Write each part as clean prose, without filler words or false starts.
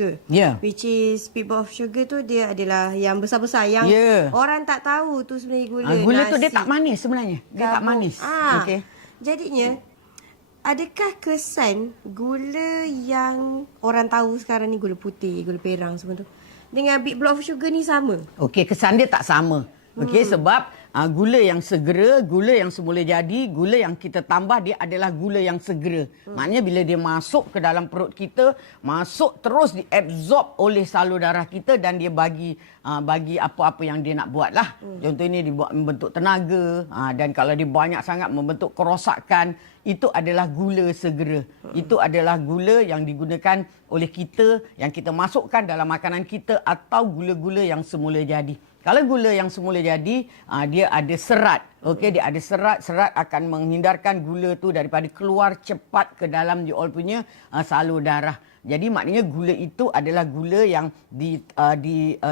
sugar. Which is people of sugar tu dia adalah yang besar-besar yang orang tak tahu tu sebenarnya gula. Gula tu dia tak manis sebenarnya. Dia tak manis. Okey. Jadinya adakah kesan gula yang orang tahu sekarang ni, gula putih, gula perang semua tu, dengan big block of sugar ni sama? Okey, kesan dia tak sama. Okey, sebab gula yang segera, gula yang semula jadi, gula yang kita tambah dia adalah gula yang segera. Maknanya bila dia masuk ke dalam perut kita, masuk terus diabsorb oleh salur darah kita dan dia bagi apa-apa yang dia nak buat lah. Contohnya dia buat membentuk tenaga, dan kalau dia banyak sangat membentuk kerosakan, itu adalah gula segera. Itu adalah gula yang digunakan oleh kita, yang kita masukkan dalam makanan kita, atau gula-gula yang semula jadi. Kalau gula yang semula jadi, dia ada serat. Okey, dia ada serat. Serat akan menghindarkan gula tu daripada keluar cepat ke dalam you all punya salur darah. Jadi maknanya gula itu adalah gula yang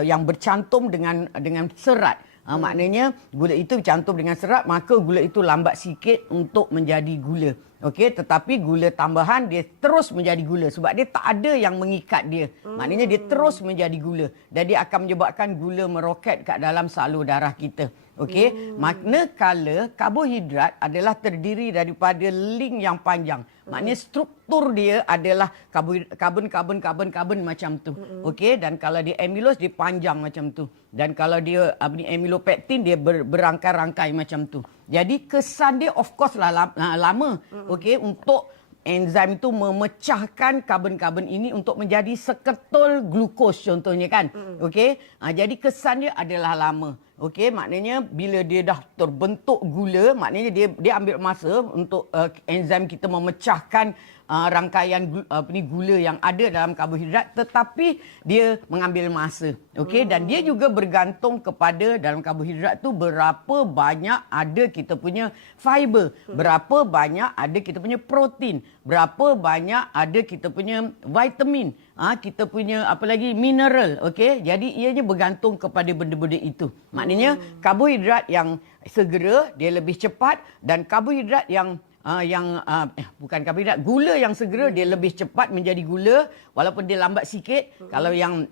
yang bercantum dengan serat. Maknanya gula itu bercantum dengan serat, maka gula itu lambat sikit untuk menjadi gula. Okey, tetapi gula tambahan dia terus menjadi gula sebab dia tak ada yang mengikat dia. Maknanya dia terus menjadi gula dan dia akan menyebabkan gula meroket kat dalam salur darah kita. Okey, manakala karbohidrat adalah terdiri daripada link yang panjang. Maknanya struktur dia adalah karbon macam tu. Okey, dan kalau dia amylose dia panjang macam tu. Dan kalau dia amylopektin dia berangkai-rangkai macam tu. Jadi kesan dia of course lah lama. Okey, untuk enzim itu memecahkan karbon-karbon ini untuk menjadi seketul glukos contohnya kan. Okey, jadi kesan dia adalah lama. Okey, maknanya bila dia dah terbentuk gula, maknanya dia ambil masa untuk enzim kita memecahkan rangkaian gula yang ada dalam karbohidrat, tetapi dia mengambil masa. Okey, dan dia juga bergantung kepada dalam karbohidrat tu berapa banyak ada kita punya fiber, berapa banyak ada kita punya protein, berapa banyak ada kita punya vitamin, kita punya apa lagi mineral. Okey, jadi ianya bergantung kepada benda-benda itu. Maknanya karbohidrat yang segera dia lebih cepat, dan karbohidrat bukan karbohidrat, gula yang segera dia lebih cepat menjadi gula walaupun dia lambat sikit. Kalau yang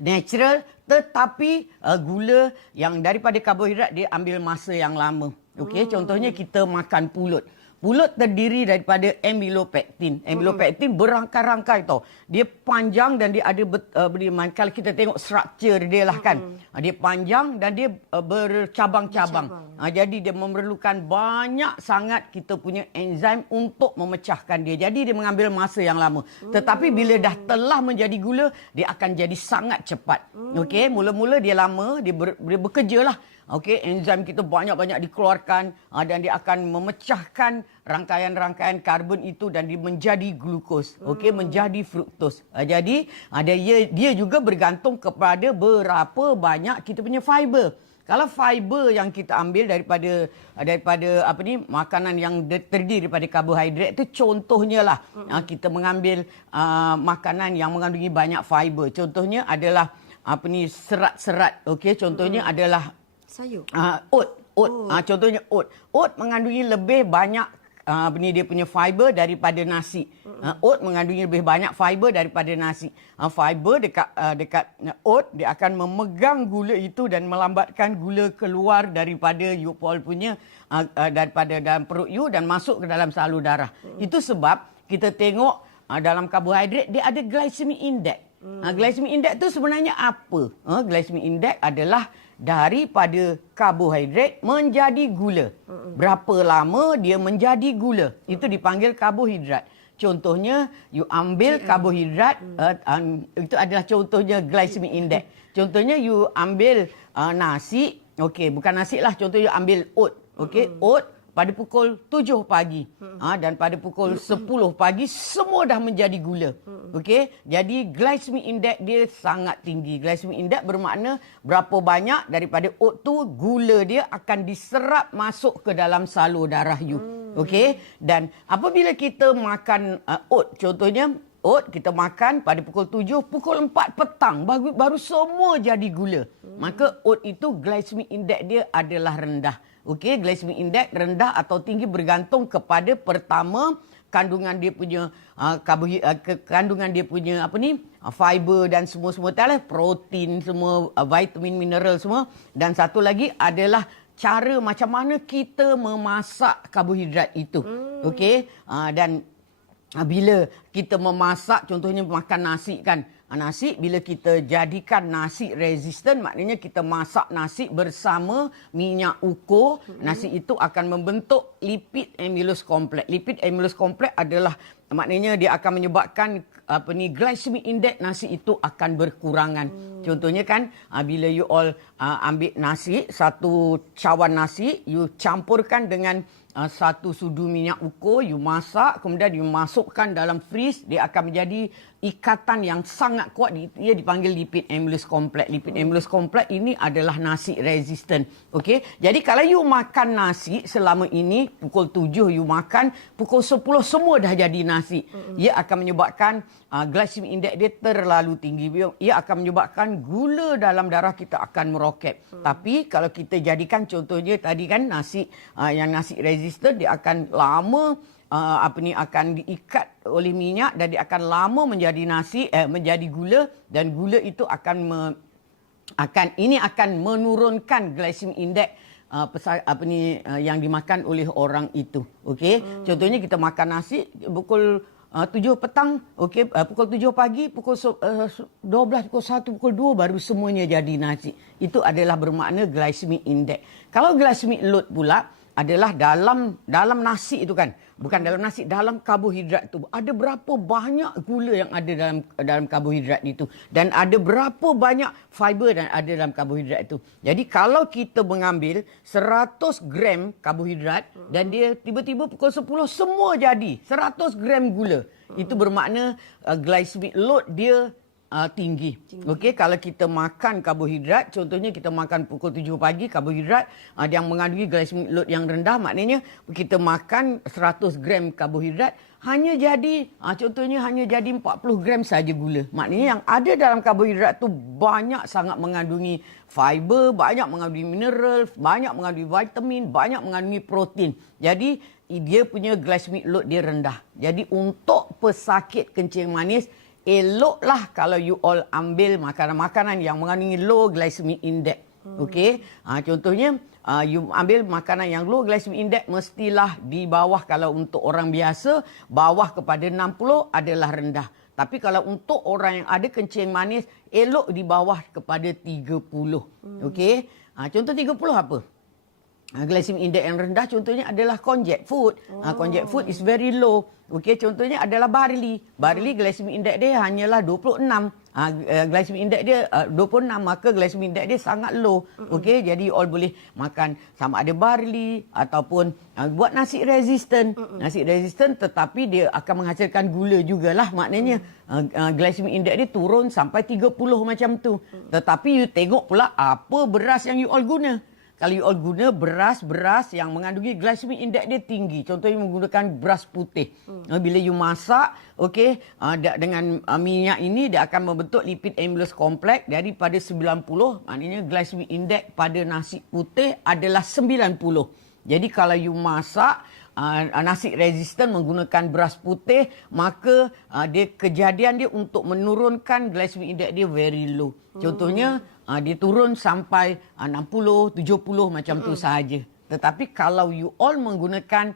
natural, tetapi gula yang daripada karbohidrat dia ambil masa yang lama. Okey, contohnya kita makan pulut. Pulut terdiri daripada amylopektin. Amylopektin berangkai-rangkai tau. Dia panjang dan dia ada kalau kita tengok struktur dia lah kan. Dia panjang dan dia bercabang-cabang. Jadi dia memerlukan banyak sangat kita punya enzim untuk memecahkan dia. Jadi dia mengambil masa yang lama. Tetapi bila dah telah menjadi gula, dia akan jadi sangat cepat. Okey, mula-mula dia lama, dia bekerja lah. Okey, enzim kita banyak-banyak dikeluarkan dan dia akan memecahkan rangkaian-rangkaian karbon itu dan dia menjadi glukos. Okey, menjadi fruktos. Jadi dia juga bergantung kepada berapa banyak kita punya fiber. Kalau fiber yang kita ambil daripada makanan yang terdiri daripada karbohidrat itu, contohnya lah kita mengambil makanan yang mengandungi banyak fiber. Contohnya adalah serat-serat. Okey, contohnya adalah sayur. Oat. Contohnya oat. Oat mengandungi lebih banyak dia punya fiber daripada nasi. Oat mengandungi lebih banyak fiber daripada nasi. Fiber dekat oat dia akan memegang gula itu dan melambatkan gula keluar daripada you all punya daripada dalam perut you dan masuk ke dalam salur darah. Itu sebab kita tengok dalam karbohidrat dia ada glycemic index. Glycemic index tu sebenarnya apa? Glycemic index adalah daripada karbohidrat menjadi gula. Berapa lama dia menjadi gula? Itu dipanggil karbohidrat. Contohnya, you ambil karbohidrat, itu adalah contohnya glycemic index. Contohnya, you ambil nasi, okey, bukan nasi lah, contohnya you ambil oat. Okey, oat pada pukul 7 pagi dan pada pukul 10 pagi semua dah menjadi gula. Okey, jadi glycemic index dia sangat tinggi. Glycemic index bermakna berapa banyak daripada oat tu gula dia akan diserap masuk ke dalam salur darah you. Okey, dan apabila kita makan oat, contohnya oat kita makan pada pukul 7, pukul 4 petang baru semua jadi gula. Maka oat itu glycemic index dia adalah rendah. Okey, glycemic index rendah atau tinggi bergantung kepada pertama kandungan dia punya kandungan dia punya fiber dan semua-semua tadi, protein semua, vitamin, mineral semua. Dan satu lagi adalah cara macam mana kita memasak karbohidrat itu. Okey, dan bila kita memasak, contohnya makan nasi kan. Nasi bila kita jadikan nasi resistant, maknanya kita masak nasi bersama minyak ukur, nasi itu akan membentuk lipid amylose complex. Lipid amylose complex adalah maknanya dia akan menyebabkan glycemic index nasi itu akan berkurangan. Contohnya kan bila you all ambil nasi, satu cawan nasi, you campurkan dengan satu sudu minyak ukur, you masak, kemudian you masukkan dalam freeze, dia akan menjadi ikatan yang sangat kuat, dia dipanggil lipid amylose complex. Lipid amylose complex ini adalah nasi resistant. Okey, jadi kalau you makan nasi selama ini, pukul 7 you makan, pukul 10 semua dah jadi nasi. Ia akan menyebabkan glycemic index dia terlalu tinggi. Ia akan menyebabkan gula dalam darah kita akan meroket. Tapi kalau kita jadikan contohnya tadi kan nasi yang nasi resistant, dia akan lama akan diikat oleh minyak dan dia akan lama menjadi nasi menjadi gula, dan gula itu akan menurunkan glycemic index yang dimakan oleh orang itu. Okey, contohnya kita makan nasi pukul 7 petang, okey, pukul 7 pagi, pukul 12, pukul 1, pukul 2 baru semuanya jadi nasi. Itu adalah bermakna glycemic index. Kalau glycemic load pula adalah dalam nasi itu kan, bukan dalam nasi, dalam karbohidrat tu ada berapa banyak gula yang ada dalam karbohidrat itu, dan ada berapa banyak fiber yang ada dalam karbohidrat itu. Jadi kalau kita mengambil 100 gram karbohidrat dan dia tiba-tiba pukul 10 semua jadi 100 gram gula, itu bermakna glycemic load dia tinggi. Okey, kalau kita makan karbohidrat, contohnya kita makan pukul 7 pagi karbohidrat yang mengandungi glycemic load yang rendah, maknanya kita makan 100 gram karbohidrat hanya jadi contohnya hanya jadi 40 gram saja gula. Maknanya yang ada dalam karbohidrat tu banyak sangat mengandungi fiber, banyak mengandungi mineral, banyak mengandungi vitamin, banyak mengandungi protein. Jadi dia punya glycemic load dia rendah. Jadi untuk pesakit kencing manis, eloklah kalau you all ambil makanan-makanan yang mengandungi low glycemic index. Okey, contohnya you ambil makanan yang low glycemic index mestilah di bawah, kalau untuk orang biasa bawah kepada 60 adalah rendah. Tapi kalau untuk orang yang ada kencing manis, elok di bawah kepada 30. Okey, contoh 30 apa? Glycemic index yang rendah contohnya adalah konjac food. Konjac food is very low. Okey, contohnya adalah barley. Barley glycemic index dia hanyalah 26. Glycemic index dia 26, maka glycemic index dia sangat low. Okey, jadi all boleh makan sama ada barley ataupun buat nasi resistant. Nasi resistant tetapi dia akan menghasilkan gula jugalah. Maknanya glycemic index dia turun sampai 30 macam tu. Tetapi you tengok pula apa beras yang you all guna. Kalau you all guna beras yang mengandungi glycemic index dia tinggi, contohnya menggunakan beras putih. Bila you masak, okey, dengan minyak ini dia akan membentuk lipid amylose complex daripada 90, maknanya glycemic index pada nasi putih adalah 90. Jadi kalau you masak nasi resistant menggunakan beras putih, maka kejadian dia untuk menurunkan glycemic index dia very low. Contohnya dia turun sampai 60, 70 macam tu sahaja. Tetapi kalau you all menggunakan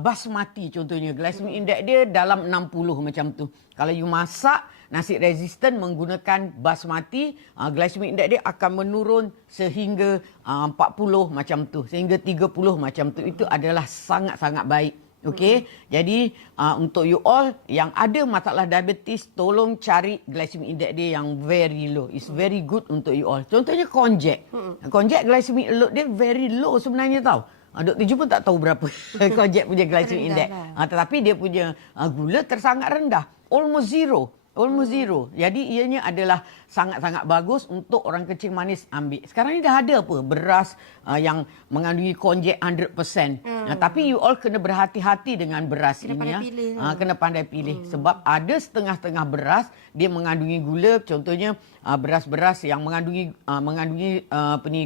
basmati contohnya, glycemic index dia dalam 60 macam tu. Kalau you masak nasi resistant menggunakan basmati, glycemic index dia akan menurun sehingga 40 macam tu, sehingga 30 macam tu. Itu adalah sangat-sangat baik. Okey, jadi untuk you all yang ada masalah diabetes, tolong cari glycemic index dia yang very low. It's very good untuk you all. Contohnya konjac. Konjac glycemic load dia very low sebenarnya tau. Dr. Ju pun tak tahu berapa konjac punya glycemic index. Tetapi dia punya gula tersangat rendah. Almost zero. Almost zero. Jadi ianya adalah sangat-sangat bagus untuk orang kencing manis ambil. Sekarang ni dah ada apa? Beras yang mengandungi konjek 100%. Tapi you all kena berhati-hati dengan beras Kena ini. pandai pilih lah. Kena pandai pilih. Sebab ada setengah-setengah beras dia mengandungi gula. Contohnya beras-beras yang mengandungi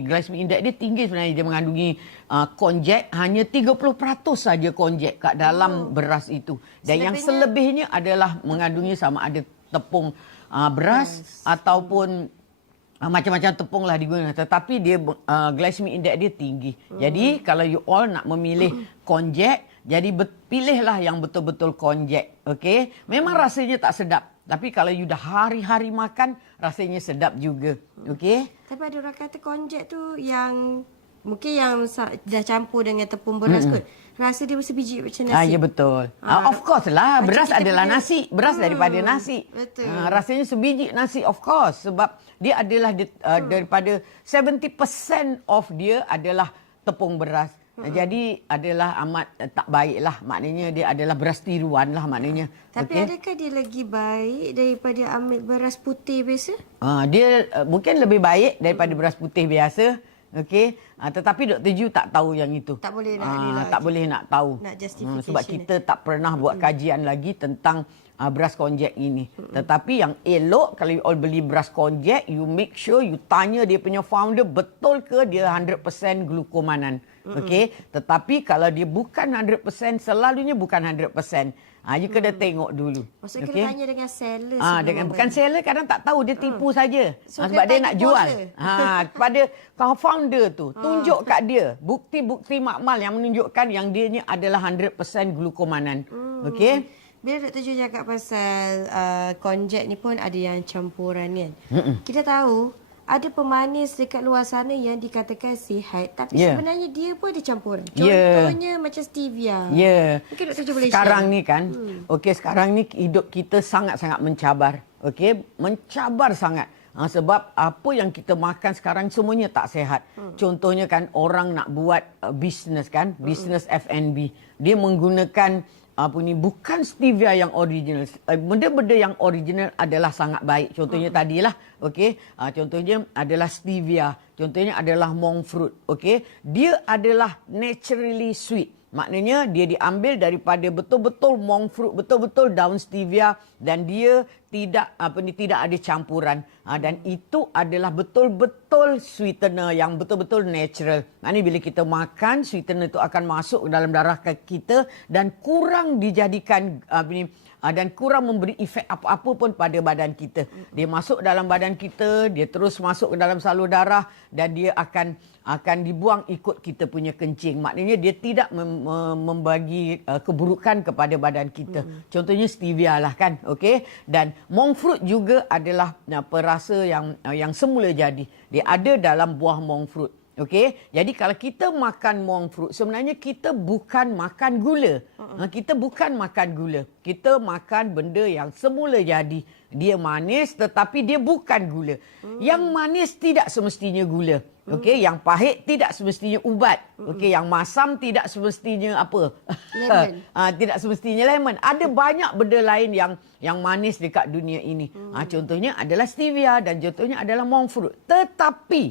glycemic index dia tinggi sebenarnya. Dia mengandungi konjek hanya 30% saja konjek kat dalam beras itu. Dan yang selebihnya adalah mengandungi sama ada tepung beras ataupun macam-macam tepung lah digunakan. Tetapi dia glycemic index dia tinggi. Jadi kalau you all nak memilih konjek, jadi pilihlah yang betul-betul konjek. Okey? Memang rasanya tak sedap. Tapi kalau you dah hari-hari makan, rasanya sedap juga. Okey? Tapi ada orang kata konjek tu yang mungkin yang dah campur dengan tepung beras kot. Rasa dia sebiji macam nasi. Ya betul. Of course lah. Macam Beras kita adalah punya- nasi. Beras daripada nasi. Betul. Rasanya sebiji nasi, of course. Sebab dia adalah daripada 70% of dia adalah tepung beras. Jadi adalah amat tak baik lah. Maknanya dia adalah beras tiruan lah maknanya. Tapi adakah dia lagi baik daripada ambil beras putih biasa? Dia mungkin lebih baik daripada beras putih biasa. Okey, tetapi Dr. Ju tak tahu yang itu. Tak boleh nak ni lah. tak boleh nak tahu. Nak justification sebab kita tak pernah buat kajian lagi tentang beras konjek ini. Tetapi yang elok kalau you all beli beras konjek, you make sure you tanya dia punya founder betul ke dia 100% glukomanan. Okey, tetapi kalau dia bukan 100%, selalunya bukan 100%. You kena tengok dulu. Maksudnya kena tanya dengan seller Bukan seller kadang tak tahu, dia tipu saja. So, Sebab dia dia nak tanya jual. poster. Kepada founder tu, tunjuk kat dia bukti-bukti makmal yang menunjukkan yang dia ni adalah 100% glukomanan. Okey? Bila Dr. Ju cakap pasal konjek ni pun ada yang campuran kan. Kita tahu ada pemanis dekat luar sana yang dikatakan sihat tapi sebenarnya dia pun ada campuran. Contohnya macam stevia. Mungkin Dr. Ju boleh Sekarang share. ni kan, sekarang ni hidup kita sangat-sangat mencabar. Okey, mencabar sangat. Sebab apa yang kita makan sekarang semuanya tak sihat. Contohnya kan orang nak buat bisnes kan, bisnes F&B. Dia menggunakan bukan stevia yang original. Benda-benda yang original adalah sangat baik. Contohnya tadilah, okey. Contohnya adalah stevia. Contohnya adalah monk fruit, okey. Dia adalah naturally sweet. Maknanya dia diambil daripada betul-betul monk fruit, betul-betul daun stevia dan dia tidak tidak ada campuran. Dan itu adalah betul-betul sweetener yang betul-betul natural. Maknanya bila kita makan, sweetener itu akan masuk ke dalam darah kita dan kurang dijadikan dan kurang memberi efek apa-apa pun pada badan kita. Dia masuk dalam badan kita, dia terus masuk ke dalam salur darah dan dia akan dibuang ikut kita punya kencing. Maknanya dia tidak membagi keburukan kepada badan kita. Contohnya stevia lah kan, okey. Dan monk fruit juga adalah perasa yang semula jadi. Dia ada dalam buah monk fruit. Okey, jadi kalau kita makan monk fruit, sebenarnya kita bukan makan gula. Kita bukan makan gula. Kita makan benda yang semula jadi. Dia manis tetapi dia bukan gula. Yang manis tidak semestinya gula. Okey, yang pahit tidak semestinya ubat. Okey, yang masam tidak semestinya apa? Lemon. Tidak semestinya lemon. Ada banyak benda lain yang manis dekat dunia ini. Contohnya adalah stevia dan contohnya adalah monk fruit. Tetapi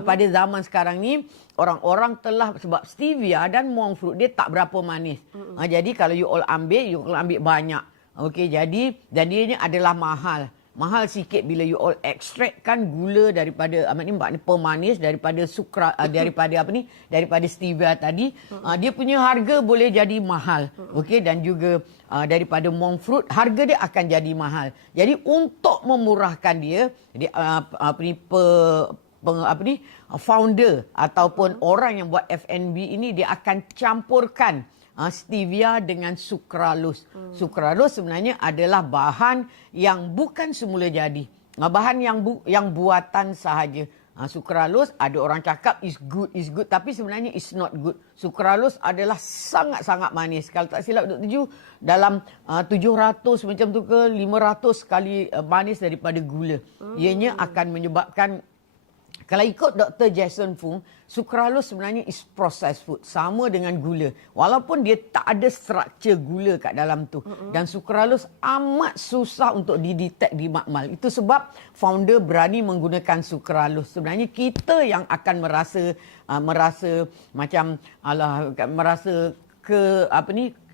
pada zaman sekarang ni orang-orang telah sebab stevia dan monk fruit dia tak berapa manis. Jadi kalau you all ambil banyak. Okey, jadi dan dia adalah mahal. Mahal sikit bila you all extractkan gula daripada pemanis daripada daripada stevia tadi. Dia punya harga boleh jadi mahal. Okey, dan juga daripada monk fruit harga dia akan jadi mahal. Jadi untuk memurahkan dia founder ataupun orang yang buat F&B ini dia akan campurkan stevia dengan sucralose. Sucralose sebenarnya adalah bahan yang bukan semula jadi. Bahan yang buatan sahaja. Sucralose ada orang cakap is good tapi sebenarnya is not good. Sucralose adalah sangat-sangat manis. Kalau tak silap Dr. Ju dalam 700 macam tu ke 500 kali manis daripada gula. Ianya akan menyebabkan Kalau ikut Dr. Jason Fung, sukralose sebenarnya is processed food. Sama dengan gula. Walaupun dia tak ada struktur gula kat dalam tu. Dan sukralose amat susah untuk didetect di makmal. Itu sebab founder berani menggunakan sukralose. Sebenarnya kita yang akan merasa macam merasa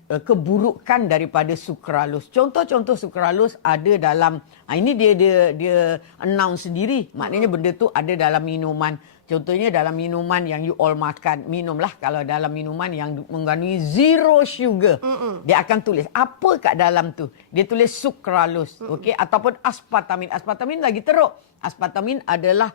keburukan daripada sukralose. Contoh-contoh sukralose ada dalam ini dia announce sendiri. Maknanya benda tu ada dalam minuman. Contohnya dalam minuman yang you all makan, minumlah kalau dalam minuman yang mengandungi zero sugar. Dia akan tulis apa kat dalam tu. Dia tulis sukralose, okey, ataupun aspartamin. Aspartamin lagi teruk. Aspartamin adalah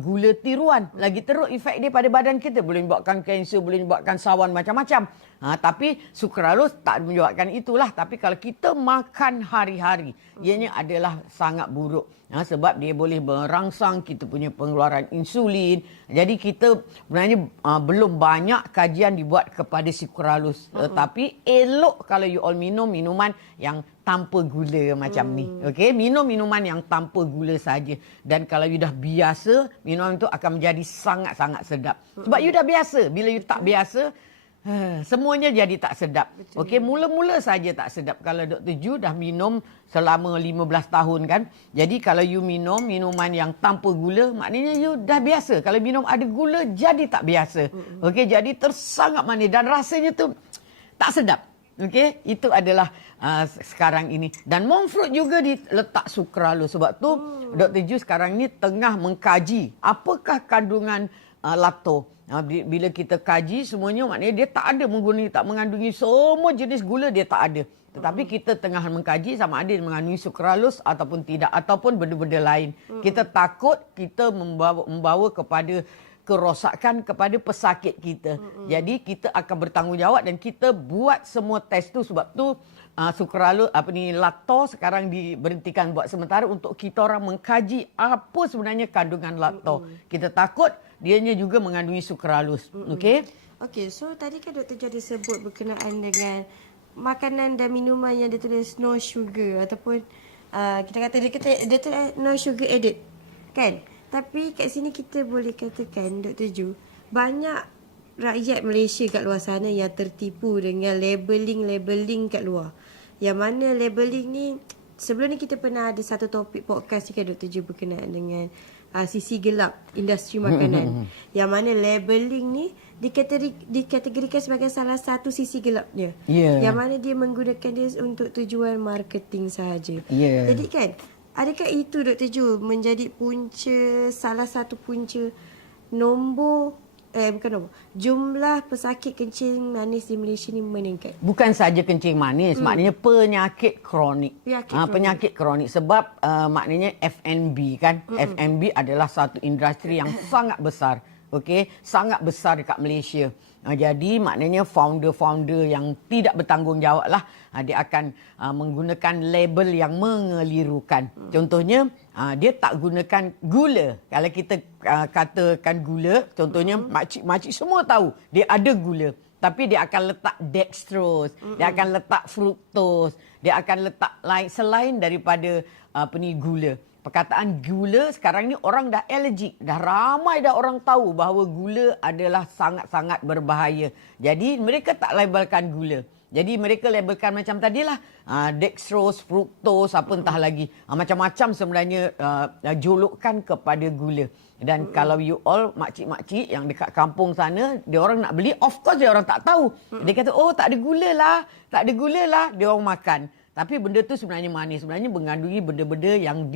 gula tiruan. Lagi teruk efek dia pada badan kita. Boleh menyebabkan kanser, boleh menyebabkan sawan macam-macam. Tapi sukralose tak menyebabkan itulah. Tapi kalau kita makan hari-hari, ianya adalah sangat buruk. Sebab dia boleh merangsang kita punya pengeluaran insulin. Jadi kita sebenarnya belum banyak kajian dibuat kepada sukralose. Tapi elok kalau you all minum minuman yang tanpa gula macam ni. Okey, minum minuman yang tanpa gula saja. Dan kalau you dah biasa, minuman tu akan menjadi sangat-sangat sedap. Sebab you dah biasa. Bila you tak biasa, semuanya jadi tak sedap. Okey, mula-mula saja tak sedap. Kalau Dr. Ju dah minum selama 15 tahun kan. Jadi kalau you minum minuman yang tanpa gula, maknanya you dah biasa. Kalau minum ada gula, jadi tak biasa. Okey, jadi tersangat manis dan rasanya tu tak sedap. Okey, itu adalah sekarang ini. Dan monk fruit juga diletak sukralose. Sebab tu Dr. Ju sekarang ni tengah mengkaji apakah kandungan lactose. Bila kita kaji semuanya, maknanya dia tak mengandungi semua jenis gula, dia tak ada. Tetapi kita tengah mengkaji sama ada mengandungi sukralose ataupun tidak, ataupun benda-benda lain. Kita takut kita membawa kepada kerosakan kepada pesakit kita. Jadi kita akan bertanggungjawab dan kita buat semua test tu. Sebab tu sukralose lactose sekarang diberhentikan buat sementara untuk kita orang mengkaji apa sebenarnya kandungan lactose. Kita takut dianya juga mengandungi sukralose. Okey? Okey, so tadi kan Dr. Jadi sebut berkenaan dengan makanan dan minuman yang dia tulis no sugar ataupun kita kata dia tulis no sugar added. Kan? Tapi kat sini kita boleh katakan Dr. Ju, banyak rakyat Malaysia kat luar sana yang tertipu dengan labeling kat luar. Yang mana labeling ni, sebelum ni kita pernah ada satu topik podcast kan Dr. Ju berkenaan dengan sisi gelap industri makanan. Yang mana labeling ni dikategorikan sebagai salah satu sisi gelapnya. Yang mana dia menggunakan dia untuk tujuan marketing sahaja. Jadi kan, adakah itu Dr. Ju menjadi salah satu punca jumlah pesakit kencing manis di Malaysia ni meningkat? Bukan saja kencing manis, maknanya penyakit kronik. Penyakit kronik sebab maknanya F&B kan. F&B adalah satu industri yang sangat besar. Okey, sangat besar dekat Malaysia. Jadi maknanya founder-founder yang tidak bertanggungjawab lah, dia akan menggunakan label yang mengelirukan. Contohnya, dia tak gunakan gula. Kalau kita katakan gula, contohnya makcik-makcik semua tahu dia ada gula. Tapi dia akan letak dextrose, dia akan letak fructose, dia akan letak selain daripada gula. Perkataan gula sekarang ni orang dah allergic. Dah ramai dah orang tahu bahawa gula adalah sangat-sangat berbahaya. Jadi mereka tak labelkan gula. Jadi mereka labelkan macam tadilah dextrose, fructose, apa entah lagi. Macam-macam sebenarnya julukan kepada gula. Dan kalau you all makcik-makcik yang dekat kampung sana, dia orang nak beli, of course dia orang tak tahu. Dia kata, oh tak ada gula lah, tak ada gula lah, dia orang makan. Tapi benda tu sebenarnya manis. Sebenarnya mengandungi benda-benda yang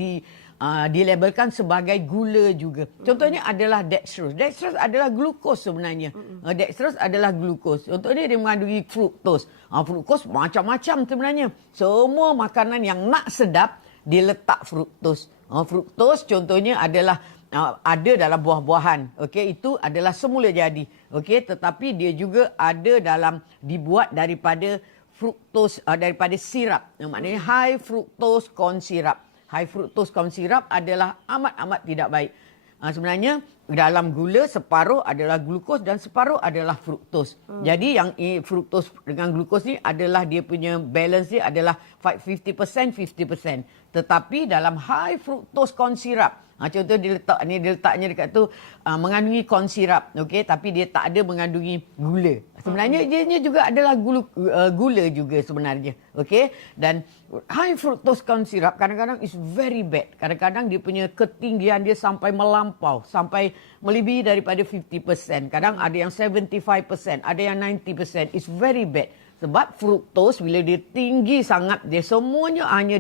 dilabelkan sebagai gula juga. Contohnya adalah dextrose. Dextrose adalah glukos sebenarnya. Dextrose adalah glukos. Contohnya dia mengandungi fructose. Fructose macam-macam sebenarnya. Semua makanan yang nak sedap, dia letak fructose. Fructose contohnya adalah ada dalam buah-buahan. Okey, itu adalah semula jadi. Okey, tetapi dia juga ada dibuat daripada fructose, daripada sirap. Maknanya high fructose corn syrup. High fructose corn syrup adalah amat-amat tidak baik. sebenarnya dalam gula separuh adalah glukos dan separuh adalah fruktos. Jadi yang fruktos dengan glukos ni adalah dia punya balance dia adalah 50% 50%. Tetapi dalam high fructose corn syrup, contoh dia letaknya dekat tu mengandungi corn syrup, okey, tapi dia tak ada mengandungi gula. Sebenarnya dia juga adalah gula juga sebenarnya, okey. Dan high fructose corn syrup kadang-kadang is very bad. Kadang-kadang dia punya ketinggian dia sampai melampau, sampai melebihi daripada 50%. Kadang ada yang 75%, ada yang 90%. It's very bad. Sebab fruktos bila dia tinggi sangat, dia semuanya hanya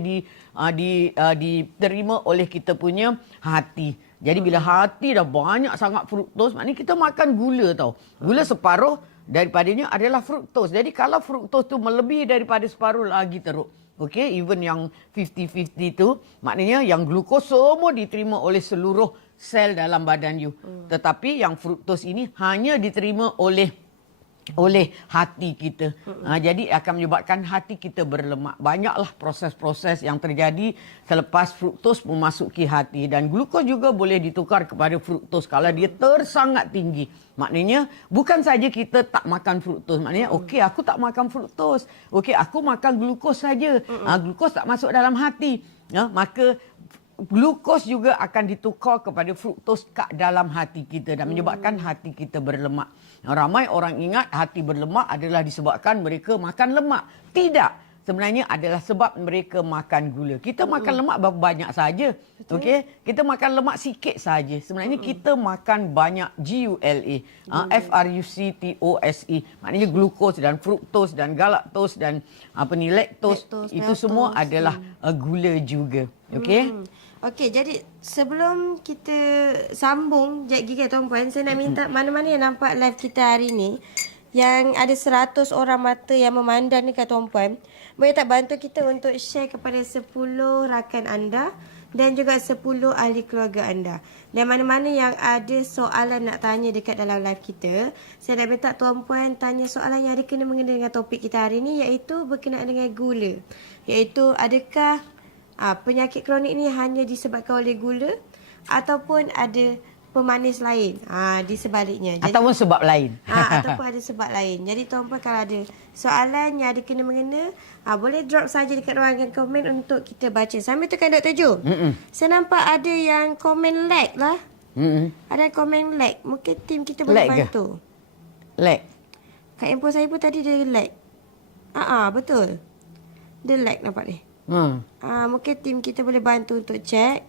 diterima oleh kita punya hati. Jadi bila hati dah banyak sangat fruktos, maknanya kita makan gula tau. Gula separuh daripadanya adalah fruktos. Jadi kalau fruktos tu melebihi daripada separuh lagi teruk. Okey, even yang 50-50 tu, maknanya yang glukos semua diterima oleh seluruh sel dalam badan you. Tetapi yang fruktos ini hanya diterima oleh hati kita. Jadi akan menyebabkan hati kita berlemak. Banyaklah proses-proses yang terjadi selepas fruktos memasuki hati. Dan glukos juga boleh ditukar kepada fruktos kalau dia tersangat tinggi. Maknanya bukan saja kita tak makan fruktos. Maknanya okey, aku tak makan fruktos. Okey, aku makan glukos saja. Glukos tak masuk dalam hati. Maka glukos juga akan ditukar kepada fruktos kat dalam hati kita dan menyebabkan hati kita berlemak. Ramai orang ingat hati berlemak adalah disebabkan mereka makan lemak. Tidak. Sebenarnya adalah sebab mereka makan gula. Kita makan lemak berapa banyak saja. Okey, kita makan lemak sikit saja. Sebenarnya kita makan banyak GULA, FRUCTOSE. Maknanya glukos dan fruktos dan galaktos dan laktos itu semua adalah gula juga. Okey. Okey, jadi sebelum kita sambung Gigi Tuan Puan, saya nak minta mana-mana yang nampak live kita hari ni, yang ada 100 orang mata yang memandang ni kat Tuan Puan, boleh tak bantu kita untuk share kepada 10 rakan anda dan juga 10 ahli keluarga anda. Dan mana-mana yang ada soalan nak tanya dekat dalam live kita, saya nak minta Tuan Puan tanya soalan yang ada kena-mengena dengan topik kita hari ni, iaitu berkenaan dengan gula. Iaitu adakah penyakit kronik ni hanya disebabkan oleh gula ataupun ada pemanis lain di sebaliknya. Jadi, ataupun sebab lain. Ataupun ada sebab lain. Jadi Tuan Puan kalau ada soalan yang ada kena-mengena, boleh drop saja dekat ruangan komen untuk kita baca. Sambil tekan Dr. Jo. Saya nampak ada yang komen lag lah. Ada komen lag. Mungkin tim kita boleh lag bantu. Lag? Kat handphone saya pun tadi dia lag. Betul. Dia lag nampak ni. Mungkin tim kita boleh bantu untuk check.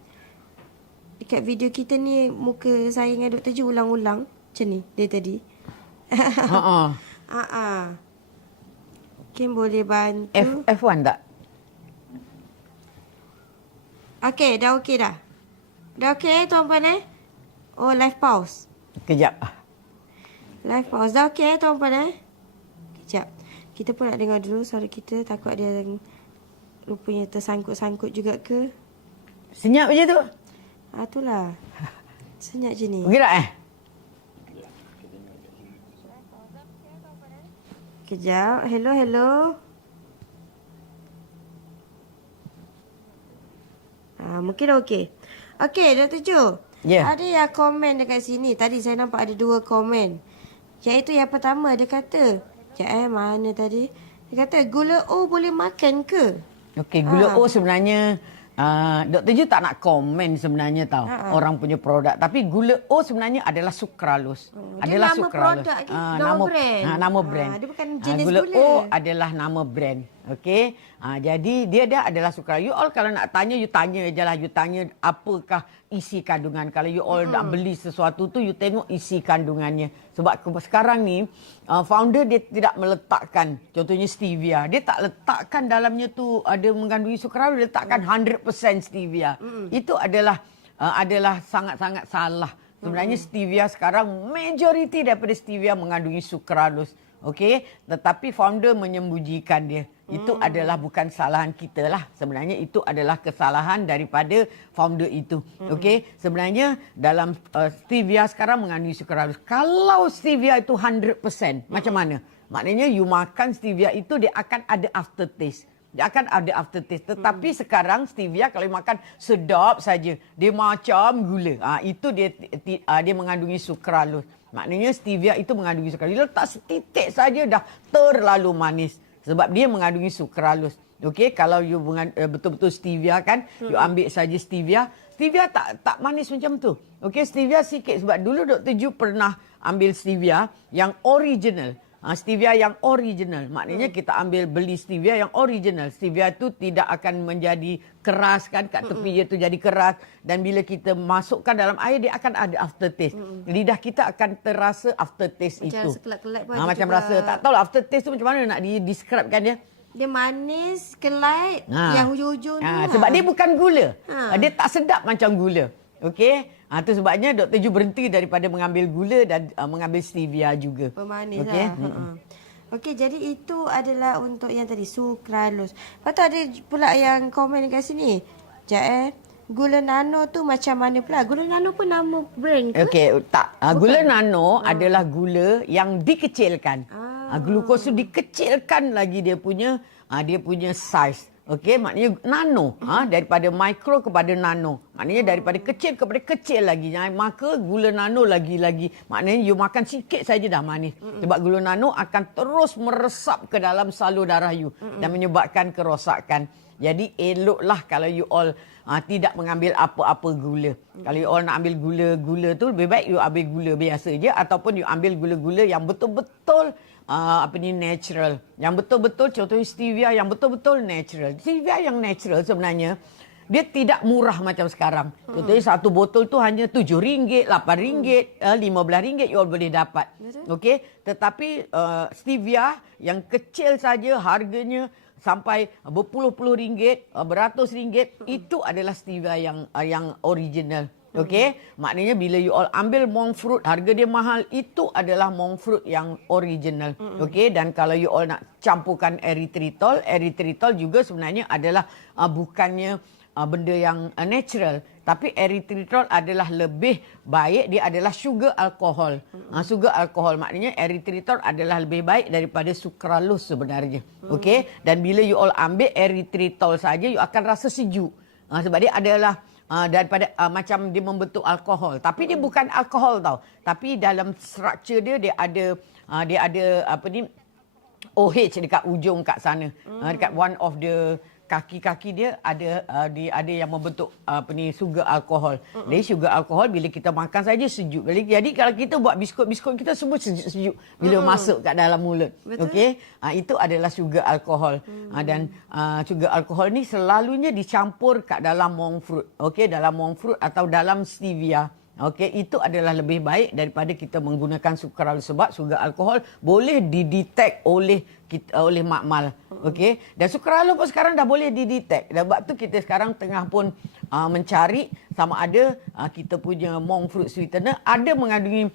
Dekat video kita ni muka saya dengan Dr. Ju ulang-ulang macam ni dia tadi. Mungkin boleh bantu. F1 tak? Okey, dah okey dah. Dah okey Tuan Puan Oh, live pause. Kejap. Live pause. Dah okey Tuan Puan Kejap. Kita pun nak dengar dulu suara kita, takut dia rupanya tersangkut-sangkut juga ke. Senyap je tu. Itulah. Senyap je ni. Okey tak Kejap. Hello. Mungkin dah okey. Okey, Dr. Jo. Ada yang komen dekat sini. Tadi saya nampak ada 2 komen. Iaitu yang pertama, dia kata, mana tadi? Dia kata, gula O boleh makan ke? Okey, gula O sebenarnya Dr. Ju tak nak komen sebenarnya tau orang punya produk, tapi gula O sebenarnya adalah sukralose. Adalah nama sukralose. Produk ke? Nama brand. Nama brand. Dia bukan jenis gula. Gula O adalah nama brand. Okey. Jadi dia adalah sukralose. You all kalau nak tanya, you tanya je lah. You tanya apakah isi kandungan. Kalau you all nak beli sesuatu tu, you tengok isi kandungannya. Sebab sekarang ni founder dia tidak meletakkan, contohnya stevia, dia tak letakkan dalamnya tu ada mengandungi sukralose, dia letakkan 100% stevia. Itu adalah sangat-sangat salah. Sebenarnya stevia sekarang majoriti daripada stevia mengandungi sukralose. Okey, tetapi founder menyembunyikan dia. Itu adalah bukan kesalahan kita lah. Sebenarnya itu adalah kesalahan daripada founder itu. Okey, sebenarnya dalam stevia sekarang mengandungi sukralose. Kalau stevia itu 100%, macam mana? Maknanya you makan stevia itu dia akan ada aftertaste. dia akan ada aftertaste. Tetapi sekarang stevia kalau makan sedap saja, dia macam gula. Itu dia mengandungi sukralose. Maknanya stevia itu mengandungi sukralose. Dia letak setitik saja dah terlalu manis sebab dia mengandungi sukralose. Okey, kalau you betul-betul stevia kan, you ambil saja stevia. Stevia tak manis macam tu. Okey, stevia sikit sebab dulu Dr. Ju pernah ambil stevia yang original. Stevia yang original. Maknanya kita beli stevia yang original. Stevia tu tidak akan menjadi keras kan. Kat tepi dia tu jadi keras. Dan bila kita masukkan dalam air, dia akan ada aftertaste. Lidah kita akan terasa aftertaste macam itu. Rasa kelak-kelak pun Macam juga. rasa, tak tahu lah aftertaste tu macam mana nak describekan dia. Dia manis, kelait, yang hujung-hujung tu. Sebab dia bukan gula. Dia tak sedap macam gula. Okey? Itu sebabnya Dr. Ju berhenti daripada mengambil gula dan mengambil stevia juga. Pemanis Okey? lah. Okey, jadi itu adalah untuk yang tadi, sukralose. Lepas tu ada pula yang komen kat sini. Sekejap gula nano tu macam mana pula? Gula nano pun nama brand ke? Okey, tak. Gula nano adalah gula yang dikecilkan. Glukosa dikecilkan lagi dia punya saiz. Okey, maknanya nano. Daripada mikro kepada nano. Maknanya daripada kecil kepada kecil lagi. Maka gula nano lagi-lagi. Maknanya you makan sikit saja dah manis. Sebab gula nano akan terus meresap ke dalam salur darah you. Dan menyebabkan kerosakan. Jadi eloklah kalau you all tidak mengambil apa-apa gula. Kalau you all nak ambil gula-gula tu, lebih baik you ambil gula biasa je. Ataupun you ambil gula-gula yang betul-betul natural. Yang betul-betul, contohnya stevia yang betul-betul natural. Stevia yang natural sebenarnya, dia tidak murah macam sekarang. Contohnya satu botol tu hanya RM7, RM8, RM15 you all boleh dapat. Okey, tetapi stevia yang kecil saja harganya sampai berpuluh-puluh ringgit, beratus ringgit, itu adalah stevia yang original. Okey, maknanya bila you all ambil monk fruit, harga dia mahal, itu adalah monk fruit yang original. Okey, dan kalau you all nak campurkan erythritol juga sebenarnya adalah bukannya benda yang natural, tapi erythritol adalah lebih baik, dia adalah sugar alkohol. Sugar alkohol maknanya erythritol adalah lebih baik daripada sukralose sebenarnya. Okey, dan bila you all ambil erythritol saja, you akan rasa sejuk. Sebab dia adalah daripada macam dia membentuk alkohol, tapi dia bukan alkohol tau, tapi dalam struktur dia ada OH dekat ujung kat sana, dekat one of the kaki-kaki dia ada yang membentuk sugar alkohol. Jadi sugar alkohol bila kita makan saja sejuk. Jadi kalau kita buat biskut kita semua sejuk bila masuk kat dalam mulut. Okey, itu adalah sugar alkohol. Dan sugar alkohol ni selalunya dicampur kat dalam monk fruit. Okey, dalam monk fruit atau dalam stevia. Okey, itu adalah lebih baik daripada kita menggunakan sukralose sebab sugar alkohol boleh didetect oleh makmal. Okey, dan sukralose pun sekarang dah boleh didetect. Sebab tu kita sekarang tengah pun mencari sama ada kita punya monk fruit sweetener ada mengandungi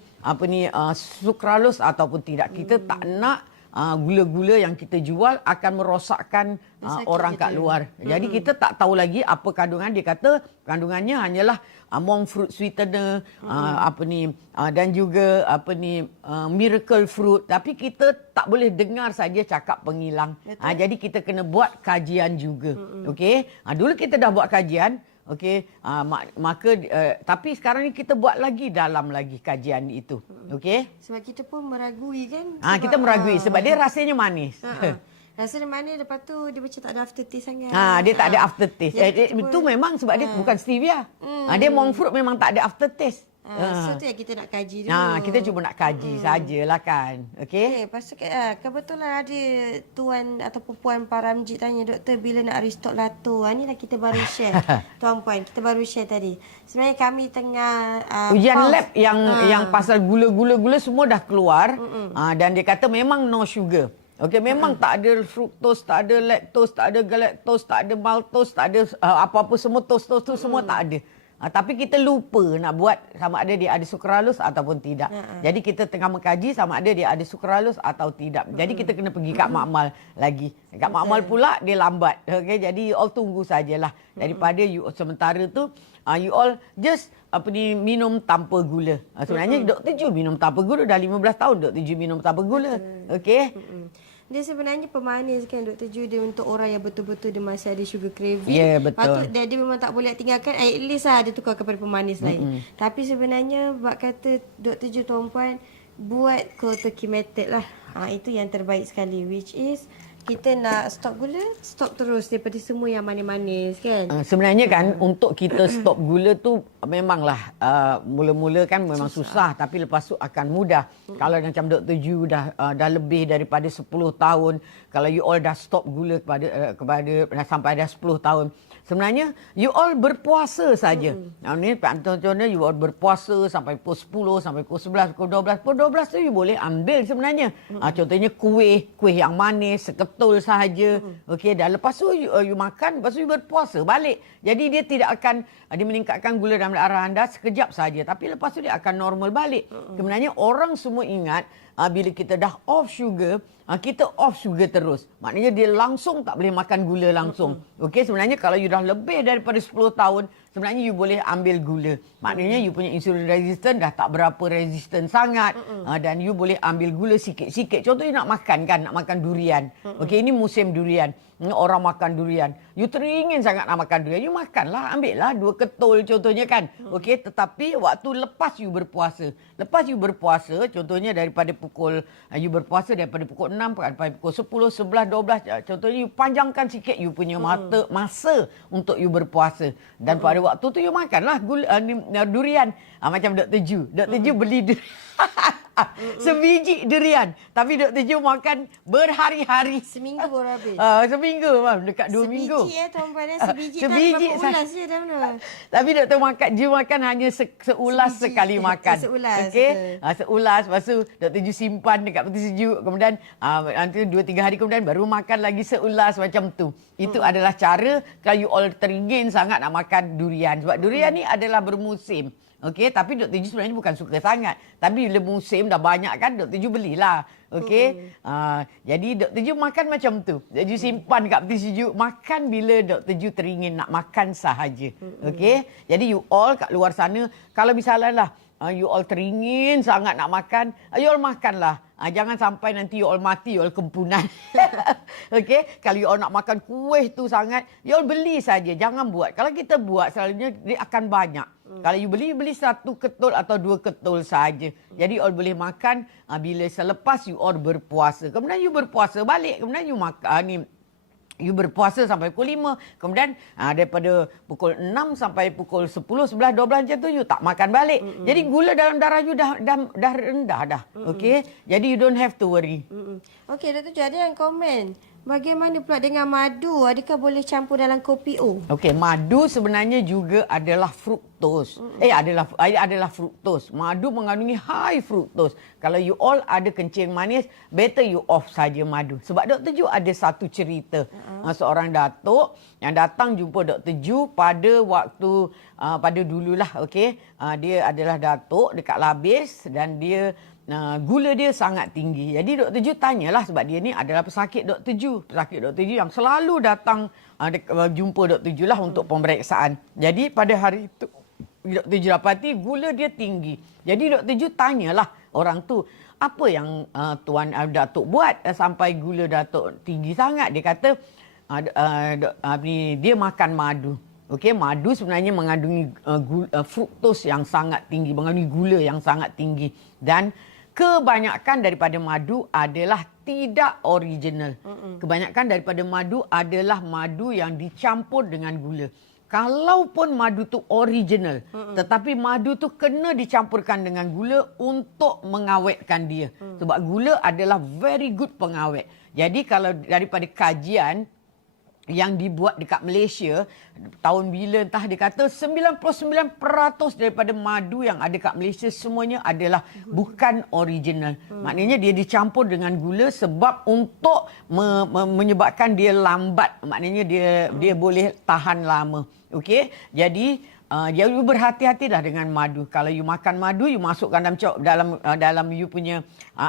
sukralose ataupun tidak. Kita tak nak gula-gula yang kita jual akan merosakkan orang kat luar. Jadi kita tak tahu lagi apa kandungan. Dia kata kandungannya hanyalah monk fruit sweetener, dan juga miracle fruit. Tapi kita tak boleh dengar saja cakap penghilang. Jadi kita kena buat kajian juga. Okey, dulu kita dah buat kajian. Okey, maka tapi sekarang ni kita buat lagi dalam lagi kajian itu. Okey, sebab kita pun meragui kan. Kita meragui sebab dia rasanya manis. Rasanya manis, lepas tu dia macam tak ada aftertaste sangat. Dia tak ada aftertaste. Itu memang sebab dia bukan stevia. Dia monk fruit memang tak ada aftertaste. So tu yang kita nak kaji dulu. Kita cuma nak kaji sajalah kan. Okey. Lepas tu kebetulan ada tuan ataupun puan Paramjit tanya, doktor bila nak restock lato. Ni lah kita baru share. Tuan puan, kita baru share tadi. Sebenarnya kami tengah ujian lab yang pasal gula-gula semua dah keluar. Dan dia kata memang no sugar. Okey, memang tak ada fructose, tak ada lactose, tak ada galactose, tak ada maltose, tak ada apa-apa semua tos semua tak ada. Tapi kita lupa nak buat sama ada dia ada sukralose ataupun tidak. Jadi kita tengah mengkaji sama ada dia ada sukralose atau tidak. Jadi kita kena pergi kat makmal lagi. Kat makmal pula dia lambat. Okey, jadi you all tunggu sajalah. Daripada you sementara tu you all just minum tanpa gula. Sebenarnya Dr. Ju minum tanpa gula dah 15 tahun Dr. Ju minum tanpa gula. Okey. Dia sebenarnya pemanis kan Dr. Ju, dia untuk orang yang betul-betul dia masih ada sugar craving. Ya, betul. Patut dia memang tak boleh tinggalkan, at least lah dia tukar kepada pemanis lain. Tapi sebenarnya buat kata Dr. Ju tuan-puan, buat cold turkey method lah. Itu yang terbaik sekali, which is kita nak stop gula, stop terus daripada semua yang manis-manis kan. Sebenarnya kan untuk kita stop gula tu memanglah mula-mula kan memang susah tapi lepas tu akan mudah. Kalau macam Dr. Ju dah lebih daripada 10 tahun, kalau you all dah stop gula kepada dah sampai dah 10 tahun, sebenarnya you all berpuasa saja. Ni contohnya you all berpuasa sampai pukul 10, sampai pukul 11, pukul 12. Pukul 12 tu you boleh ambil sebenarnya. Contohnya kuih yang manis, seketul sahaja. Okey, dan lepas tu you makan, lepas tu you berpuasa balik. Jadi dia tidak akan dia meningkatkan gula dalam darah anda sekejap saja, tapi lepas tu dia akan normal balik. Sebenarnya orang semua ingat bila kita dah off sugar, kita off sugar terus. Maknanya dia langsung tak boleh makan gula langsung. Okey, sebenarnya kalau you dah lebih daripada 10 tahun, sebenarnya you boleh ambil gula. Maknanya you punya insulin resistant dah tak berapa resistant sangat. Dan you boleh ambil gula sikit-sikit. Contohnya nak makan kan, nak makan durian. Okey, ini musim durian. Orang makan durian. You teringin sangat nak makan durian. You makanlah, ambil lah 2 ketul contohnya kan. Okey, tetapi waktu lepas you berpuasa. Lepas you berpuasa, contohnya daripada pukul, you berpuasa daripada pukul 6 sampai pukul 10, 11, 12. Contohnya you panjangkan sikit you punya masa untuk you berpuasa. Dan pada waktu tu you makanlah durian. Macam Dr. Ju. Dr. Ju beli sebiji durian. Tapi Dr. Ju makan berhari-hari. Seminggu baru habis. Seminggu, dekat 2 minggu. Sebiji tuan-puan. Sebiji tak berapa ulas je dah mana. Tapi Dr. Ju makan hanya seulas sekali makan. Seulas. Okey. Seulas. Lepas tu Dr. Ju simpan dekat peti sejuk. Kemudian nanti 2-3 hari kemudian baru makan lagi seulas macam tu. Itu adalah cara kalau you all teringin sangat nak makan durian. Sebab durian ni adalah bermusim. Okey, tapi Dr. Ju sebenarnya bukan suka sangat. Tapi bila musim dah banyak kan, Dr. Ju belilah. Okey. Jadi Dr. Ju makan macam tu. Dr. Ju simpan kat peti sejuk. Makan bila Dr. Ju teringin nak makan sahaja. Okey. Jadi you all kat luar sana, kalau misalnya lah, you all teringin sangat nak makan, you all makanlah. Jangan sampai nanti you all mati, you all kempunan. Okey, kalau you all nak makan kuih tu sangat, you all beli saja, jangan buat. Kalau kita buat selalunya dia akan banyak. Kalau you beli 1 ketul atau 2 ketul saja. Jadi you all boleh makan bila selepas you all berpuasa. Kemudian you berpuasa balik, kemudian you makan you berpuasa sampai pukul 5. Kemudian daripada pukul 6 sampai pukul 10, 11, 12 macam tu you tak makan balik. Jadi gula dalam darah you dah rendah dah. Okey. Jadi you don't have to worry. Okey, Dr. Ju ada yang komen. Bagaimana pula dengan madu? Adakah boleh campur dalam kopi O? Okey, madu sebenarnya juga adalah fruktos. Adalah fruktos. Madu mengandungi high fruktos. Kalau you all ada kencing manis, better you off saja madu. Sebab Dr. Ju ada satu cerita. Seorang datuk yang datang jumpa Dr. Ju pada waktu pada dululah, okey. Dia adalah datuk dekat Labis dan dia gula dia sangat tinggi. Jadi Dr. Ju tanyalah sebab dia ni adalah pesakit Dr. Ju. Pesakit Dr. Ju yang selalu datang jumpa Dr. Ju lah untuk pemeriksaan. Jadi pada hari itu Dr. Ju dapati gula dia tinggi. Jadi Dr. Ju tanyalah orang tu, apa yang Tuan Datuk buat sampai gula Datuk tinggi sangat? Dia kata dia makan madu. Okey, madu sebenarnya mengandungi fruktos yang sangat tinggi, mengandungi gula yang sangat tinggi. Dan kebanyakan daripada madu adalah tidak original. Kebanyakan daripada madu adalah madu yang dicampur dengan gula. Kalaupun madu tu original, tetapi madu tu kena dicampurkan dengan gula untuk mengawetkan dia. Sebab gula adalah very good pengawet. Jadi kalau daripada kajian yang dibuat dekat Malaysia tahun bila entah, dia kata 99% daripada madu yang ada kat Malaysia semuanya adalah bukan original. Maknanya dia dicampur dengan gula sebab untuk menyebabkan dia lambat. Maknanya dia boleh tahan lama. Okey. Jadi Ya, you berhati-hatilah dengan madu. Kalau you makan madu, you masukkan dalam you punya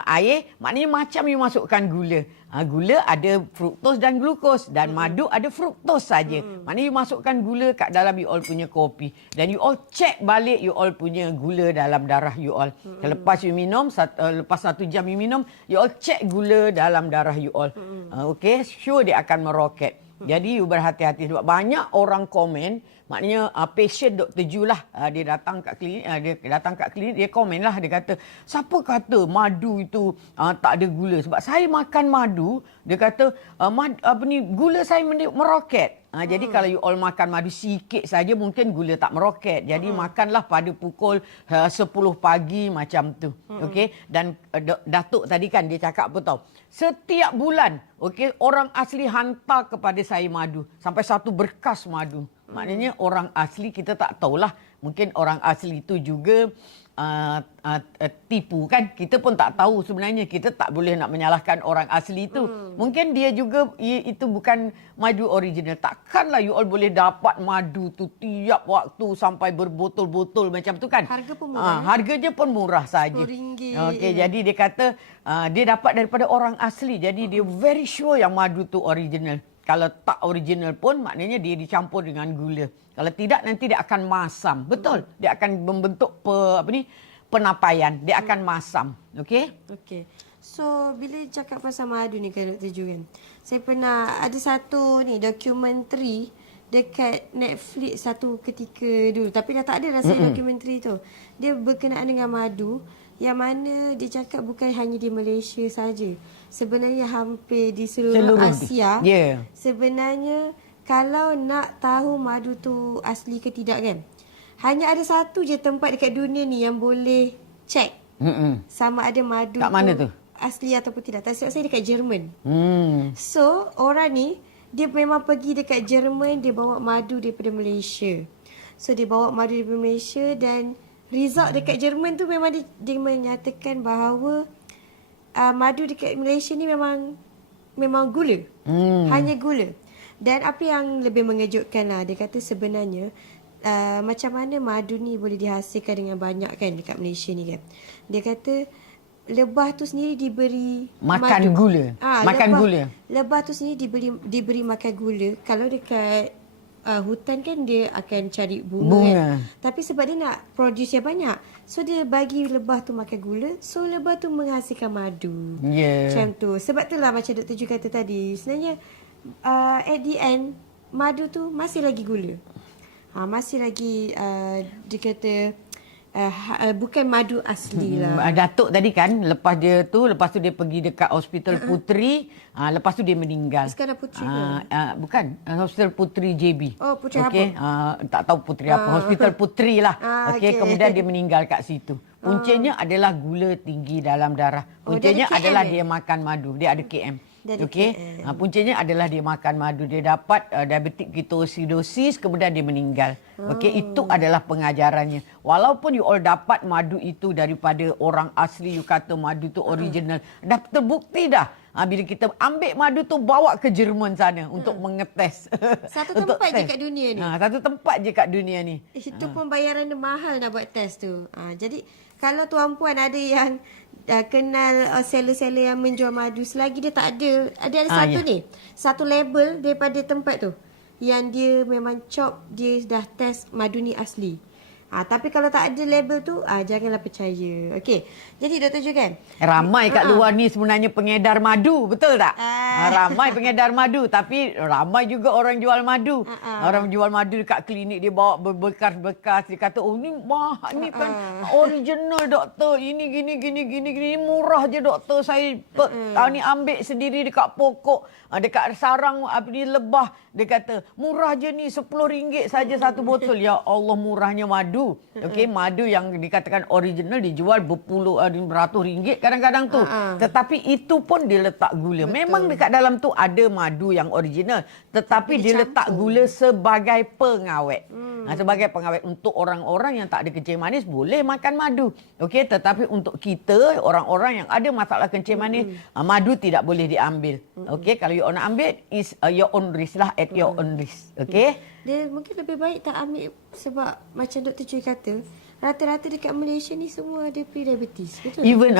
air, maknanya macam you masukkan gula. Gula ada fruktos dan glukos, dan madu ada fruktos saja. Maknanya you masukkan gula kat dalam you all punya kopi, dan you all check balik you all punya gula dalam darah you all. Lepas you minum, lepas 1 jam you minum, you all check gula dalam darah you all. Okay, sure dia akan meroket. Jadi you berhati-hati sebab banyak orang komen, maknanya patient Dr. Ju lah, dia datang kat klinik, dia komen lah, dia kata, siapa kata madu itu tak ada gula? Sebab saya makan madu, dia kata gula saya meroket. Jadi kalau you all makan madu sikit saja, mungkin gula tak meroket. Jadi makanlah pada pukul 10 pagi macam tu. Okey, dan Datuk tadi kan dia cakap apa tahu? Setiap bulan, okey, orang asli hantar kepada saya madu, sampai 1 berkas madu. Maknanya orang asli, kita tak tahulah, mungkin orang asli itu juga tipu kan. Kita pun tak tahu sebenarnya, kita tak boleh nak menyalahkan orang asli itu. Mungkin dia juga itu bukan madu original. Takkanlah you all boleh dapat madu tu tiap waktu sampai berbotol-botol macam tu kan. Harga pun murah. Harganya pun murah saja. RM10. Okey, jadi dia kata dia dapat daripada orang asli. Jadi dia very sure yang madu tu original. Kalau tak original pun maknanya dia dicampur dengan gula. Kalau tidak, nanti dia akan masam. Betul. Dia akan membentuk penapaian. Dia akan masam. Okey? Okey. So, bila cakap pasal madu ni kan Dr. Ju kan, saya pernah ada satu ni dokumentari dekat Netflix satu ketika dulu. Tapi dah tak ada dah saya dokumentari tu. Dia berkenaan dengan madu, yang mana dia cakap bukan hanya di Malaysia saja. Sebenarnya hampir di seluruh Asia. Yeah. Sebenarnya kalau nak tahu madu tu asli ke tidak kan, hanya ada satu je tempat dekat dunia ni yang boleh check sama ada madu kat mana tu asli ataupun tidak. Tak silap saya dekat Jerman. So orang ni dia memang pergi dekat Jerman, dia bawa madu daripada Malaysia. So dia bawa madu daripada Malaysia, dan result dekat Jerman tu memang dia menyatakan bahawa madu dekat Malaysia ni memang gula. Hanya gula. Dan apa yang lebih mengejutkan lah, dia kata sebenarnya macam mana madu ni boleh dihasilkan dengan banyak kan dekat Malaysia ni kan. Dia kata lebah tu sendiri diberi makan madu. Gula. Makan gula. Lebah tu sendiri diberi makan gula. Kalau dekat hutan kan dia akan cari bunga. Kan? Tapi sebab dia nak produce yang banyak, so dia bagi lebah tu makan gula, so lebah tu menghasilkan madu. Macam tu. Sebab itulah macam Dr. Ju kata tadi, sebenarnya at the end madu tu masih lagi gula. Masih lagi dia kata bukan madu asli lah. Datuk tadi kan, lepas tu dia pergi dekat Hospital Puteri, lepas tu dia meninggal. Iskandar Puteri bukan, Hospital Puteri JB. Oh, Puteri apa? Tak tahu Puteri apa, Hospital Puteri lah. Okay. Kemudian dia meninggal kat situ. Puncanya adalah gula tinggi dalam darah. Puncanya adalah dia makan madu. Dia ada KM. Okey. Puncanya adalah dia makan madu. Dia dapat diabetik ketoasidosis, kemudian dia meninggal. Okey, itu adalah pengajarannya. Walaupun you all dapat madu itu daripada orang asli, you kata madu tu original, dah terbukti dah. Bila kita ambil madu tu bawa ke Jerman sana untuk mengetes. Satu tempat je kat dunia ni. Satu tempat je kat dunia ni. Itu pun bayaran dia mahal nak buat test tu. Jadi kalau tuan-puan ada yang kenal seller-seller yang menjual madu, selagi dia tak ada satu ni, satu label daripada tempat tu yang dia memang chop, dia dah test madu ni asli. Tapi kalau tak ada label tu, janganlah percaya. Okey. Jadi Dr. Ju kan, ramai kat luar ni sebenarnya pengedar madu, betul tak? Ramai pengedar madu, tapi ramai juga orang jual madu. Orang jual madu dekat klinik, dia bawa berbekas-bekas, dia kata, "Oh, ni mahal, ni kan original doktor. Ini gini, murah je doktor. Saya ni ambil sendiri dekat pokok, dekat sarang ni lebah." Dia kata, "Murah je ni, RM10 saja satu botol." Ya Allah, murahnya madu. Okey, madu yang dikatakan original dijual beratus ringgit kadang-kadang tu. Tetapi itu pun dia letak gula. Betul. Memang dekat dalam tu ada madu yang original, tetapi dia letak gula sebagai pengawet. Sebagai pengawet untuk orang-orang yang tak ada kencing manis boleh makan madu. Okey, tetapi untuk kita orang-orang yang ada masalah kencing manis, madu tidak boleh diambil. Okey, kalau you nak ambil is your own risk lah, at your own risk. Okey. Dia mungkin lebih baik tak ambil sebab macam Dr. Joy kata, rata-rata dekat Malaysia ni semua ada pre-diabetes. Betul? Even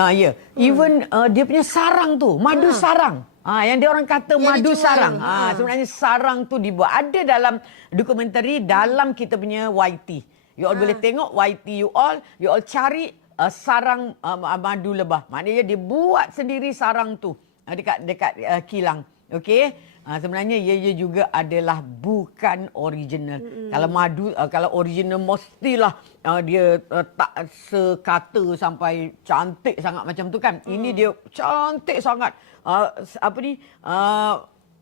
even dia punya sarang tu, madu sarang. Yang dia orang kata Yang madu dijual sarang. tu. Sebenarnya sarang tu dibuat ada dalam dokumentari dalam kita punya YT. You all boleh tengok YT you all cari sarang madu lebah. Maknanya dia buat sendiri sarang tu dekat kilang. Okey. Sebenarnya ia juga adalah bukan original. Kalau madu, kalau original mestilah dia tak sekata sampai cantik sangat macam tu kan. Ini dia cantik sangat.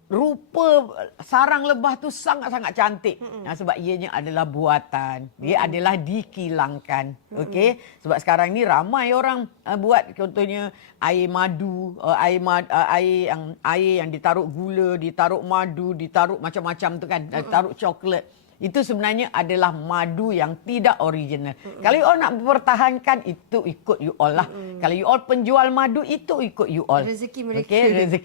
Rupa sarang lebah tu sangat-sangat cantik. Sebab ianya adalah buatan. Dia adalah dikilangkan. Okey. Sebab sekarang ni ramai orang buat contohnya air madu, air yang ditaruh gula, ditaruh madu, ditaruh macam-macam tu kan, ditaruh coklat. Itu sebenarnya adalah madu yang tidak original. Kalau you all nak mempertahankan, itu ikut you all lah. Kalau you all penjual madu, itu ikut you all. Rezeki mereka. Okey,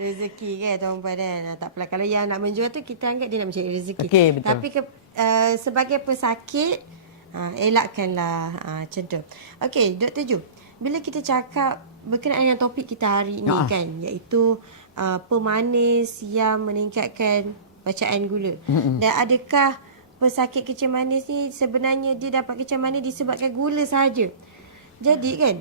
rezeki kan tuan-puan kan. Tak apalah, kalau yang nak menjual tu kita anggap dia nak mencari rezeki. Okey, betul. Tapi sebagai pesakit, elakkanlah macam tu. Okey, Dr. Ju, bila kita cakap berkenaan dengan topik kita hari ini kan, iaitu pemanis yang meningkatkan bacaan gula. Dan adakah pesakit kecil manis ni sebenarnya dia dapat kecil manis disebabkan gula sahaja? Jadi kan,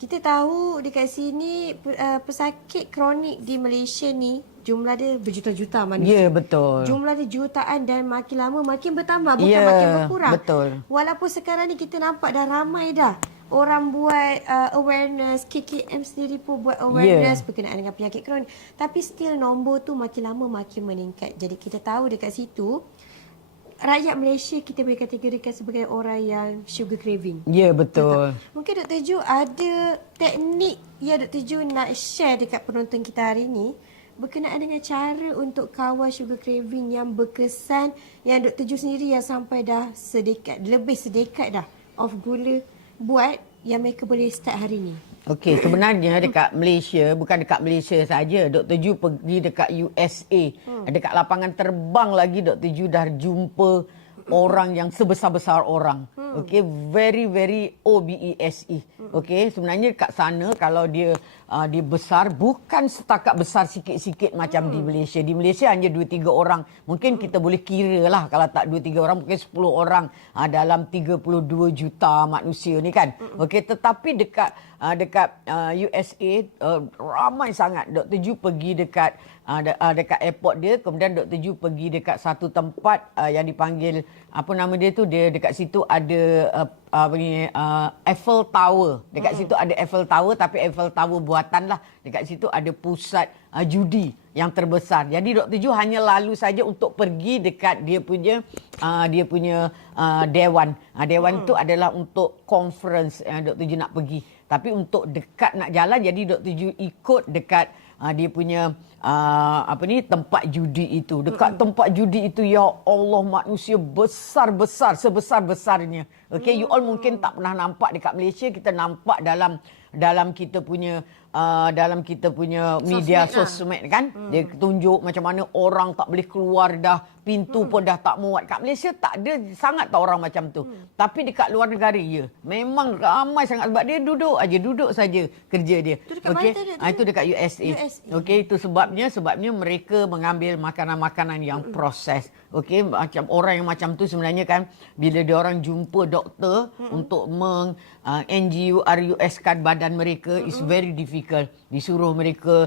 kita tahu dekat sini pesakit kronik di Malaysia ni jumlah dia berjuta-juta manusia. Ya, betul. Jumlah dia jutaan dan makin lama makin bertambah, bukan Ya, makin berkurang. betul. Walaupun sekarang ni kita nampak dah ramai dah orang buat awareness, KKM sendiri pun buat awareness berkenaan dengan penyakit kronik. Tapi still nombor tu makin lama makin meningkat. Jadi kita tahu dekat situ rakyat Malaysia kita boleh kategorikan sebagai orang yang sugar craving. Ya, betul. Mungkin Dr. Ju ada teknik yang Dr. Ju nak share dekat penonton kita hari ni berkenaan dengan cara untuk kawal sugar craving yang berkesan, yang Dr. Ju sendiri yang sampai dah lebih sedekat dah off gula buat, yang mereka boleh start hari ni. Okey, sebenarnya dekat Malaysia, bukan dekat Malaysia saja, Dr. Ju pergi dekat USA. Dekat lapangan terbang lagi Dr. Ju dah jumpa orang yang sebesar-besar orang. Okey, very obese. Okey, sebenarnya kat sana kalau dia besar, bukan setakat besar sikit-sikit macam di Malaysia. Di Malaysia hanya 2-3 orang. Mungkin kita boleh kira lah, kalau tak 2-3 orang, mungkin 10 orang dalam 32 juta manusia ni kan. Okey, tetapi dekat USA ramai sangat. Dr. Ju pergi dekat airport dia, kemudian Dr. Ju pergi dekat satu tempat yang dipanggil, apa nama dia tu, dia dekat situ ada Eiffel Tower. Dekat situ ada Eiffel Tower, tapi Eiffel Tower buatan lah. Dekat situ ada pusat judi yang terbesar. Jadi Dr. Ju hanya lalu saja untuk pergi dekat dia punya dewan. Dewan itu adalah untuk conference yang Dr. Ju nak pergi. Tapi untuk dekat nak jalan, jadi Dr. Ju ikut dekat dia punya tempat judi itu. Dekat tempat judi itu, ya Allah, manusia besar-besar, sebesar-besarnya. Okey, you all mungkin tak pernah nampak dekat Malaysia. Kita nampak dalam kita punya media sosmed kan. Dia tunjuk macam mana orang tak boleh keluar dah, pintu pun dah tak muat. Kat Malaysia tak ada sangat tak orang macam tu. Tapi dekat luar negara memang ramai sangat, sebab dia duduk saja kerja dia. Itu dekat mana tadi? Itu dekat USA. Okey, itu sebabnya mereka mengambil makanan-makanan yang proses. Okey, macam orang yang macam tu sebenarnya kan, bila dia orang jumpa doktor untuk NGRUS-kan badan mereka, is very difficult. Disuruh mereka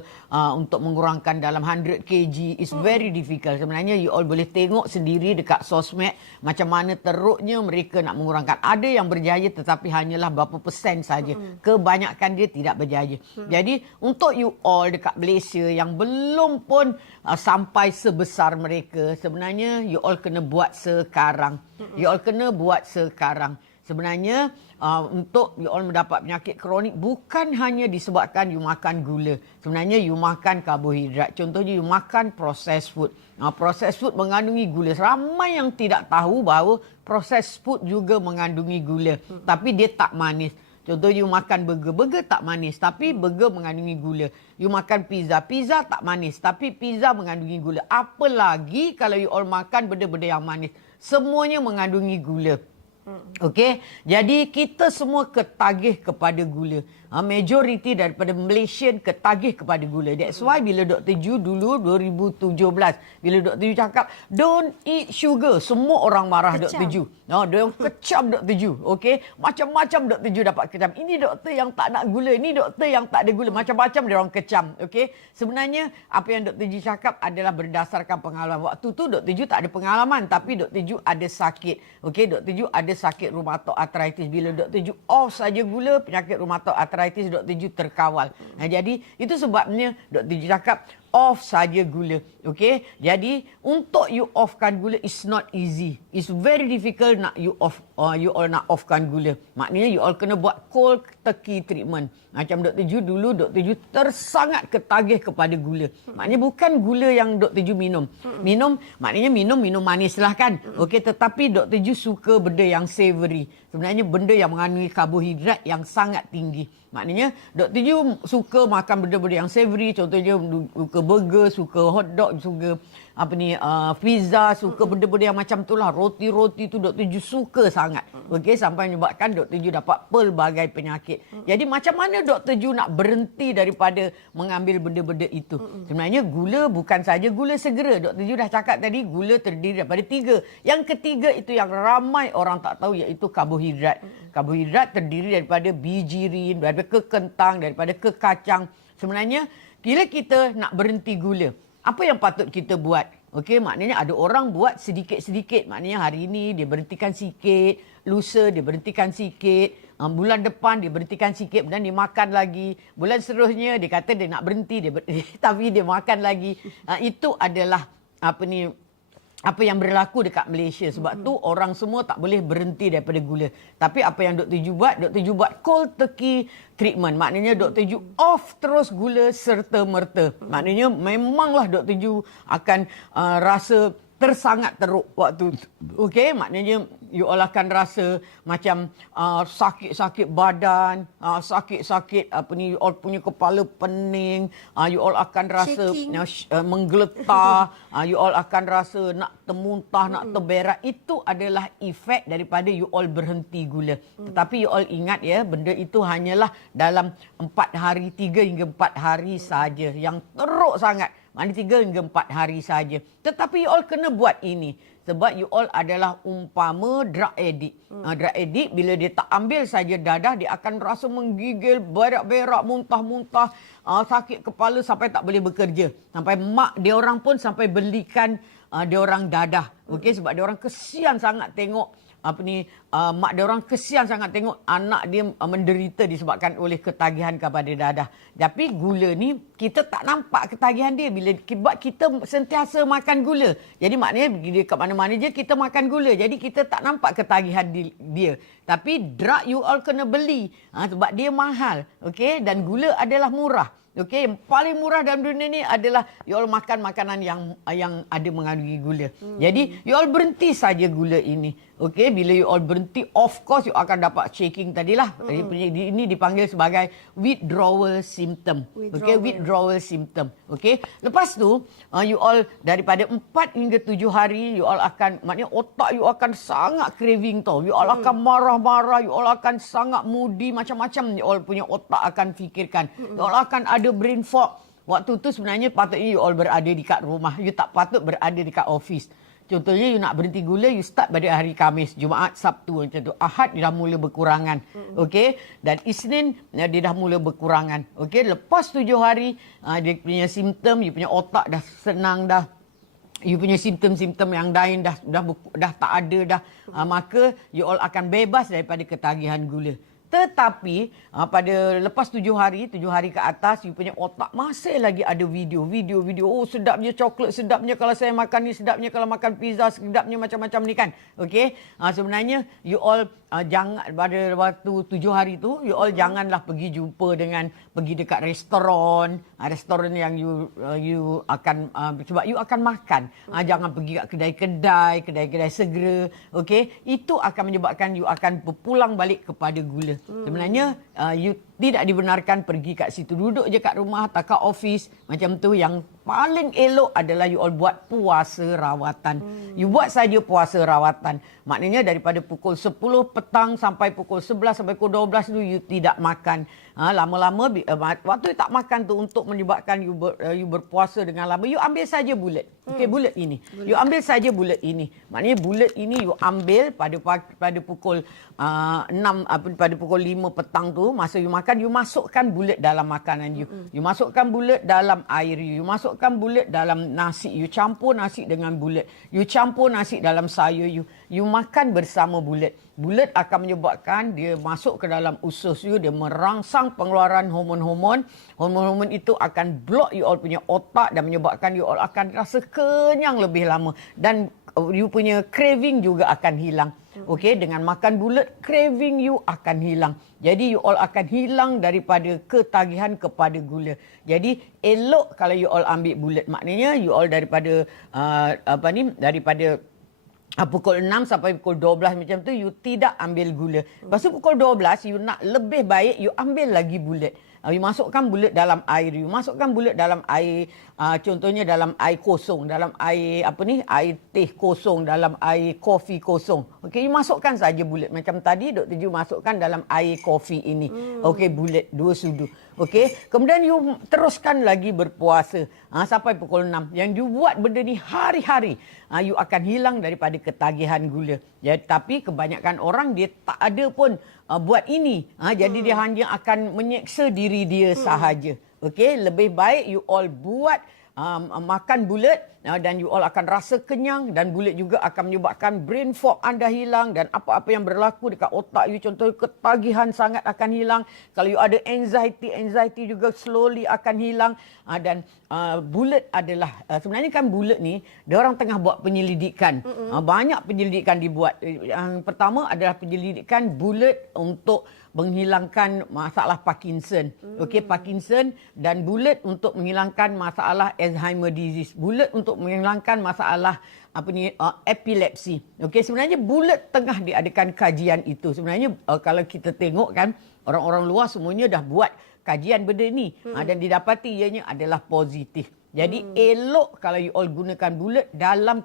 untuk mengurangkan dalam 100 kg, is very difficult. Sebenarnya you all boleh tengok sendiri dekat sosmed macam mana teruknya mereka nak mengurangkan. Ada yang berjaya tetapi hanyalah berapa persen saja. Kebanyakan dia tidak berjaya. Jadi untuk you all dekat Malaysia yang belum pun sampai sebesar mereka, sebenarnya you all kena buat sekarang. You all kena buat sekarang. Sebenarnya untuk you all mendapat penyakit kronik bukan hanya disebabkan you makan gula. Sebenarnya you makan karbohidrat. Contohnya you makan processed food. Processed food mengandungi gula. Ramai yang tidak tahu bahawa processed food juga mengandungi gula. Tapi dia tak manis. Contoh you makan burger. Burger tak manis tapi burger mengandungi gula. You makan pizza. Pizza tak manis tapi pizza mengandungi gula. Apalagi kalau you all makan benda-benda yang manis. Semuanya mengandungi gula. Okey, jadi kita semua ketagih kepada gula. Majoriti daripada Malaysian ketagih kepada gula. That's why bila Dr. Ju dulu 2017, bila Dr. Ju cakap don't eat sugar, semua orang marah Dr. Ju. Dia kecam Dr. Ju. Okey, macam-macam Dr. Ju dapat kecam. Ini doktor yang tak nak gula, ini doktor yang tak ada gula, macam-macam dia orang kecam. Okey, sebenarnya apa yang Dr. Ju cakap adalah berdasarkan pengalaman. Waktu tu Dr. Ju tak ada pengalaman tapi Dr. Ju ada sakit. Okey, Dr. Ju ada sakit rheumatoid arthritis. Bila Dr. Ju off saja gula, penyakit rheumatoid arthritis Dr. Ju terkawal. Jadi itu sebabnya Dr. Ju cakap off saja gula. Okey, jadi untuk you offkan gula is not easy. It's very difficult nak you off, you all nak offkan gula. Maknanya you all kena buat cold turkey treatment. Macam Dr. Ju dulu, Dr. Ju tersangat ketagih kepada gula. Maknanya bukan gula yang Dr. Ju minum. Maknanya minum manis lah kan. Okey, tetapi Dr. Ju suka benda yang savory. Sebenarnya benda yang mengandungi karbohidrat yang sangat tinggi. Maknanya Dr. Ju suka makan benda-benda yang savory. Contohnya suka burger, suka hotdog, suka pizza, suka benda-benda yang macam tu lah. Roti-roti tu Dr. Ju suka sangat. Okey, sampai menyebabkan Dr. Ju dapat pelbagai penyakit. Jadi macam mana Dr. Ju nak berhenti daripada mengambil benda-benda itu? Sebenarnya gula bukan saja gula segera. Dr. Ju dah cakap tadi gula terdiri daripada 3. Yang ketiga itu yang ramai orang tak tahu iaitu karbohidrat. Karbohidrat terdiri daripada bijirin, daripada kekentang, daripada kekacang. Sebenarnya bila kita nak berhenti gula, apa yang patut kita buat? Okey, maknanya ada orang buat sedikit-sedikit. Maknanya hari ini dia berhentikan sikit, lusa dia berhentikan sikit, bulan depan dia berhentikan sikit dan dia makan lagi. Bulan seterusnya dia kata dia nak berhenti tapi dia makan lagi. Itu adalah apa yang berlaku dekat Malaysia. Sebab tu orang semua tak boleh berhenti daripada gula. Tapi apa yang Dr. Ju buat? Dr. Ju buat cold turkey treatment. Maknanya Dr. Ju off terus gula serta-merta. Maknanya memanglah Dr. Ju akan rasa tersangat teruk waktu tu. Okey, maknanya you all akan rasa macam sakit-sakit badan, sakit-sakit you all punya kepala pening, you all akan rasa menggeletar, you all akan rasa nak termuntah, nak terberak. Itu adalah efek daripada you all berhenti gula. Tetapi you all ingat ya, benda itu hanyalah dalam 4 hari, 3 hingga 4 hari saja. Yang teruk sangat. Maknanya 3 hingga 4 hari saja. Tetapi you all kena buat ini. Sebab you all adalah umpama drug addict. Drug addict bila dia tak ambil saja dadah, dia akan rasa menggigil, berak-berak, muntah-muntah, sakit kepala sampai tak boleh bekerja. Sampai mak dia orang pun sampai belikan dia orang dadah. Okey, sebab dia orang kesian sangat tengok mak dia orang kesian sangat tengok anak dia menderita disebabkan oleh ketagihan kepada dadah. Tapi gula ni kita tak nampak ketagihan dia bila kita sentiasa makan gula. Jadi maknanya dia kat mana-mana je kita makan gula. Jadi kita tak nampak ketagihan dia. Tapi drug you all kena beli sebab dia mahal. Okey, dan gula adalah murah. Okey, yang paling murah dalam dunia ni adalah you all makan makanan yang ada mengandungi gula. Jadi you all berhenti saja gula ini. Okey, bila you all berhenti, of course you akan dapat shaking tadilah. Ini dipanggil sebagai withdrawal symptom. Okey, withdrawal symptom. Okey, lepas tu you all daripada 4 hingga 7 hari you all akan, maknanya otak you akan sangat craving tau. You all akan marah-marah, you all akan sangat moody, macam-macam you all punya otak akan fikirkan. You all akan ada brain fog. Waktu tu sebenarnya patutnya you all berada dekat rumah. You tak patut berada dekat office. Contohnya you nak berhenti gula, you start pada hari Khamis, Jumaat, Sabtu macam tu. Ahad dia dah mula berkurangan. Okey, dan Isnin dia dah mula berkurangan. Okey, lepas 7 hari dia punya simptom, you punya otak dah senang dah. You punya simptom-simptom yang lain dah tak ada dah. Maka you all akan bebas daripada ketagihan gula. Tetapi pada lepas 7 hari ke atas, you punya otak masih lagi ada video. Oh, sedapnya coklat, sedapnya kalau saya makan ni, sedapnya kalau makan pizza, sedapnya macam-macam ni kan. Okey, sebenarnya you all jangan pada waktu 7 hari tu, you all janganlah pergi dekat restoran yang you akan sebab you akan makan. Jangan pergi kat kedai-kedai segera. Okey, itu akan menyebabkan you akan berpulang balik kepada gula. Sebenarnya you tidak dibenarkan pergi kat situ. Duduk je kat rumah atau kat office. Macam tu yang paling elok adalah you all buat puasa rawatan. You buat saja puasa rawatan. Maknanya daripada pukul 10 petang sampai pukul 11 sampai pukul 12 tu you tidak makan. Lama-lama waktu you tak makan tu untuk menyebabkan you berpuasa dengan lama, you ambil saja bulat. Okey, bulat ini. You ambil saja bulat ini. Maknanya bulat ini you ambil pada pukul 6 pada pukul 5 petang tu masa you makan, you masukkan bulat dalam makanan you. You masukkan bulat dalam air you. You masukkan bulat dalam nasi. You campur nasi dengan bulat. You campur nasi dalam sayur you. You makan bersama bulat. Bulat akan menyebabkan dia masuk ke dalam usus you, dia merangsang pengeluaran hormon-hormon. Hormon-hormon itu akan block you all punya otak dan menyebabkan you all akan rasa kenyang lebih lama. Dan you punya craving juga akan hilang. Okey, dengan makan bulat, craving you akan hilang. Jadi you all akan hilang daripada ketagihan kepada gula. Jadi elok kalau you all ambil bulat. Maknanya you all daripada daripada pukul 6 sampai pukul 12 macam tu you tidak ambil gula. Lepas tu pukul 12 you nak lebih baik you ambil lagi bulat. You masukkan bulat dalam air. You masukkan bulat dalam air, contohnya dalam air kosong, dalam air air teh kosong, dalam air kopi kosong. Okey, you masukkan saja bulat. Macam tadi Dr. Ju masukkan dalam air kopi ini. Okey, bulat 2 sudu. Okey, kemudian you teruskan lagi berpuasa sampai pukul 6. Yang you buat benda ni hari-hari, you akan hilang daripada ketagihan gula. Ya, tapi kebanyakan orang dia tak ada pun buat ini. Jadi dia hanya akan menyeksa diri dia sahaja. Okey, lebih baik you all buat makan bulat dan you all akan rasa kenyang dan bulat juga akan menyebabkan brain fog anda hilang dan apa-apa yang berlaku dekat otak you, contoh ketagihan sangat akan hilang. Kalau you ada anxiety juga slowly akan hilang. Dan bulat adalah sebenarnya kan bulat ni dia orang tengah buat penyelidikan. Banyak penyelidikan dibuat. Yang pertama adalah penyelidikan bulat untuk menghilangkan masalah Parkinson. Okey, Parkinson, dan bulat untuk menghilangkan masalah Alzheimer disease. Bulat untuk menghilangkan masalah epilepsi. Okey, sebenarnya bulat tengah diadakan kajian itu. Sebenarnya kalau kita tengok kan orang-orang luar semuanya dah buat kajian benda ni dan didapati ianya adalah positif. Jadi elok kalau you all gunakan bulat dalam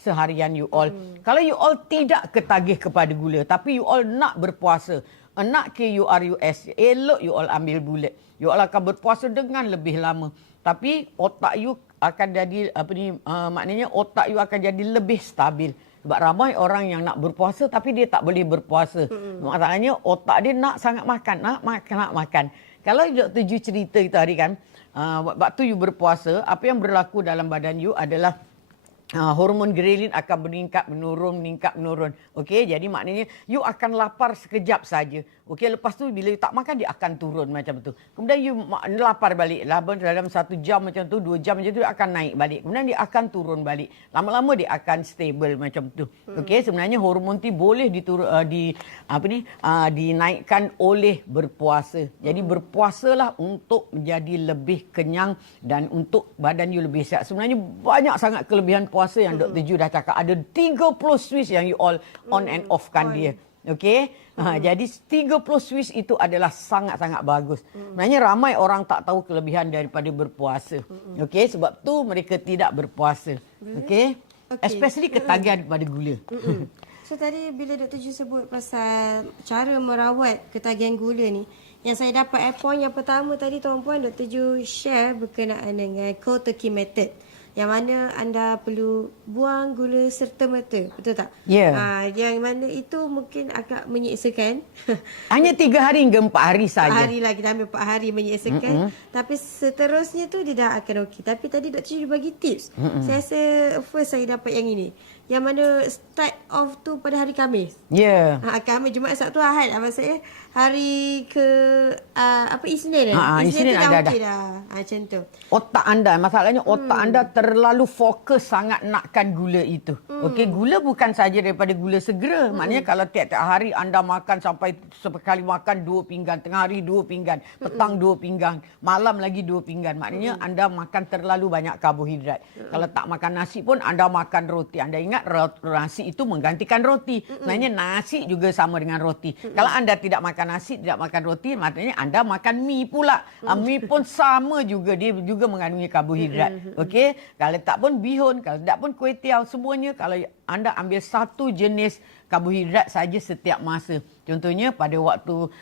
seharian you all. Kalau you all tidak ketagih kepada gula tapi you all nak berpuasa, nak KURUS, elok you all ambil bulat. You all akan berpuasa dengan lebih lama. Tapi otak you akan jadi maknanya otak you akan jadi lebih stabil. Sebab ramai orang yang nak berpuasa tapi dia tak boleh berpuasa. Masalahnya otak dia nak sangat makan, nak makan. Kalau Dr. Ju cerita itu hari kan, waktu you berpuasa, apa yang berlaku dalam badan you adalah hormon ghrelin akan meningkat menurun. Okey, jadi maknanya you akan lapar sekejap saja. Okey, lepas tu bila you tak makan dia akan turun macam tu. Kemudian you lapar balik. Dalam 1 jam macam tu, 2 jam macam tu dia akan naik balik. Kemudian dia akan turun balik. Lama-lama dia akan stable macam tu. Okey, sebenarnya hormon tu boleh dinaikkan oleh berpuasa. Jadi berpuasalah untuk menjadi lebih kenyang dan untuk badan you lebih sihat. Sebenarnya banyak sangat kelebihan puasa yang Dr. Ju dah cakap. Ada 30 switch yang you all on and off kan dia. Okey. Jadi 30 switch itu adalah sangat-sangat bagus. Sebenarnya ramai orang tak tahu kelebihan daripada berpuasa. Okey, sebab tu mereka tidak berpuasa. Okey. Especially ketagihan kepada gula. So tadi bila Dr. Ju sebut pasal cara merawat ketagihan gula ni, yang saya dapat point yang pertama tadi tuan-puan Dr. Ju share berkenaan dengan cold turkey method. Yang mana anda perlu buang gula serta-merta. Betul tak? Ya. Yeah. Yang mana itu mungkin agak menyeksakan. Hanya 3 hari hingga 4 hari saja. 4 hari lah, kita ambil 4 hari menyeksakan. Tapi seterusnya tu dia dah akan okey. Tapi tadi Dr. Ju bagi tips. Saya rasa first saya dapat yang ini. Yang mana start off tu pada hari Khamis. Ya. Yeah. Khamis, Jumaat, Sabtu, Ahad. Maksudnya hari ke Isnin. Isnin tu dah ada. okey dah. Macam tu. Otak anda, masalahnya otak anda terlalu fokus sangat nakkan gula itu. Okey, gula bukan saja daripada gula segera. Maknanya kalau tiap-tiap hari anda makan sampai sekali makan 2 pinggan, tengah hari 2 pinggan, petang 2 pinggan, malam lagi 2 pinggan. Maknanya anda makan terlalu banyak karbohidrat. Kalau tak makan nasi pun anda makan roti. Anda ingat ingat nasi itu menggantikan roti. Sebenarnya nasi juga sama dengan roti. Kalau anda tidak makan nasi, tidak makan roti, maknanya anda makan mi pula. Mi pun sama juga, dia juga mengandungi karbohidrat. Okey, kalau tak pun bihun, kalau tak pun kuih tiaw, semuanya kalau anda ambil satu jenis karbohidrat saja setiap masa. Contohnya pada waktu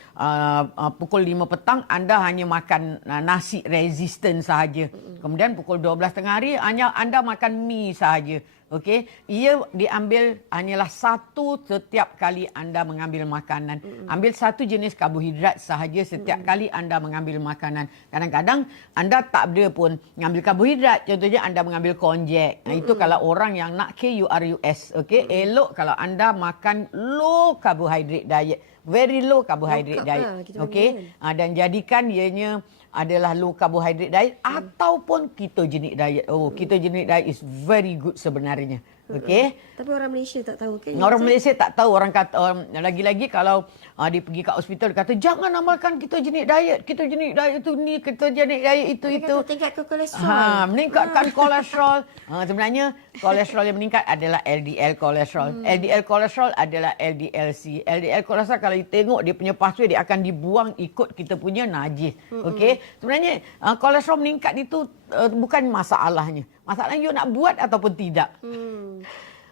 pukul 5 petang anda hanya makan nasi resistant sahaja. Kemudian pukul 12 tengah hari hanya anda makan mi sahaja. Okey, ia diambil hanyalah satu setiap kali anda mengambil makanan. Ambil satu jenis karbohidrat sahaja setiap kali anda mengambil makanan. Kadang-kadang anda tak ada pun mengambil karbohidrat. Contohnya anda mengambil konjak. Itu kalau orang yang nak KURUS. Okey, elok kalau anda makan low carbohydrate diet. Very low carbohydrate diet. Okey, dan jadikan ianya adalah low carbohydrate diet ataupun ketogenic diet. Oh, ketogenic diet is very good sebenarnya. Okey. Tapi orang Malaysia tak tahu kan? Orang Malaysia tak tahu. Orang kata lagi-lagi kalau dia pergi ke hospital, dia kata jangan amalkan ketogenic diet. Ketogenic diet itu ni, ketogenic diet itu. Tingkatkan kolesterol. Meningkatkan kolesterol. Sebenarnya kolesterol yang meningkat adalah LDL kolesterol. LDL kolesterol adalah LDLC. LDL kolesterol kalau you tengok dia punya pathway, dia akan dibuang ikut kita punya najis. Okey. Sebenarnya kolesterol meningkat itu bukan masalahnya. Masalahnya you nak buat ataupun tidak.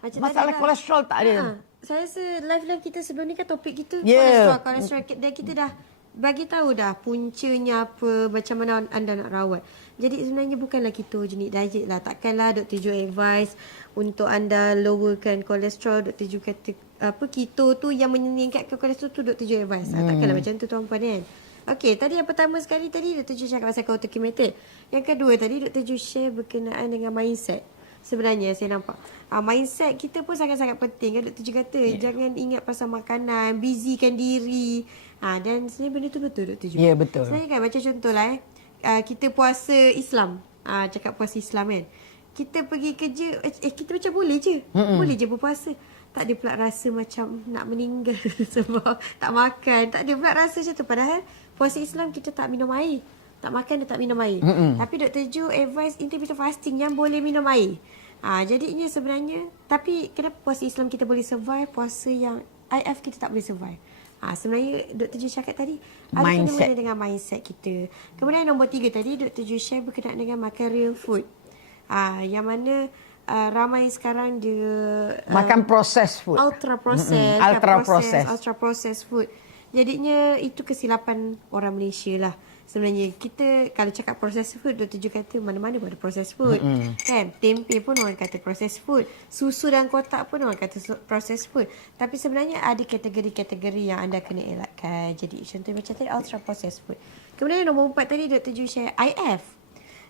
Masalah kolesterol tak ada. Saya rasa live kita sebelum ni kan topik kita kolesterol. Dan kita dah bagi tahu dah puncanya apa, macam mana anda nak rawat. Jadi sebenarnya bukanlah ketogenic diet lah. Takkanlah Dr. Jo advise untuk anda lowerkan kolesterol. Dr. Jo kata keto tu yang meningkatkan kolesterol tu Dr. Jo advise. Takkanlah macam tu tuan-puan kan. Okey, tadi yang pertama sekali tadi Dr. Jo cakap pasal Kautokeyo method. Yang kedua tadi Dr. Jo share berkenaan dengan mindset. Sebenarnya saya nampak mindset kita pun sangat-sangat penting kan. Dr. Jo kata jangan ingat pasal makanan, busykan diri. Dan sebenarnya benda tu betul Dr. Jo. Ya, betul. Sebenarnya kan macam contohlah kita puasa Islam. Cakap puasa Islam kan. Kita pergi kerja kita macam boleh je. Boleh je berpuasa. Tak ada pula rasa macam nak meninggal sebab tak makan. Tak ada pula rasa macam tu. Padahal puasa Islam kita tak minum air. Tak makan dan tak minum air. Tapi Dr. Jo advise intermittent fasting yang boleh minum air. Jadinya sebenarnya, tapi kenapa puasa Islam kita boleh survive, puasa yang IF kita tak boleh survive? Sebenarnya Dr. Jo cakap tadi ada kena dengan mindset kita. Kemudian nombor 3 tadi Dr. Jo share berkenaan dengan makan real food. Yang mana ramai sekarang dia makan processed food. Ultra processed food. Jadinya itu kesilapan orang Malaysia lah. Sebenarnya kita kalau cakap processed food, Dr. Jo kata mana-mana pun ada processed food. Kan? Tempe pun orang kata processed food. Susu dan kotak pun orang kata processed food. Tapi sebenarnya ada kategori-kategori yang anda kena elakkan. Jadi contoh macam tadi ultra processed food. Kemudian nombor 4 tadi Dr. Jo share IF.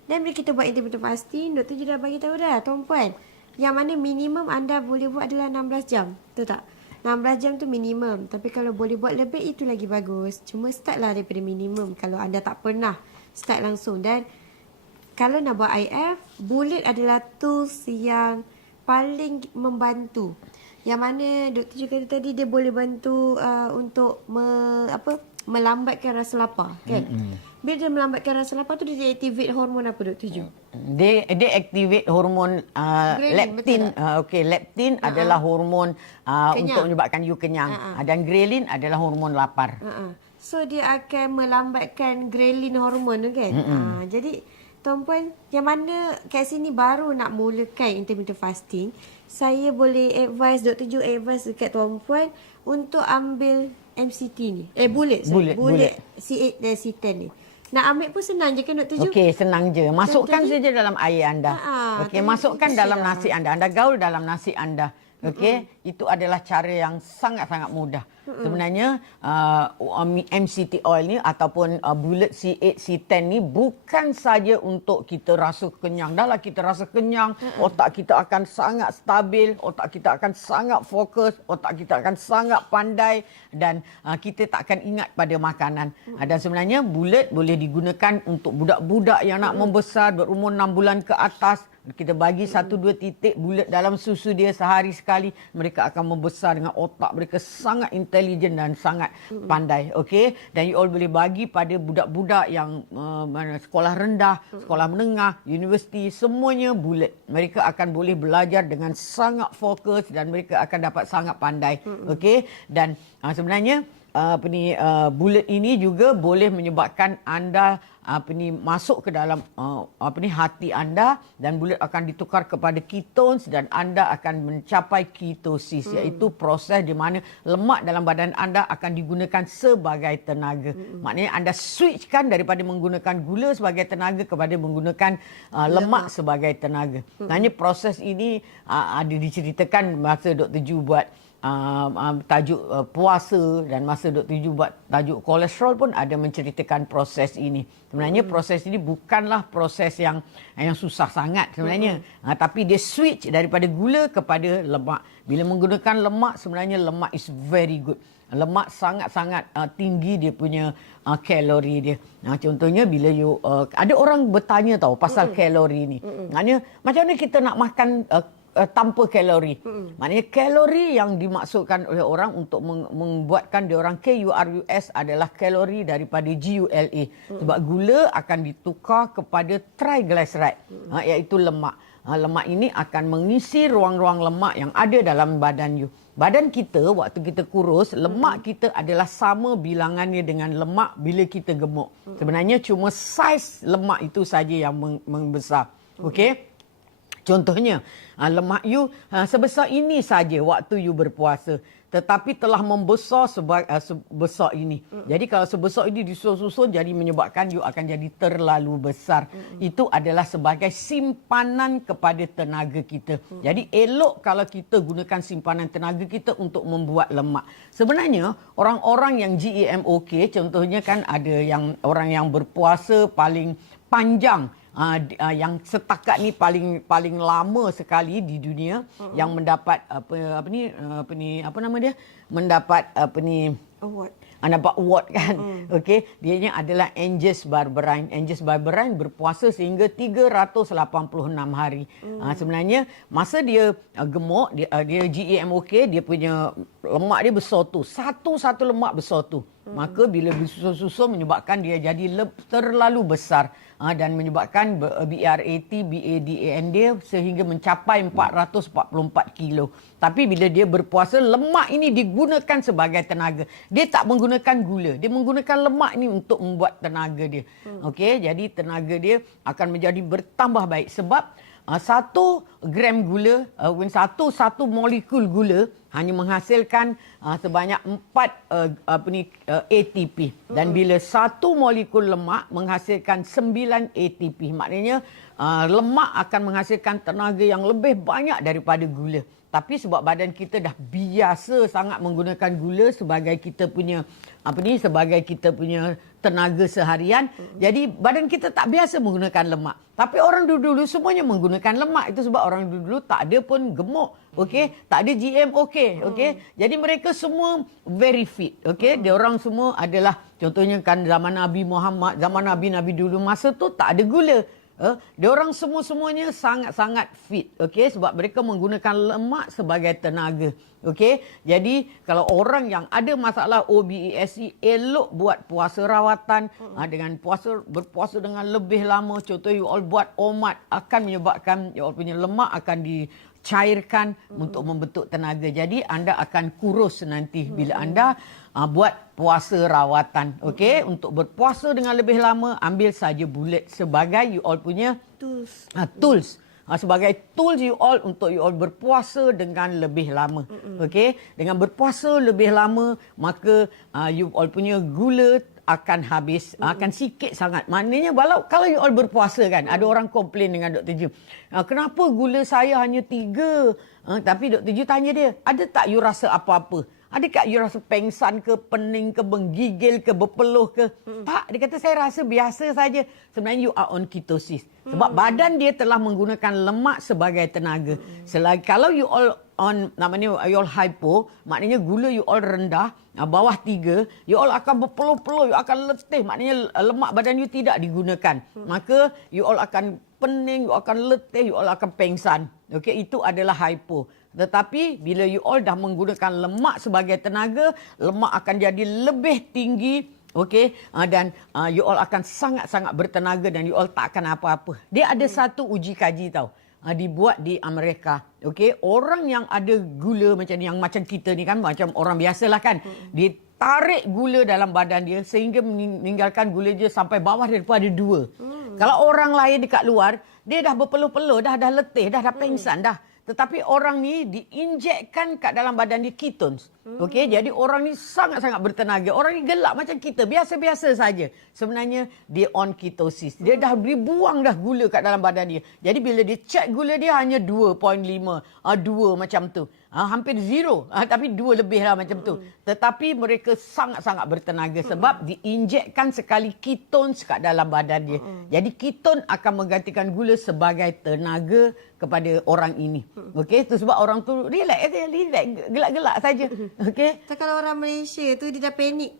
Dan bila kita buat intermittent fasting, Dr. Jo dah bagi tahu dah tuan-puan. Yang mana minimum anda boleh buat adalah 16 jam. Betul tak? 16 jam tu minimum. Tapi kalau boleh buat lebih itu lagi bagus. Cuma startlah daripada minimum kalau anda tak pernah start langsung. Dan kalau nak buat IF, bulat adalah tools yang paling membantu. Yang mana Dr. Jo kata tadi dia boleh bantu untuk melambatkan rasa lapar kan. Bila dia melambatkan rasa lapar tu dia activate hormon apa Dr. Jo? Dia activate hormon leptin. Leptin adalah hormon untuk menyebabkan you kenyang. Dan ghrelin adalah hormon lapar. So dia akan melambatkan ghrelin hormon tu kan. Jadi tuan-puan yang mana kat sini baru nak mulakan intermittent fasting, saya boleh advise Dr. Jo advise dekat tuan-puan untuk ambil MCT ni. Bulat C8 dan C10 ni. Nak ambil pun senang je kan Dr. Jo? Okey, senang je. Masukkan saja dalam air anda. Okey, masukkan dalam nasi anda. Anda gaul dalam nasi anda. Okey, itu adalah cara yang sangat-sangat mudah. Sebenarnya MCT oil ni ataupun bulat C8, C10 ni bukan saja untuk kita rasa kenyang. Dah lah kita rasa kenyang, otak kita akan sangat stabil, otak kita akan sangat fokus, otak kita akan sangat pandai dan kita tak akan ingat pada makanan. Dan sebenarnya bulat boleh digunakan untuk budak-budak yang nak membesar berumur 6 bulan ke atas. Kita bagi 1-2 titik bulat dalam susu dia sehari sekali, mereka akan membesar dengan otak mereka sangat intelligent. intelligent dan sangat pandai. Okey, dan you all boleh bagi pada budak-budak yang sekolah rendah, sekolah menengah, universiti, semuanya bulat. Mereka akan boleh belajar dengan sangat fokus dan mereka akan dapat sangat pandai. Okey, dan sebenarnya bulat ini juga boleh menyebabkan anda masuk ke dalam hati anda, dan bulat akan ditukar kepada ketones dan anda akan mencapai ketosis, iaitu proses di mana lemak dalam badan anda akan digunakan sebagai tenaga. Maknanya anda switchkan daripada menggunakan gula sebagai tenaga kepada menggunakan lemak sebagai tenaga. Maknanya proses ini ada diceritakan masa Dr. Ju buat tajuk puasa, dan masa Dr. Ju buat tajuk kolesterol pun ada menceritakan proses ini. Sebenarnya proses ini bukanlah proses yang susah sangat sebenarnya. Tapi dia switch daripada gula kepada lemak. Bila menggunakan lemak, sebenarnya lemak is very good. Lemak sangat-sangat tinggi dia punya kalori dia. Contohnya bila ada orang bertanya tahu pasal kalori ni. Maknanya macam mana kita nak makan tanpa kalori. Maknanya kalori yang dimaksudkan oleh orang untuk membuatkan dia orang KURUS adalah kalori daripada GULA. Sebab gula akan ditukar kepada triglyceride, iaitu lemak. Lemak ini akan mengisi ruang-ruang lemak yang ada dalam badan you. Badan kita waktu kita kurus, lemak kita adalah sama bilangannya dengan lemak bila kita gemuk. Sebenarnya cuma saiz lemak itu saja yang membesar. Okey? Contohnya, lemak you sebesar ini saja waktu you berpuasa, tetapi telah membesar sebesar ini. Jadi kalau sebesar ini disusun-susun, jadi menyebabkan you akan jadi terlalu besar. Itu adalah sebagai simpanan kepada tenaga kita. Jadi elok kalau kita gunakan simpanan tenaga kita untuk membuat lemak. Sebenarnya orang-orang yang GEMOK, contohnya kan ada yang orang yang berpuasa paling panjang, yang setakat ni paling lama sekali di dunia, yang mendapat mendapat award. Dapat award kan. Okey, dianya adalah Angus Barberine. Angus Barberine berpuasa sehingga 386 hari. Sebenarnya masa dia gemuk, dia GEMOK, dia punya lemak dia besar tu. Satu lemak besar tu. Maka bila disusun-susun menyebabkan dia jadi terlalu besar, dan menyebabkan BRAT, BADAN dia sehingga mencapai 444 kilo. Tapi bila dia berpuasa, lemak ini digunakan sebagai tenaga. Dia tak menggunakan gula. Dia menggunakan lemak ini untuk membuat tenaga dia. Okey, jadi tenaga dia akan menjadi bertambah baik. Sebab 1 gram gula, satu molekul gula hanya menghasilkan sebanyak 4 ATP. Dan bila 1 molekul lemak menghasilkan 9 ATP. Maknanya lemak akan menghasilkan tenaga yang lebih banyak daripada gula. Tapi sebab badan kita dah biasa sangat menggunakan gula sebagai kita punya tenaga seharian, jadi badan kita tak biasa menggunakan lemak. Tapi orang dulu-dulu semuanya menggunakan lemak. Itu sebab orang dulu-dulu tak ada pun gemuk, okey, tak ada GMOK, okey. Jadi mereka semua very fit, okey. Dia orang semua adalah, contohnya kan zaman Nabi Muhammad, zaman Nabi dulu masa tu tak ada gula. Dia orang semua-semuanya sangat-sangat fit, okey, sebab mereka menggunakan lemak sebagai tenaga, okey. Jadi kalau orang yang ada masalah OBESE, elok buat puasa rawatan, dengan berpuasa dengan lebih lama. Contoh you all buat omat, akan menyebabkan you all punya lemak akan dicairkan untuk membentuk tenaga. Jadi anda akan kurus nanti bila anda buat puasa rawatan. Okey, untuk berpuasa dengan lebih lama, ambil saja bulat sebagai you all punya tools. Sebagai tools you all untuk you all berpuasa dengan lebih lama. Okey, dengan berpuasa lebih lama, maka you all punya gula akan habis, akan sikit sangat. Maknanya kalau you all berpuasa kan, ada orang komplain dengan Dr. Ju, kenapa gula saya hanya 3? Tapi Dr. Ju tanya dia, ada tak you rasa apa-apa? Adakah you rasa pengsan ke, pening ke, menggigil ke, berpeluh ke? Tak, dia kata saya rasa biasa saja. Sebenarnya you are on ketosis. Sebab badan dia telah menggunakan lemak sebagai tenaga. Selagi kalau you all on namanya you all hypo, maknanya gula you all rendah, bawah 3, you all akan berpeluh-peluh, you akan letih, maknanya lemak badan you tidak digunakan. Maka you all akan pening, you akan letih, you all akan pengsan. Okey, itu adalah hypo. Tetapi bila you all dah menggunakan lemak sebagai tenaga, lemak akan jadi lebih tinggi, okey, dan you all akan sangat-sangat bertenaga dan you all tak akan apa-apa. Dia ada satu uji kaji tau, dibuat di Amerika. Okey, orang yang ada gula macam ni, yang macam kita ni kan, macam orang biasalah kan, dia tarik gula dalam badan dia sehingga meninggalkan gula dia sampai bawah daripada 2. Kalau orang lain dekat luar, dia dah berpeluh-peluh, dah letih, dah pengsan dah. Tetapi orang ni diinjekkan kat dalam badan dia ketones. Okey, jadi orang ni sangat-sangat bertenaga. Orang ni gelak macam kita, biasa-biasa saja. Sebenarnya dia on ketosis. Dia dah dibuang dah gula kat dalam badan dia. Jadi bila dia check gula dia hanya 2.5, 2 macam tu. Hampir zero, tapi 2 lebih lah macam tu. Tetapi mereka sangat-sangat bertenaga sebab diinjekkan sekali ketones kat dalam badan dia. Jadi keton akan menggantikan gula sebagai tenaga kepada orang ini. Okey, tu sebab orang tu relax, gelak-gelak saja. Okey. Tak, kalau orang Malaysia tu dia dah panik.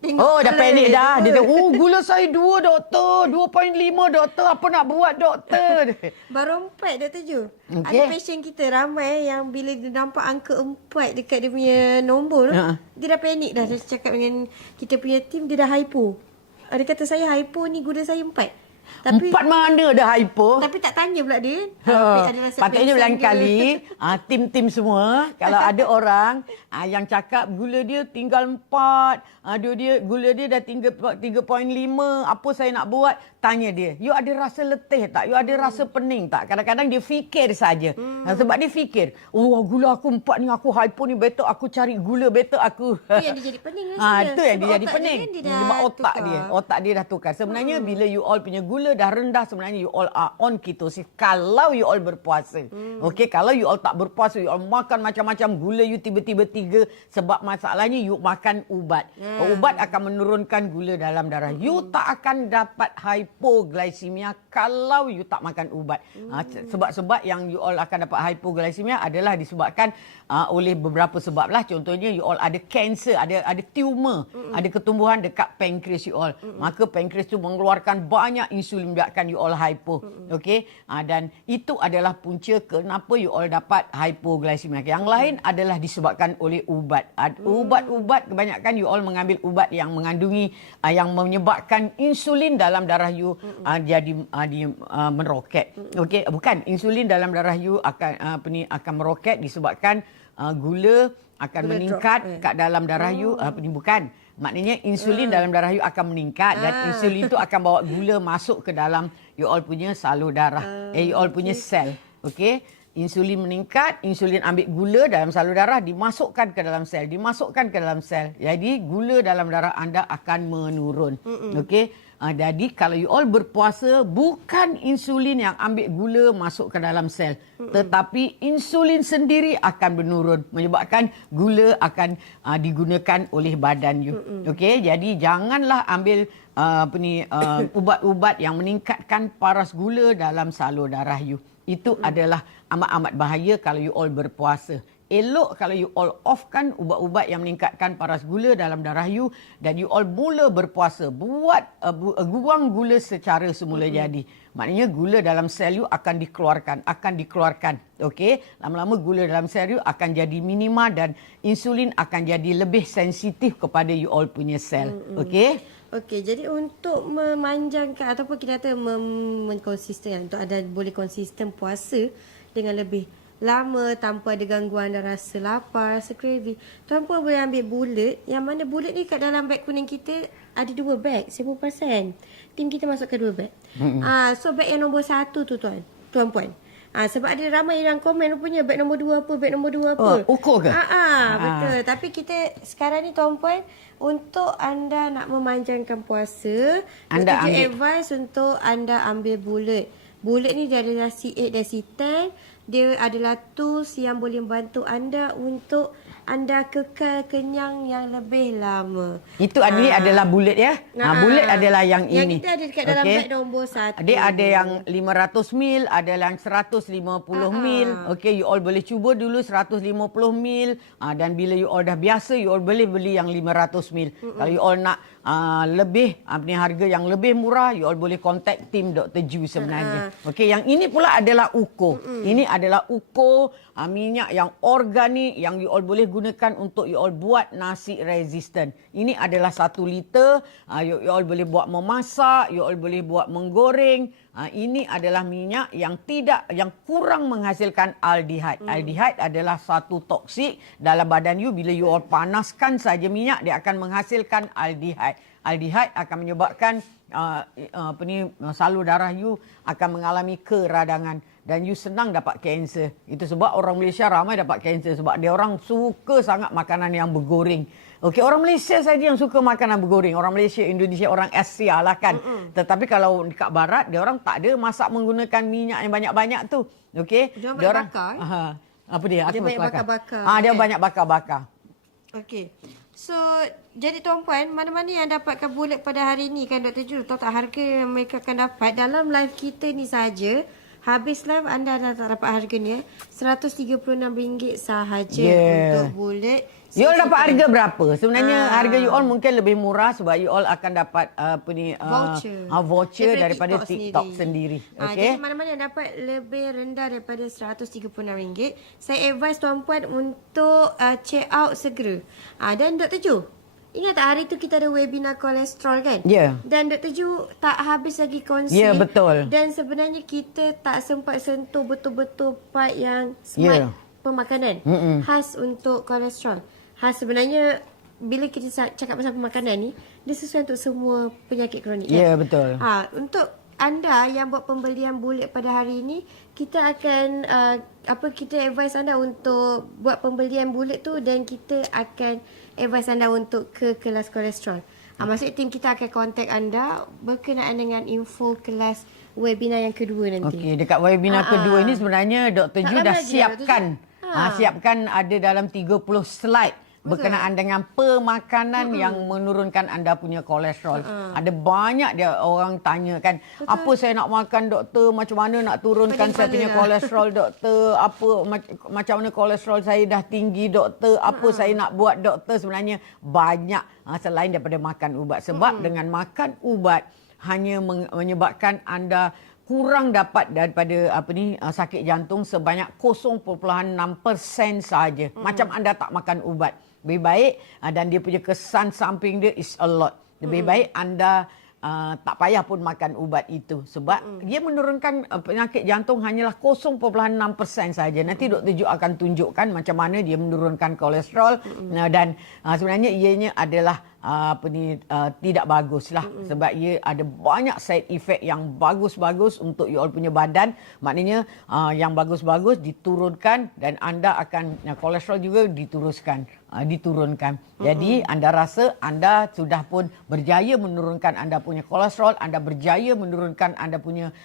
Dah panik dah. Dia kata, gula saya 2 doktor, 2.5 doktor, apa nak buat doktor? Baru 4 Dr. Ju. Okay. Ada pasien kita ramai yang bila dia nampak angka 4 dekat dia punya nombor, dia dah panik dah. Dia cakap dengan kita punya tim, dia dah hypo. Dia kata saya hypo ni, gula saya 4. Tapi 4 mana dah hypo? Tapi tak tanya pula dia. Patutnya lain kali tim-tim semua, kalau ada orang yang cakap gula dia tinggal 4, gula dia dah tinggal 3.5, apa saya nak buat? Tanya dia, you ada rasa letih tak? You ada rasa pening tak? Kadang-kadang dia fikir saja. Sebab dia fikir, gula aku 4 ni, aku hypo ni, better aku cari gula, better aku. Itu yang dia jadi pening rasanya. Itu yang dia jadi otak pening. Dia kan, Sebab otak dia dah tukar. Sebenarnya bila you all punya gula dah rendah, sebenarnya you all are on ketosis. Kalau you all berpuasa. Okey, kalau you all tak berpuasa, you all makan macam-macam, gula you tiba-tiba 3, sebab masalahnya you makan ubat. Ubat akan menurunkan gula dalam darah. You tak akan dapat hypoglycemia kalau you tak makan ubat. Sebab-sebab yang you all akan dapat hypoglycemia adalah disebabkan oleh beberapa sebab lah. Contohnya you all ada kanser, ada tumor, ada ketumbuhan dekat pankreas you all. Maka pankreas tu mengeluarkan banyak insulin, menyebabkan you all hypo. Okey, dan itu adalah punca kenapa you all dapat hypoglycemia. Yang lain adalah disebabkan oleh ubat. Ubat-ubat, kebanyakan you all mengambil ubat yang mengandungi yang menyebabkan insulin dalam darah you jadi meroket. Okey, bukan, insulin dalam darah you akan meroket disebabkan gula akan meningkat kat dalam darah you. Bukan, maknanya insulin dalam darah you akan meningkat dan insulin tu akan bawa gula masuk ke dalam you all punya salur darah, you all punya sel. Okey, insulin meningkat, insulin ambil gula dalam salur darah, dimasukkan ke dalam sel. Jadi gula dalam darah anda akan menurun. Okey. Jadi kalau you all berpuasa, bukan insulin yang ambil gula masuk ke dalam sel, tetapi insulin sendiri akan menurun, menyebabkan gula akan digunakan oleh badan you. Okey, jadi janganlah ambil ubat-ubat yang meningkatkan paras gula dalam salur darah you. Itu adalah amat-amat bahaya kalau you all berpuasa. Elok kalau you all offkan ubat-ubat yang meningkatkan paras gula dalam darah you dan you all mula berpuasa. Buang gula secara semula jadi. Maknanya gula dalam sel you akan dikeluarkan. Okey, lama-lama gula dalam sel you akan jadi minima dan insulin akan jadi lebih sensitif kepada you all punya sel. Okey? Okey, jadi untuk memanjangkan ataupun kita kata mengkonsisten, untuk ada boleh konsisten puasa dengan lebih lama tanpa ada gangguan dan rasa lapar, rasa craving, tuan puan boleh ambil bulat, yang mana bulat ni kat dalam beg kuning kita ada 2 beg, 10%. Tim kita masukkan 2 beg. So beg yang nombor 1 tu tuan puan. Sebab ada ramai yang komen punya beg nombor 2 apa, beg nombor 2 apa. Ukur ke? Betul. Tapi kita sekarang ni tuan puan, untuk anda nak memanjangkan puasa, anda advice untuk anda ambil bulat. Bulat ni dia adalah C8 dan C10. Dia adalah tools yang boleh membantu anda untuk anda kekal kenyang yang lebih lama. Itu adalah bulat ya. Bulat adalah yang ini. Yang kita ada dekat dalam beg nombor 1. Dia ada yang 500 mil, ada yang 150 mil. Okey, you all boleh cuba dulu 150 mil. Dan bila you all dah biasa, you all boleh beli yang 500 mil. Kalau you all nak lebih harga yang lebih murah, you all boleh contact tim Dr. Ju sebenarnya. Okey, yang ini pula adalah Uko. Ini adalah Uko, minyak yang organik yang you all boleh gunakan untuk you all buat nasi resistant. Ini adalah 1 liter. You all boleh buat memasak, you all boleh buat menggoreng. Ini adalah minyak yang kurang menghasilkan aldehyde. Aldehyde adalah satu toksik dalam badan you. Bila you all panaskan saja minyak, dia akan menghasilkan aldehyde. Aldehyde akan menyebabkan salur darah you akan mengalami keradangan dan you senang dapat kanser. Itu sebab orang Malaysia ramai dapat kanser sebab dia orang suka sangat makanan yang bergoreng. Okey, orang Malaysia saja yang suka makanan bergoreng. Orang Malaysia, Indonesia, orang Asia lah kan. Tetapi kalau dekat barat, dia orang tak ada masak menggunakan minyak yang banyak-banyak tu. Okey, dia orang bakar. Apa dia? Dia banyak bakar-bakar. Dia banyak bakar-bakar. Okey. So, jadi tuan-puan, mana-mana yang dapatkan bulat pada hari ni kan Dr. Ju, tahu tak harga yang mereka akan dapat dalam live kita ni saja. Habis live anda dah tak dapat harganya RM136 sahaja untuk bulat. You all dapat harga berapa? Sebenarnya harga you all mungkin lebih murah sebab you all akan dapat voucher daripada TikTok sendiri. Jadi mana-mana yang dapat lebih rendah daripada RM136, saya advise tuan-puan untuk check out segera. Dan Dr. Ju, ingat tak hari tu kita ada webinar kolesterol kan? Ya. Dan Dr. Ju tak habis lagi kongsi. Ya, betul. Dan sebenarnya kita tak sempat sentuh betul-betul part yang smart pemakanan. Khas untuk kolesterol. Sebenarnya bila kita cakap pasal pemakanan ni, dia sesuai untuk semua penyakit kronik. Ya, betul. Untuk anda yang buat pembelian bulat pada hari ini, kita akan kita advise anda untuk buat pembelian bulat tu dan kita akan advise anda untuk ke kelas kolesterol. Maksudnya tim kita akan kontak anda berkenaan dengan info kelas webinar yang kedua nanti. Okey, dekat webinar kedua ni sebenarnya Dr. Ju dah siapkan. Siapkan ada dalam 30 slide berkenaan dengan pemakanan yang menurunkan anda punya kolesterol. Ada banyak dia orang tanya kan, apa saya nak makan doktor, macam mana nak turunkan saya punya kolesterol doktor, macam mana kolesterol saya dah tinggi doktor, apa saya nak buat doktor. Sebenarnya banyak selain daripada makan ubat. Sebab dengan makan ubat hanya menyebabkan anda kurang dapat daripada sakit jantung sebanyak 0.6% saja. Macam anda tak makan ubat. Lebih baik dan dia punya kesan samping dia is a lot. Lebih baik anda tak payah pun makan ubat itu sebab dia menurunkan penyakit jantung hanyalah 0.6% saja. Nanti Dr. Ju akan tunjukkan macam mana dia menurunkan kolesterol dan sebenarnya ianya adalah tidak baguslah sebab ia ada banyak side effect yang bagus-bagus untuk you all punya badan. Maknanya yang bagus-bagus diturunkan dan anda akan kolesterol juga diturunkan. Jadi anda rasa anda sudah pun berjaya menurunkan anda punya kolesterol, anda berjaya menurunkan anda punya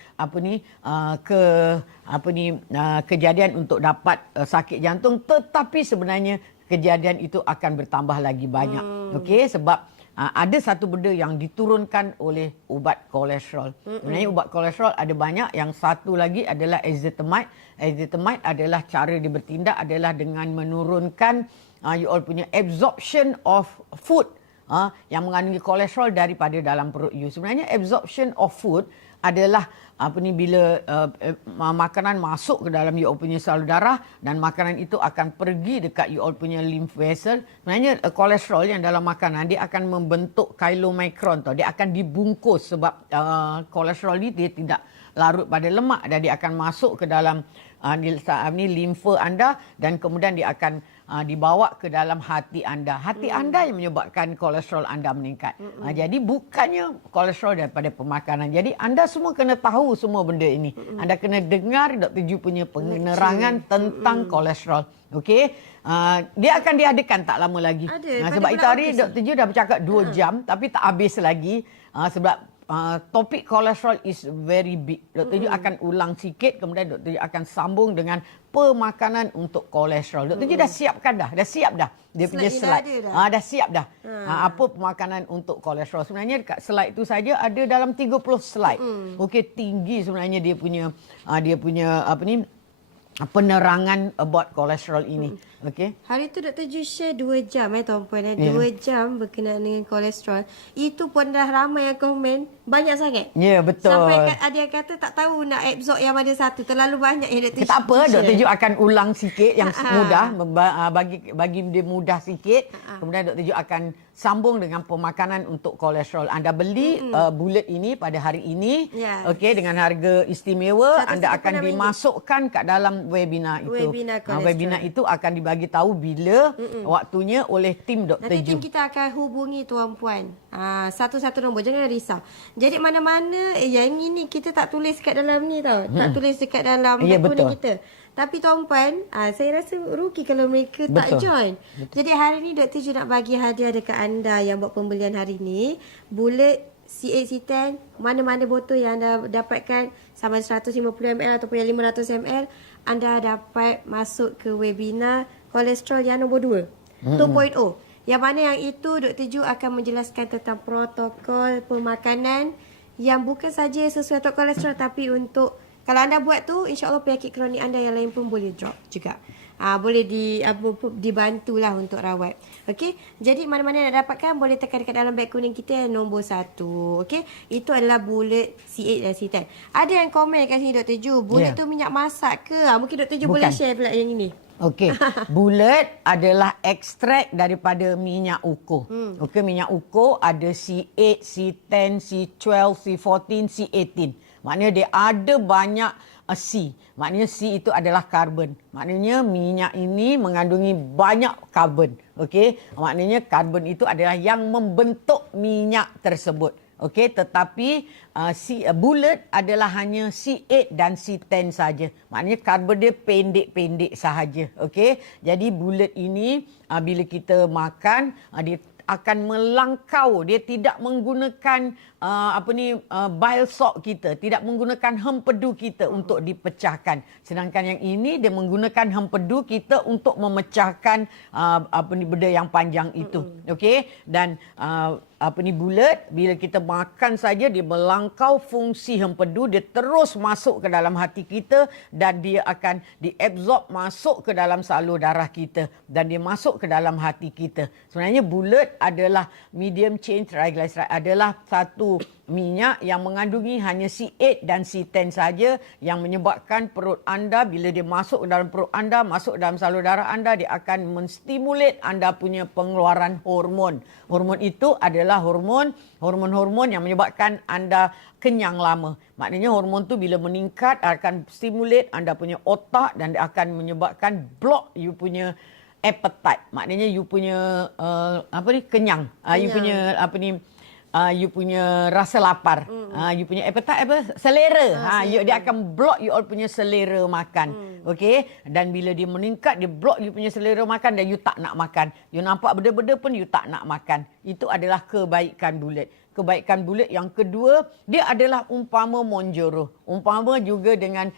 kejadian untuk dapat sakit jantung, tetapi sebenarnya kejadian itu akan bertambah lagi banyak. Okey, sebab ada satu benda yang diturunkan oleh ubat kolesterol. Sebenarnya ubat kolesterol ada banyak. Yang satu lagi adalah ezetimibe. Ezetimibe adalah cara dia bertindak adalah dengan menurunkan you all punya absorption of food yang mengandungi kolesterol daripada dalam perut you. Sebenarnya absorption of food adalah bila makanan masuk ke dalam you all punya salur darah dan makanan itu akan pergi dekat you all punya lymph vessel. Sebenarnya kolesterol yang dalam makanan dia akan membentuk chylomicron tau. Dia akan dibungkus sebab kolesterol ni dia tidak larut pada lemak dan dia akan masuk ke dalam limfa anda dan kemudian dia akan dibawa ke dalam hati anda. Hati anda yang menyebabkan kolesterol anda meningkat. Jadi bukannya kolesterol daripada pemakanan. Jadi anda semua kena tahu semua benda ini. Anda kena dengar Dr. Ju punya penerangan tentang kolesterol. Okey. Dia akan diadakan tak lama lagi. Sebab itu hari Dr. Ju dah bercakap 2 jam tapi tak habis lagi. Sebab topik kolesterol is very big. Dr. Ju akan ulang sikit, kemudian Dr. Ju akan sambung dengan pemakanan untuk kolesterol. Dr. Ju dah siapkan dah, dia punya slide. Dah siap dah. Apa pemakanan untuk kolesterol. Sebenarnya dekat slide itu saja ada dalam 30 slide. Okey, tinggi sebenarnya dia punya penerangan about kolesterol ini. Okey. Hari tu Dr. Ju share 2 jam tuan-puan. 2 jam berkenaan dengan kolesterol. Itu pun dah ramai yang komen. Banyak sangat. Ya, betul. Sampai ada yang kata tak tahu nak absorb yang mana satu. Terlalu banyak yang Dr. Ju tak apa, share. Dr. Ju akan ulang sikit yang mudah. Bagi dia mudah sikit. Kemudian Dr. Ju akan sambung dengan pemakanan untuk kolesterol. Anda beli bulet ini pada hari ini. Okey, dengan harga istimewa. Anda akan dimasukkan kat dalam webinar itu. Webinar itu akan dibagi tahu bila waktunya oleh tim Dr. Nanti Ju. tim kita akan hubungi tuan-puan. Satu-satu nombor. Jangan risau. Jadi mana-mana yang ini kita tak tulis kat dalam ni tau. Tak tulis dekat dalam kuning kita. Tapi tuan-puan, saya rasa rugi kalau mereka tak join. Jadi hari ni Dr. Ju nak bagi hadiah dekat anda yang buat pembelian hari ni. Bulet C8 C10, mana-mana botol yang anda dapatkan sama 150ml ataupun yang 500ml, anda dapat masuk ke webinar kolesterol yang nombor 2, 2.0. Yang mana yang itu Dr. Ju akan menjelaskan tentang protokol pemakanan yang bukan saja sesuai untuk kolesterol, tapi untuk kalau anda buat tu, insya-Allah penyakit kronik anda yang lain pun boleh drop juga. Boleh dibantulah untuk rawat. Okey. Jadi mana-mana nak dapatkan boleh tekan dekat dalam beg kuning kita yang nombor 1. Okey. Itu adalah bulet C8 dan C10. Ada yang komen kat sini Dr. Ju, bulet tu minyak masak ke? Mungkin Dr. Ju boleh share pula yang ini. Okey, bulet adalah ekstrak daripada minyak ukur. Okey, minyak ukur ada C8, C10, C12, C14, C18. Maknanya dia ada banyak C. Maknanya C itu adalah karbon. Maknanya minyak ini mengandungi banyak karbon. Okey, maknanya karbon itu adalah yang membentuk minyak tersebut. Okey, tetapi bulet adalah hanya C8 dan C10 saja. Maknanya karbon dia pendek-pendek sahaja. Okey, jadi bulet ini bila kita makan dia akan melangkau, dia tidak menggunakan bile salt kita, tidak menggunakan hempedu kita untuk dipecahkan. Sedangkan yang ini dia menggunakan hempedu kita untuk memecahkan benda yang panjang itu. Okey, dan bulet bila kita makan saja dia melangkau fungsi hempedu, dia terus masuk ke dalam hati kita dan dia akan diabsorb masuk ke dalam salur darah kita dan dia masuk ke dalam hati kita. Sebenarnya bulet adalah medium chain triglyceride, adalah satu minyak yang mengandungi hanya C8 dan C10 saja, yang menyebabkan perut anda bila dia masuk ke dalam perut anda, masuk dalam salur darah anda, dia akan menstimulat anda punya pengeluaran hormon. Hormon itu adalah hormon yang menyebabkan anda kenyang lama. Maknanya hormon tu bila meningkat akan stimulat anda punya otak dan dia akan menyebabkan block you punya appetite. Maknanya you punya kenyang. You punya you punya rasa lapar. You punya appetite selera. Dia akan block you all punya selera makan. Okey, dan bila dia meningkat dia block you punya selera makan dan you tak nak makan. You nampak benda-benda pun you tak nak makan. Itu adalah kebaikan bulet. Kebaikan bulet yang kedua, dia adalah umpama Monjaro. Umpama juga dengan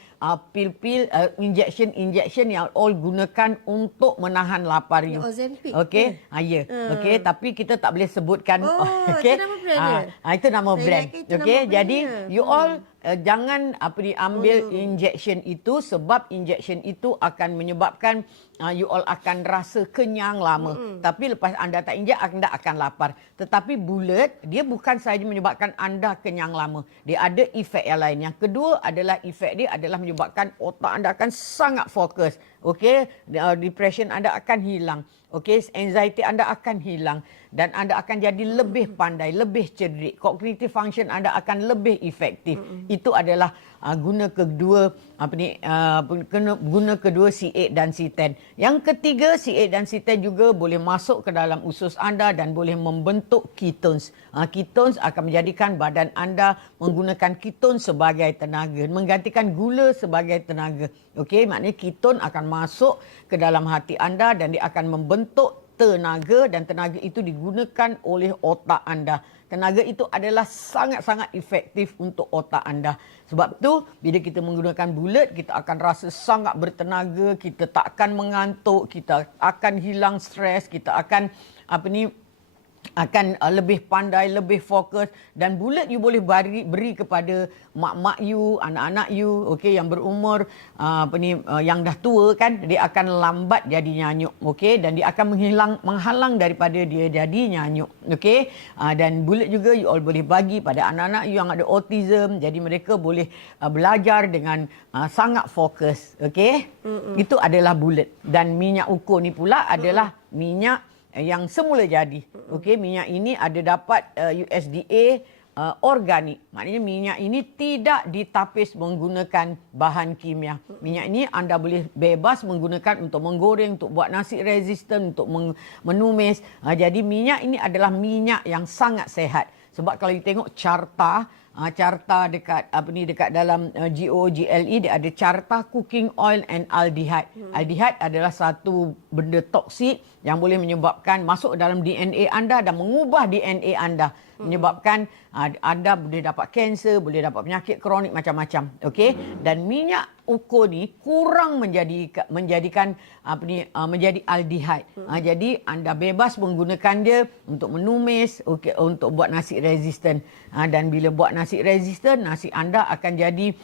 pil-pil, injection yang all gunakan untuk menahan lapar you. Ozempic. Okey, ya. Okey, tapi kita tak boleh sebutkan. Itu nama brand dia. Itu nama brand. Okey, jadi you all jangan ambil injection itu, sebab injection itu akan menyebabkan you all akan rasa kenyang lama. Tapi lepas anda tak injek, anda akan lapar. Tetapi bulet, dia bukan sahaja menyebabkan anda kenyang lama. Dia ada efek yang lain. Yang kedua adalah efek dia adalah menyebabkan otak anda akan sangat fokus. Okey, depression anda akan hilang. Okey, anxiety anda akan hilang dan anda akan jadi lebih pandai, lebih cerdik. Cognitive function anda akan lebih efektif. Itu adalah guna kedua guna kedua C8 dan C10. Yang ketiga, C8 dan C10 juga boleh masuk ke dalam usus anda dan boleh membentuk ketones. Ketones akan menjadikan badan anda menggunakan ketones sebagai tenaga, menggantikan gula sebagai tenaga. Okey, maknanya ketone akan masuk ke dalam hati anda dan dia akan membentuk tenaga dan tenaga itu digunakan oleh otak anda. Tenaga itu adalah sangat-sangat efektif untuk otak anda. Sebab tu bila kita menggunakan bulat, kita akan rasa sangat bertenaga, kita tak akan mengantuk, kita akan hilang stres, kita akan lebih pandai, lebih fokus, dan bulat you boleh beri kepada mak-mak you, anak-anak you, okey, yang berumur yang dah tua kan, dia akan lambat jadi nyanyuk, okey, dan dia akan menghalang daripada dia jadi nyanyuk, okey. Dan bulat juga you all boleh bagi pada anak-anak you yang ada autism, jadi mereka boleh belajar dengan sangat fokus, okey. Itu adalah bulat. Dan minyak ukur ni pula adalah minyak yang semula jadi. Okey, minyak ini ada dapat USDA organik. Maknanya minyak ini tidak ditapis menggunakan bahan kimia. Minyak ini anda boleh bebas menggunakan untuk menggoreng, untuk buat nasi resistant, untuk menumis. Jadi minyak ini adalah minyak yang sangat sehat. Sebab kalau you tengok carta dekat dalam GOGLE, dia ada carta cooking oil and aldehyde. Aldehyde adalah satu benda toksik yang boleh menyebabkan masuk dalam DNA anda dan mengubah DNA anda, menyebabkan anda boleh dapat kanser, boleh dapat penyakit kronik macam-macam. Okey, dan minyak ukur ni kurang menjadi aldehyde. Jadi anda bebas menggunakan dia untuk menumis, okey, untuk buat nasi resistant. Dan bila buat nasi resistant, nasi anda akan jadi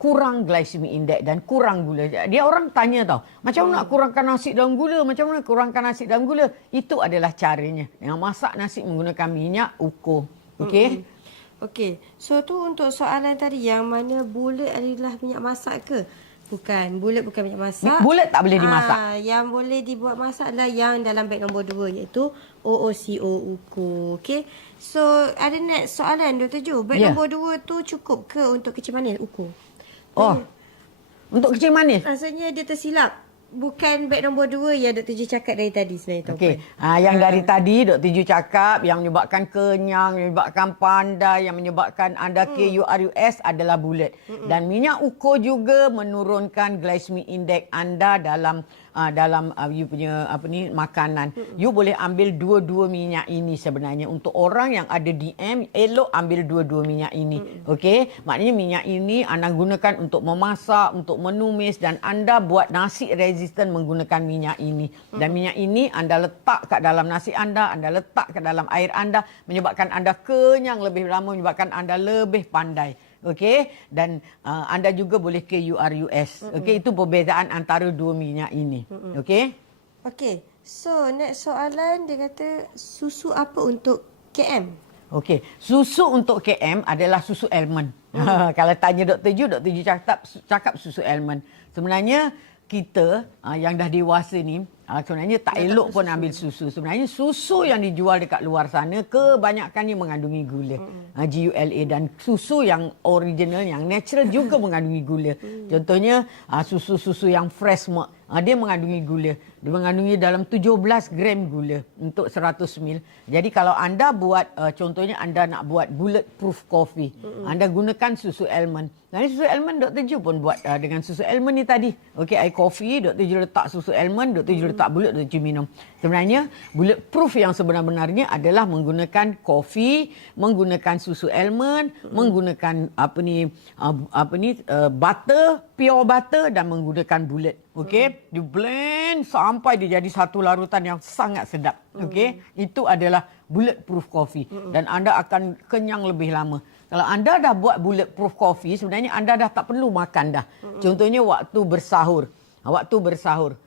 kurang glycemic index dan kurang gula. Dia orang tanya tau, macam mana nak kurangkan nasi dalam gula? Macam mana kurangkan nasi dalam gula? Itu adalah caranya. Dengan masak nasi menggunakan minyak ukur. Okey? Okey. So tu untuk soalan tadi, yang mana bulat adalah minyak masak ke? Bukan. Bulat bukan minyak masak. Bulat tak boleh dimasak. Yang boleh dibuat masak adalah yang dalam beg nombor 2, iaitu OOCO ukur. Okey. So ada next soalan Dr. Ju. Beg nombor 2 tu cukup ke untuk kecil manis ukur? Untuk kecil manis? Rasanya dia tersilap. Bukan beg nombor 2 yang Dr. Ju cakap dari tadi sebenarnya. Okey. Yang dari tadi Dr. Ju cakap yang menyebabkan kenyang, yang menyebabkan pandai, yang menyebabkan anda KURUS adalah bulat. Dan minyak ukur juga menurunkan glycemic index anda dalam you punya makanan. You boleh ambil dua-dua minyak ini sebenarnya. Untuk orang yang ada DM, elok ambil dua-dua minyak ini. Okey? Maknanya minyak ini anda gunakan untuk memasak, untuk menumis, dan anda buat nasi resistant menggunakan minyak ini. Dan minyak ini anda letak kat dalam nasi anda letak kat dalam air anda, menyebabkan anda kenyang lebih lama, menyebabkan anda lebih pandai. Okey, dan anda juga boleh KURUS. Okey, itu perbezaan antara dua minyak ini. Okey? Okey. So, next soalan dia kata susu apa untuk KM? Okey, susu untuk KM adalah susu almond. Kalau tanya Dr. Ju cakap susu almond. Sebenarnya kita yang dah dewasa ni sebenarnya tak elok pun ambil susu. Sebenarnya susu yang dijual dekat luar sana kebanyakannya mengandungi gula. GULA, dan susu yang original, yang natural juga mengandungi gula. Contohnya susu-susu yang fresh milk, dia mengandungi gula. Dia mengandungi dalam 17 gram gula untuk 100 ml. Jadi kalau anda buat, contohnya anda nak buat bulletproof coffee, anda gunakan susu almond. Dan susu almond Dr. Ju pun buat dengan susu almond ni tadi. Okey, air coffee, Dr. Ju letak susu almond, Dr. Ju letak bulat, Dr. Ju minum. Sebenarnya bulletproof yang sebenar-benarnya adalah menggunakan coffee, menggunakan susu almond, menggunakan butter, pure butter, dan menggunakan bulat. Okey, you blend sampai dia jadi satu larutan yang sangat sedap. Okey, itu adalah bulletproof coffee, dan anda akan kenyang lebih lama. Kalau anda dah buat bulletproof coffee, sebenarnya anda dah tak perlu makan dah. Contohnya waktu bersahur.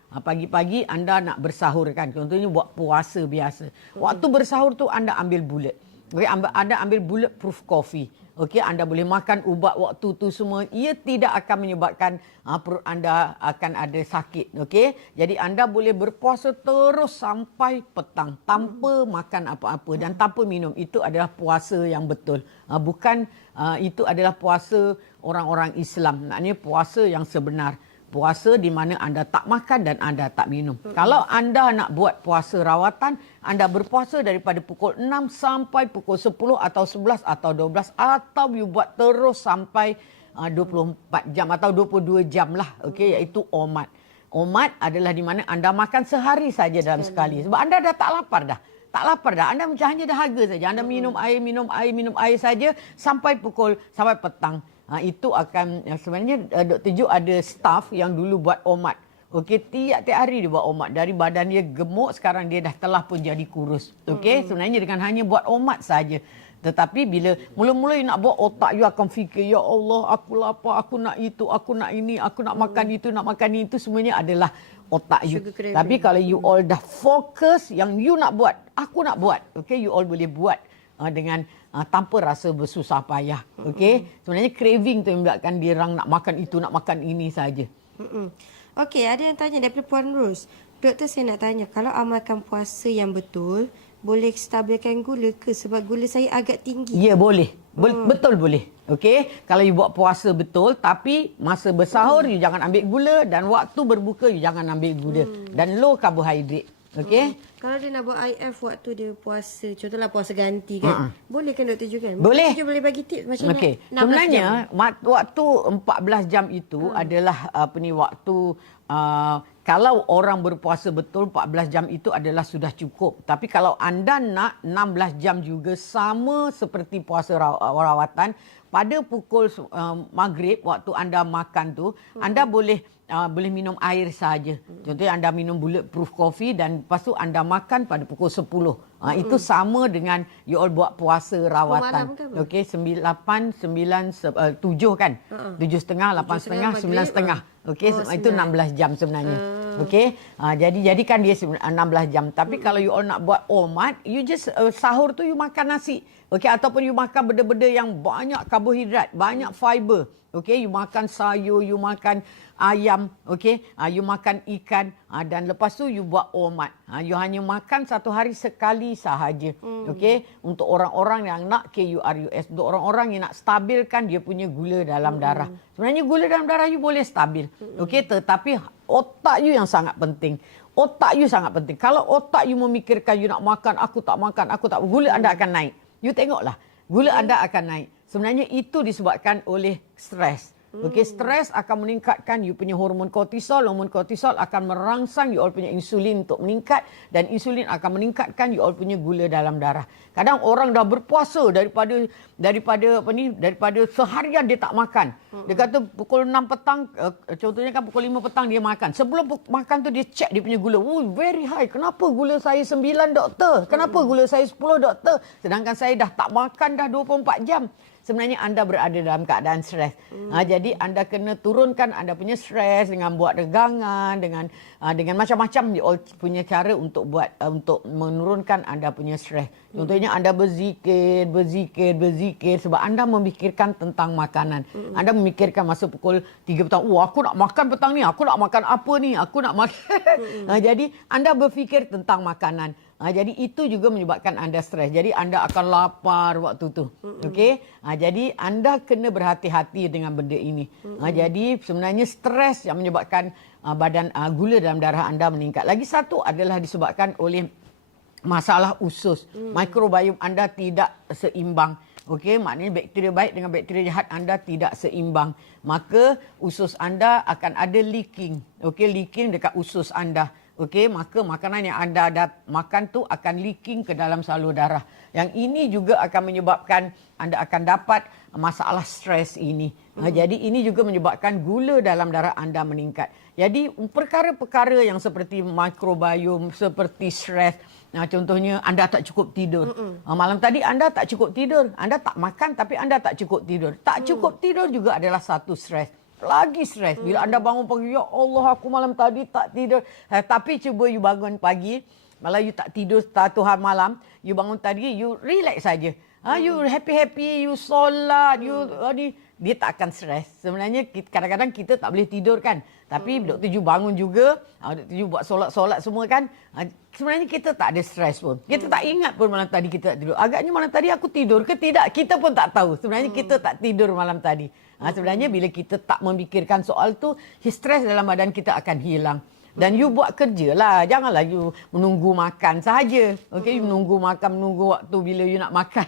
Pagi-pagi anda nak bersahur kan. Contohnya buat puasa biasa. Waktu bersahur tu anda ambil bulat. Okay, anda ambil bulletproof coffee. Okey, anda boleh makan ubat waktu tu semua. Ia tidak akan menyebabkan perut anda akan ada sakit. Okey, jadi anda boleh berpuasa terus sampai petang tanpa makan apa-apa dan tanpa minum. Itu adalah puasa yang betul. Bukan itu adalah puasa orang-orang Islam. Maknanya puasa yang sebenar. Puasa di mana anda tak makan dan anda tak minum. Kalau anda nak buat puasa rawatan, anda berpuasa daripada pukul 6 sampai pukul 10 atau 11 atau 12, atau you buat terus sampai 24 jam atau 22 jam lah. Okey, iaitu omat. Omat adalah di mana anda makan sehari saja dalam sekali. Sebab anda dah tak lapar dah. Tak lapar dah. Anda macam hanya dahaga saja. Anda minum air saja sampai petang. Itu akan sebenarnya Dr. Ju ada staff yang dulu buat omat. Okey, tiap-tiap hari dia buat omat. Dari badan dia gemuk, sekarang dia dah telah pun jadi kurus. Okey, sebenarnya dengan hanya buat omat saja. Tetapi bila mula-mula you nak buat, otak you akan fikir, ya Allah, aku lapar, aku nak itu, aku nak ini, aku nak makan itu, nak makan itu. Semuanya adalah otak you. Tapi kalau you all dah fokus yang you nak buat, aku nak buat. Okey, you all boleh buat dengan tanpa rasa bersusah payah. Okey, sebenarnya craving tu yang menyebabkan dia orang nak makan itu, nak makan ini saja. Okey, ada yang tanya daripada Puan Ros. Doktor, saya nak tanya, kalau amalkan puasa yang betul, boleh stabilkan gula ke? Sebab gula saya agak tinggi. Ya, boleh. Betul boleh. Okey, kalau you buat puasa betul, tapi masa bersahur you jangan ambil gula dan waktu berbuka you jangan ambil gula dan low karbohidrat. Okey? Kalau dia nak buat IF waktu dia puasa, contohlah puasa ganti kan. Boleh kan Dr. Ju kan? Boleh. Dr. Ju boleh bagi tips macam Okey. nak 16 Sebenarnya jam. waktu 14 jam itu adalah waktu kalau orang berpuasa betul 14 jam itu adalah sudah cukup. Tapi kalau anda nak 16 jam juga sama seperti puasa rawatan, pada pukul maghrib waktu anda makan tu, anda boleh minum air saja. Contohnya anda minum bulletproof coffee dan lepas tu anda makan pada pukul 10. Itu sama dengan you all buat puasa rawatan. Okey, 7 kan? 7.30, 8.30, 9.30. Okey, itu 16 jam sebenarnya. Okey, jadikan dia 16 jam. Tapi kalau you all nak buat omat, you just sahur tu you makan nasi. Okey, ataupun you makan benda-benda yang banyak karbohidrat, banyak fiber. Okey, you makan sayur, you makan ayam, okey, you makan ikan, dan lepas tu you buat omat. You hanya makan satu hari sekali sahaja. Okey, untuk orang-orang yang nak KURUS, untuk orang-orang yang nak stabilkan dia punya gula dalam darah. Sebenarnya gula dalam darah you boleh stabil. Okey, tetapi otak you yang sangat penting. Otak you sangat penting. Kalau otak you memikirkan you nak makan, aku tak makan, gula anda akan naik. You tengoklah, gula anda akan naik. Sebenarnya itu disebabkan oleh stres. Okey, stres akan meningkatkan you punya hormon kortisol. Hormon kortisol akan merangsang you all punya insulin untuk meningkat dan insulin akan meningkatkan you all punya gula dalam darah. Kadang orang dah berpuasa daripada seharian dia tak makan. Dia kata pukul 6 petang, contohnya kan pukul 5 petang dia makan. Sebelum makan tu dia check dia punya gula. Very high. Kenapa gula saya 9 doktor? Kenapa gula saya 10 doktor? Sedangkan saya dah tak makan dah 24 jam. Sebenarnya anda berada dalam keadaan stres. Jadi anda kena turunkan anda punya stres dengan buat regangan, dengan macam-macam you all punya cara untuk menurunkan anda punya stres. Contohnya anda berzikir sebab anda memikirkan tentang makanan. Anda memikirkan masa pukul 3 petang, aku nak makan petang ni, aku nak makan apa ni, aku nak makan. Jadi anda berfikir tentang makanan. Jadi itu juga menyebabkan anda stres. Jadi anda akan lapar waktu tu. Okey? Jadi anda kena berhati-hati dengan benda ini. Jadi sebenarnya stres yang menyebabkan gula dalam darah anda meningkat. Lagi satu adalah disebabkan oleh masalah usus. Mikrobiom anda tidak seimbang. Okey, maknanya bakteria baik dengan bakteria jahat anda tidak seimbang. Maka usus anda akan ada leaking. Okey, leaking dekat usus anda. Okey, maka makanan yang anda makan tu akan leaking ke dalam salur darah. Yang ini juga akan menyebabkan anda akan dapat masalah stres ini. Jadi ini juga menyebabkan gula dalam darah anda meningkat. Jadi perkara-perkara yang seperti mikrobiom, seperti stres, contohnya anda tak cukup tidur. Malam tadi anda tak cukup tidur. Anda tak makan tapi anda tak cukup tidur. Tak cukup tidur juga adalah satu stres. Lagi stres. Bila anda bangun pagi, ya Allah aku malam tadi tak tidur. Tapi cuba you bangun pagi, malah you tak tidur satu hari malam, you bangun tadi, you relax saja. You happy-happy, you solat, dia tak akan stres. Sebenarnya kadang-kadang kita tak boleh tidur kan. Tapi Dr. Ju bangun juga, Dr. Ju buat solat-solat semua kan. Sebenarnya kita tak ada stres pun. Kita tak ingat pun malam tadi kita tak tidur. Agaknya malam tadi aku tidur ke tidak, kita pun tak tahu. Sebenarnya kita tak tidur malam tadi. Sebenarnya bila kita tak memikirkan soal tu, stres dalam badan kita akan hilang. Dan you buat kerja lah. Janganlah you menunggu makan sahaja. Okay, you menunggu makan, menunggu waktu bila you nak makan.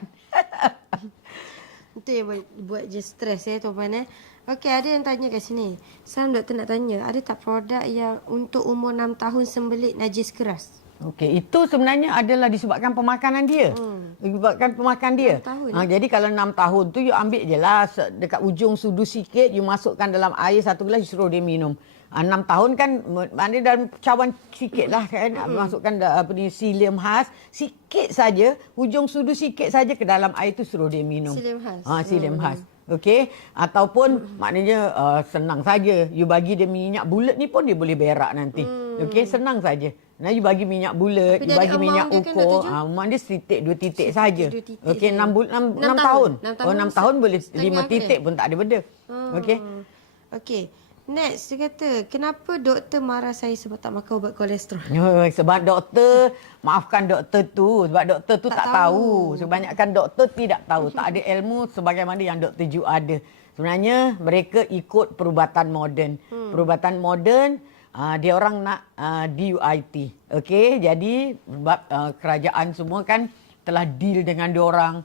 Itu yang buat je stres tuan-puan. Okey, ada yang tanya kat sini. Sekarang doktor nak tanya, ada tak produk yang untuk umur 6 tahun sembelit najis keras? Okey, itu sebenarnya adalah disebabkan pemakanan dia. Disebabkan pemakan dia. 6 tahun, Jadi kalau 6 tahun tu you ambil je lah dekat ujung sudu sikit, you masukkan dalam air 1 gelas, you suruh dia minum. 6 tahun kan mana dalam cawan sikit lah kan, masukkan psyllium khas sikit saja, ujung sudu sikit saja ke dalam air tu suruh dia minum. Psyllium khas. Psyllium khas. Okey, ataupun maknanya senang saja. You bagi dia minyak bulat ni pun dia boleh berak nanti. Okey, senang saja. Nah, you bagi minyak bulat, Tapi you dia bagi ada minyak amount dia kan, ukur. Dr. Jo? Amount dia setitik 2 titik saja. 2 titik Okey, je. 6 6 tahun. 6 Oh, 6 tahun boleh 5 setengah titik ke? pun tak ada benda. Okey. Okey. Next, dia kata, kenapa doktor marah saya sebab tak makan ubat kolesterol? Sebab doktor, maafkan doktor tu. Sebab doktor tu Tak tak tahu. tahu. Kebanyakan doktor tidak tahu. Tak ada ilmu sebagaimana yang Dr. Ju ada. Sebenarnya mereka ikut perubatan moden. Perubatan moden, dia orang nak DUIT. Okey, jadi sebab kerajaan semua kan telah deal dengan diorang.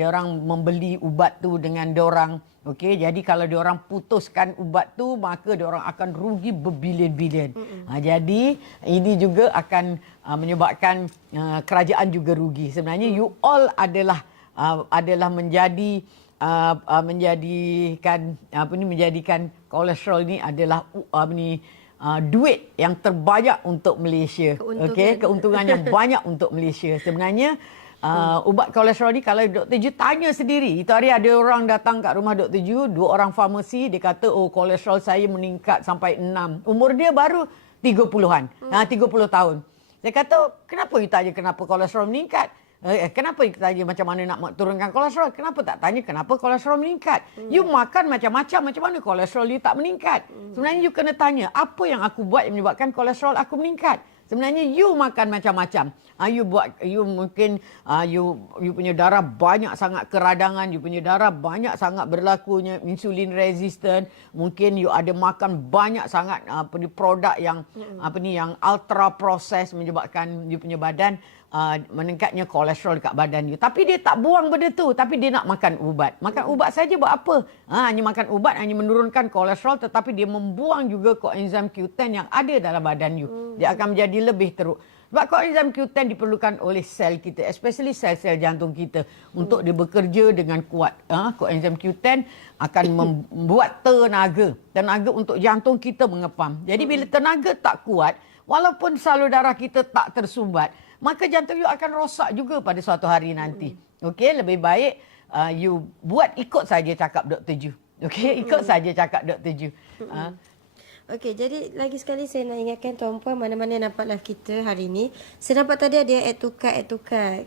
Diorang membeli ubat tu dengan diorang. Okey, jadi kalau diorang putuskan ubat tu, maka diorang akan rugi berbilion-bilion. Jadi ini juga akan menyebabkan kerajaan juga rugi. Sebenarnya you all adalah menjadikan kolesterol ni adalah duit yang terbanyak untuk Malaysia. Okey, keuntungan yang banyak untuk Malaysia. Sebenarnya ubat kolesterol ni kalau Dr. Ju tanya sendiri. Itu hari ada orang datang kat rumah Dr. Ju, 2 orang farmasi, dia kata kolesterol saya meningkat sampai 6. Umur dia baru 30-an. 30 tahun. Saya kata, kenapa you tanya kenapa kolesterol meningkat? Kenapa you tanya macam mana nak turunkan kolesterol? Kenapa tak tanya kenapa kolesterol meningkat? You makan macam-macam, macam mana kolesterol you tak meningkat? Sebenarnya you kena tanya, apa yang aku buat yang menyebabkan kolesterol aku meningkat? Sebenarnya you makan macam-macam. You mungkin you punya darah banyak sangat keradangan, you punya darah banyak sangat berlakunya insulin resistant. Mungkin you ada makan banyak sangat produk yang yang ultra processed menyebabkan you punya badan meningkatnya kolesterol dekat badan you. Tapi dia tak buang benda tu, tapi dia nak makan ubat. Makan ubat saja buat apa? Hanya makan ubat hanya menurunkan kolesterol, tetapi dia membuang juga coenzim Q10 yang ada dalam badan you. Dia akan menjadi lebih teruk. Sebab coenzim Q10 diperlukan oleh sel kita, especially sel-sel jantung kita untuk dia bekerja dengan kuat. Coenzim Q10 akan membuat tenaga untuk jantung kita mengepam. Jadi bila tenaga tak kuat, walaupun salur darah kita tak tersumbat, maka jantung you akan rosak juga pada suatu hari nanti. Okey, lebih baik you buat ikut saja cakap Dr. Ju. Okey, ikut saja cakap Dr. Ju. Okey, jadi lagi sekali saya nak ingatkan tuan-puan mana-mana nampak live kita hari ni. Saya nampak tadi ada add to cart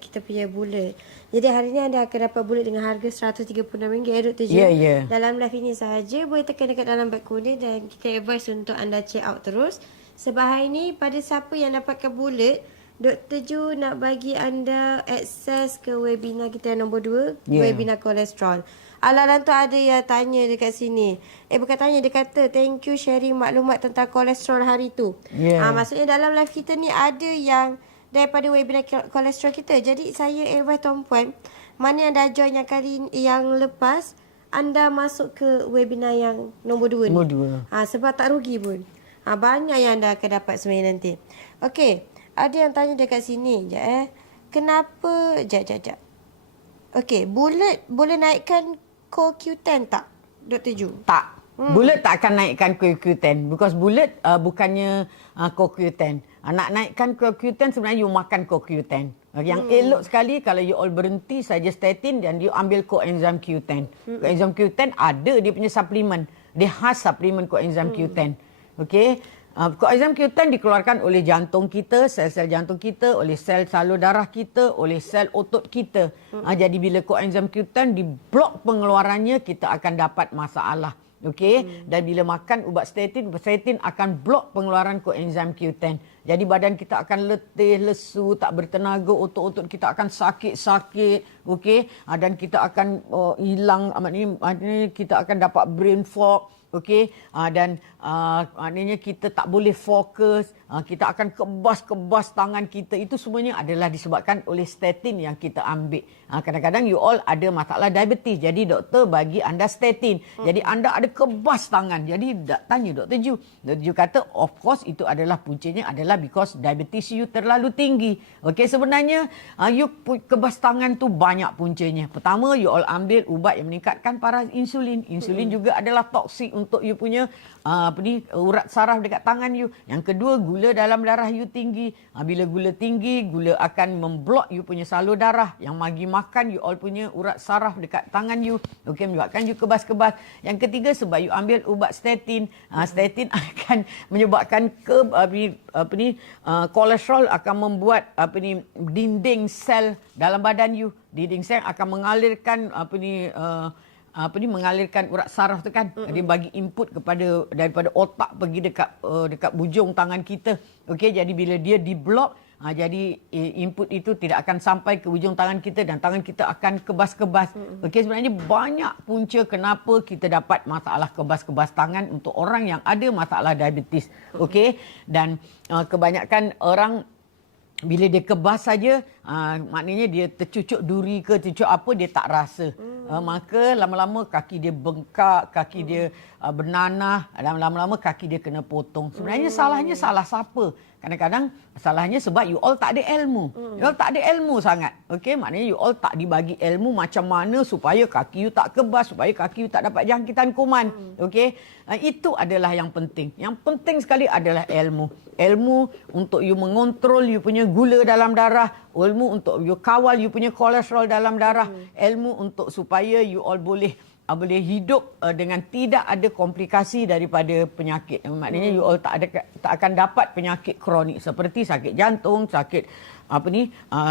kita punya bulat. Jadi hari ni anda akan dapat bulat dengan harga RM136 Dr. Ju. Ya. Dalam live ini sahaja boleh tekan dekat dalam beg kuning dan kita advise untuk anda check out terus. Sebab hari ni pada siapa yang dapatkan bulat, Dr. Ju nak bagi anda akses ke webinar kita yang nombor 2, webinar kolesterol. Alang-alang tu ada yang tanya dekat sini. Bukan tanya, dia kata thank you sharing maklumat tentang kolesterol hari tu. Maksudnya dalam live kita ni ada yang daripada webinar kolesterol kita. Jadi saya advise tuan-puan, mana yang dah join yang kali yang lepas, anda masuk ke webinar yang nombor 2 ni. Nombor 2. Sebab tak rugi pun. Banyak yang anda akan dapat sebenarnya nanti. Okey, ada yang tanya dekat sini. Kenapa... Sekejap. Okey, bulat boleh naikkan CoQ10 tak, Dr. Ju? Tak. Bulat tak akan naikkan CoQ10. Because bulat bukannya CoQ10. Nak naikkan CoQ10 sebenarnya you makan CoQ10. Yang elok sekali kalau you all berhenti saja statin dan you ambil coenzim Q10. Coenzim Q10 ada dia punya suplemen. Dia khas suplemen coenzim Q10. Okey. Coenzim Q10 dikeluarkan oleh jantung kita, sel-sel jantung kita, oleh sel salur darah kita, oleh sel otot kita. Jadi bila coenzim Q10 diblok pengeluarannya, kita akan dapat masalah. Okey, dan bila makan ubat statin akan blok pengeluaran coenzim Q10. Jadi badan kita akan letih, lesu, tak bertenaga, otot-otot kita akan sakit-sakit, okey, dan kita akan hilang, maknanya kita akan dapat brain fog. Okey, dan maknanya kita tak boleh fokus. kita akan kebas-kebas tangan kita. Itu semuanya adalah disebabkan oleh statin yang kita ambil. Kadang-kadang you all ada masalah diabetes. Jadi doktor bagi anda statin. Jadi anda ada kebas tangan. Jadi tanya Dr. Ju. Dr. Ju kata of course itu adalah puncanya adalah because diabetes you terlalu tinggi. Okey, sebenarnya you kebas tangan tu banyak puncanya. Pertama, you all ambil ubat yang meningkatkan paras insulin. Insulin juga adalah toksik untuk you punya urat saraf dekat tangan you. Yang kedua, gula dalam darah you tinggi. Bila gula tinggi, gula akan memblok you punya salur darah yang bagi makan you all punya urat saraf dekat tangan you. Okey, menyebabkan you kebas-kebas. Yang ketiga, sebab you ambil ubat statin. Statin akan menyebabkan kolesterol akan membuat dinding sel dalam badan you. Dinding sel akan mengalirkan mengalirkan urat saraf tu kan. Dia bagi input daripada otak pergi dekat bujung tangan kita. Okey, jadi bila dia diblok, jadi input itu tidak akan sampai ke ujung tangan kita dan tangan kita akan kebas-kebas. Okey, sebenarnya banyak punca kenapa kita dapat masalah kebas-kebas tangan untuk orang yang ada masalah diabetes. Okey, dan kebanyakan orang bila dia kebas saja, maknanya dia tercucuk duri ke tercucuk apa, dia tak rasa. Maka lama-lama kaki dia bengkak, kaki dia bernanah, dan lama-lama kaki dia kena potong. Sebenarnya salahnya salah siapa? Kadang-kadang salahnya sebab you all tak ada ilmu. You all tak ada ilmu sangat. Okey, maknanya you all tak dibagi ilmu macam mana supaya kaki you tak kebas, supaya kaki you tak dapat jangkitan kuman. Okey, itu adalah yang penting. Yang penting sekali adalah ilmu. Ilmu untuk you mengontrol you punya gula dalam darah, ilmu untuk you kawal you punya kolesterol dalam darah, ilmu untuk supaya you all boleh hidup dengan tidak ada komplikasi daripada penyakit. Maknanya you all tak akan dapat penyakit kronik seperti sakit jantung, sakit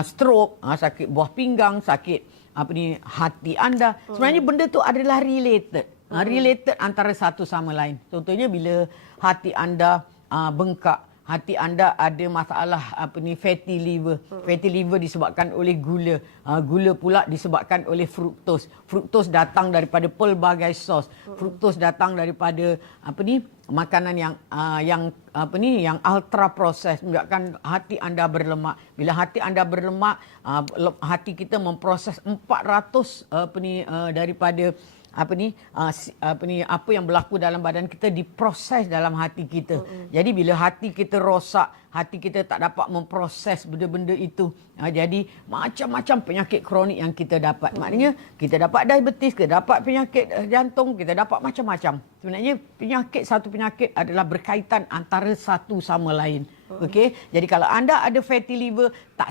stroke, sakit buah pinggang, sakit hati anda. Sebenarnya benda tu adalah related. Related antara satu sama lain. Contohnya bila hati anda bengkak, hati anda ada masalah fatty liver. Fatty liver disebabkan oleh gula. Gula pula disebabkan oleh fruktos. Fruktos datang daripada pelbagai sos. Fruktos datang daripada makanan yang ultra proses, menyebabkan hati anda berlemak. Bila hati anda berlemak, hati kita memproses 400 daripada apa yang berlaku dalam badan kita diproses dalam hati kita. Jadi bila hati kita rosak, hati kita tak dapat memproses benda-benda itu. Jadi macam-macam penyakit kronik yang kita dapat. Maknanya kita dapat diabetes, kita dapat penyakit jantung, kita dapat macam-macam. Sebenarnya satu penyakit adalah berkaitan antara satu sama lain. Okey, jadi kalau anda ada fatty liver, tak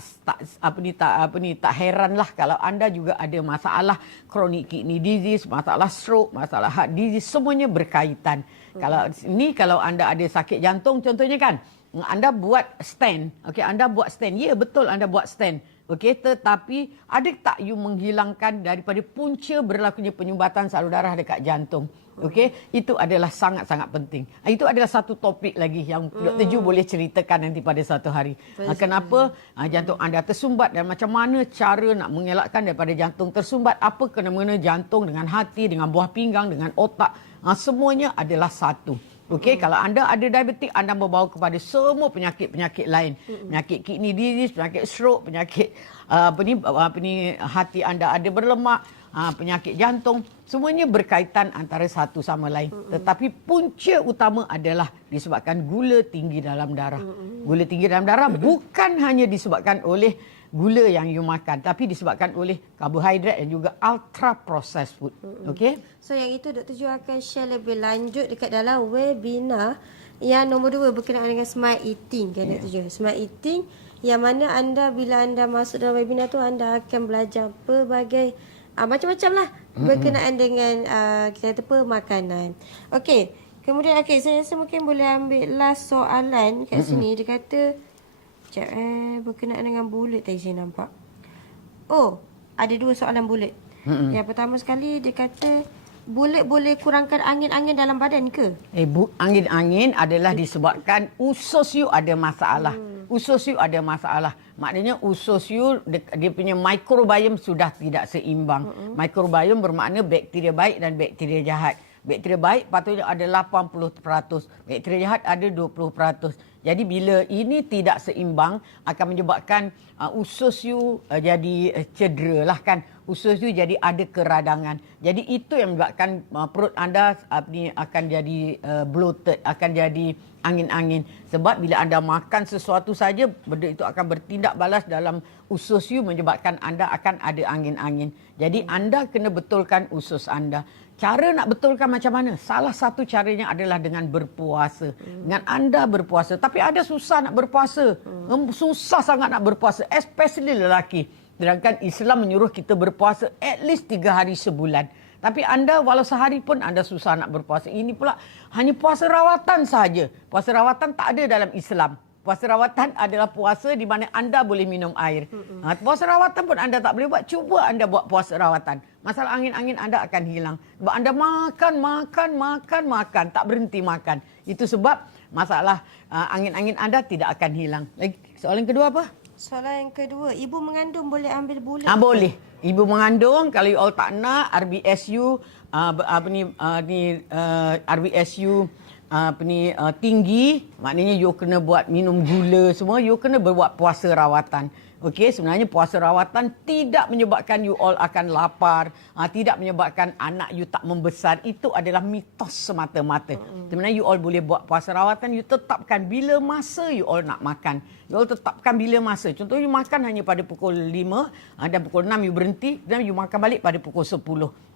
heranlah kalau anda juga ada masalah chronic kidney disease, masalah stroke, masalah heart disease, semuanya berkaitan. Kalau anda ada sakit jantung contohnya kan, anda buat stent. Okey, anda buat stent. Ya, betul anda buat stent. Okey, tetapi ada tak you menghilangkan daripada punca berlakunya penyumbatan salur darah dekat jantung? Okey, itu adalah sangat-sangat penting. Itu adalah satu topik lagi yang Dr. Ju boleh ceritakan nanti pada satu hari. Kenapa jantung anda tersumbat dan macam mana cara nak mengelakkan daripada jantung tersumbat, apa kena-mengena jantung dengan hati, dengan buah pinggang, dengan otak, semuanya adalah satu. Okey, kalau anda ada diabetik, anda membawa kepada semua penyakit-penyakit lain. Penyakit kidney disease, penyakit stroke, penyakit hati anda ada berlemak, penyakit jantung, semuanya berkaitan antara satu sama lain. Tetapi punca utama adalah disebabkan gula tinggi dalam darah. Gula tinggi dalam darah bukan hanya disebabkan oleh gula yang you makan, tapi disebabkan oleh karbohidrat dan juga ultra processed food. Okey? So yang itu Dr. Ju akan share lebih lanjut dekat dalam webinar yang nombor 2 berkenaan dengan smart eating kan Dr. Ju. Smart eating yang mana anda bila anda masuk dalam webinar tu anda akan belajar pelbagai macam-macam lah berkenaan dengan kita kata makanan. Okey, kemudian saya rasa mungkin boleh ambil last soalan kat sini. Dia kata sekejap berkenaan dengan bulat tadi saya nampak. Oh, ada 2 soalan bulat. Yang pertama sekali dia kata bulat boleh kurangkan angin-angin dalam badan ke? Angin-angin adalah disebabkan usus you ada masalah. Usus you ada masalah. Maknanya usus you dia punya microbiome sudah tidak seimbang. Microbiome bermakna bakteria baik dan bakteria jahat. Bakteria baik patutnya ada 80%, bakteria jahat ada 20%. Jadi bila ini tidak seimbang akan menyebabkan usus you jadi cedera lah kan. Usus you jadi ada keradangan. Jadi itu yang menyebabkan perut anda akan jadi bloated, akan jadi angin-angin. Sebab bila anda makan sesuatu saja, benda itu akan bertindak balas dalam usus you menyebabkan anda akan ada angin-angin. Jadi anda kena betulkan usus anda. Cara nak betulkan macam mana? Salah satu caranya adalah dengan berpuasa. Dengan anda berpuasa. Tapi ada susah nak berpuasa. Susah sangat nak berpuasa. Especially lelaki. Sedangkan Islam menyuruh kita berpuasa at least 3 hari sebulan. Tapi anda walau sehari pun anda susah nak berpuasa. Ini pula hanya puasa rawatan sahaja. Puasa rawatan tak ada dalam Islam. Puasa rawatan adalah puasa di mana anda boleh minum air. Puasa rawatan pun anda tak boleh buat. Cuba anda buat puasa rawatan. Masalah angin-angin anda akan hilang. Sebab anda makan. Tak berhenti makan. Itu sebab masalah angin-angin anda tidak akan hilang. Lagi, soalan kedua apa? Soalan yang kedua, ibu mengandung boleh ambil bulat? Boleh. Ibu mengandung, kalau you all tak nak, RBSU, RBSU tinggi, maknanya you kena buat minum gula semua, you kena buat puasa rawatan. Okey, sebenarnya puasa rawatan tidak menyebabkan you all akan lapar, tidak menyebabkan anak you tak membesar. Itu adalah mitos semata-mata. Sebenarnya you all boleh buat puasa rawatan, you tetapkan bila masa you all nak makan. You all tetapkan bila masa. Contoh you makan hanya pada pukul 5 dan pukul 6 you berhenti, dan you makan balik pada pukul 10.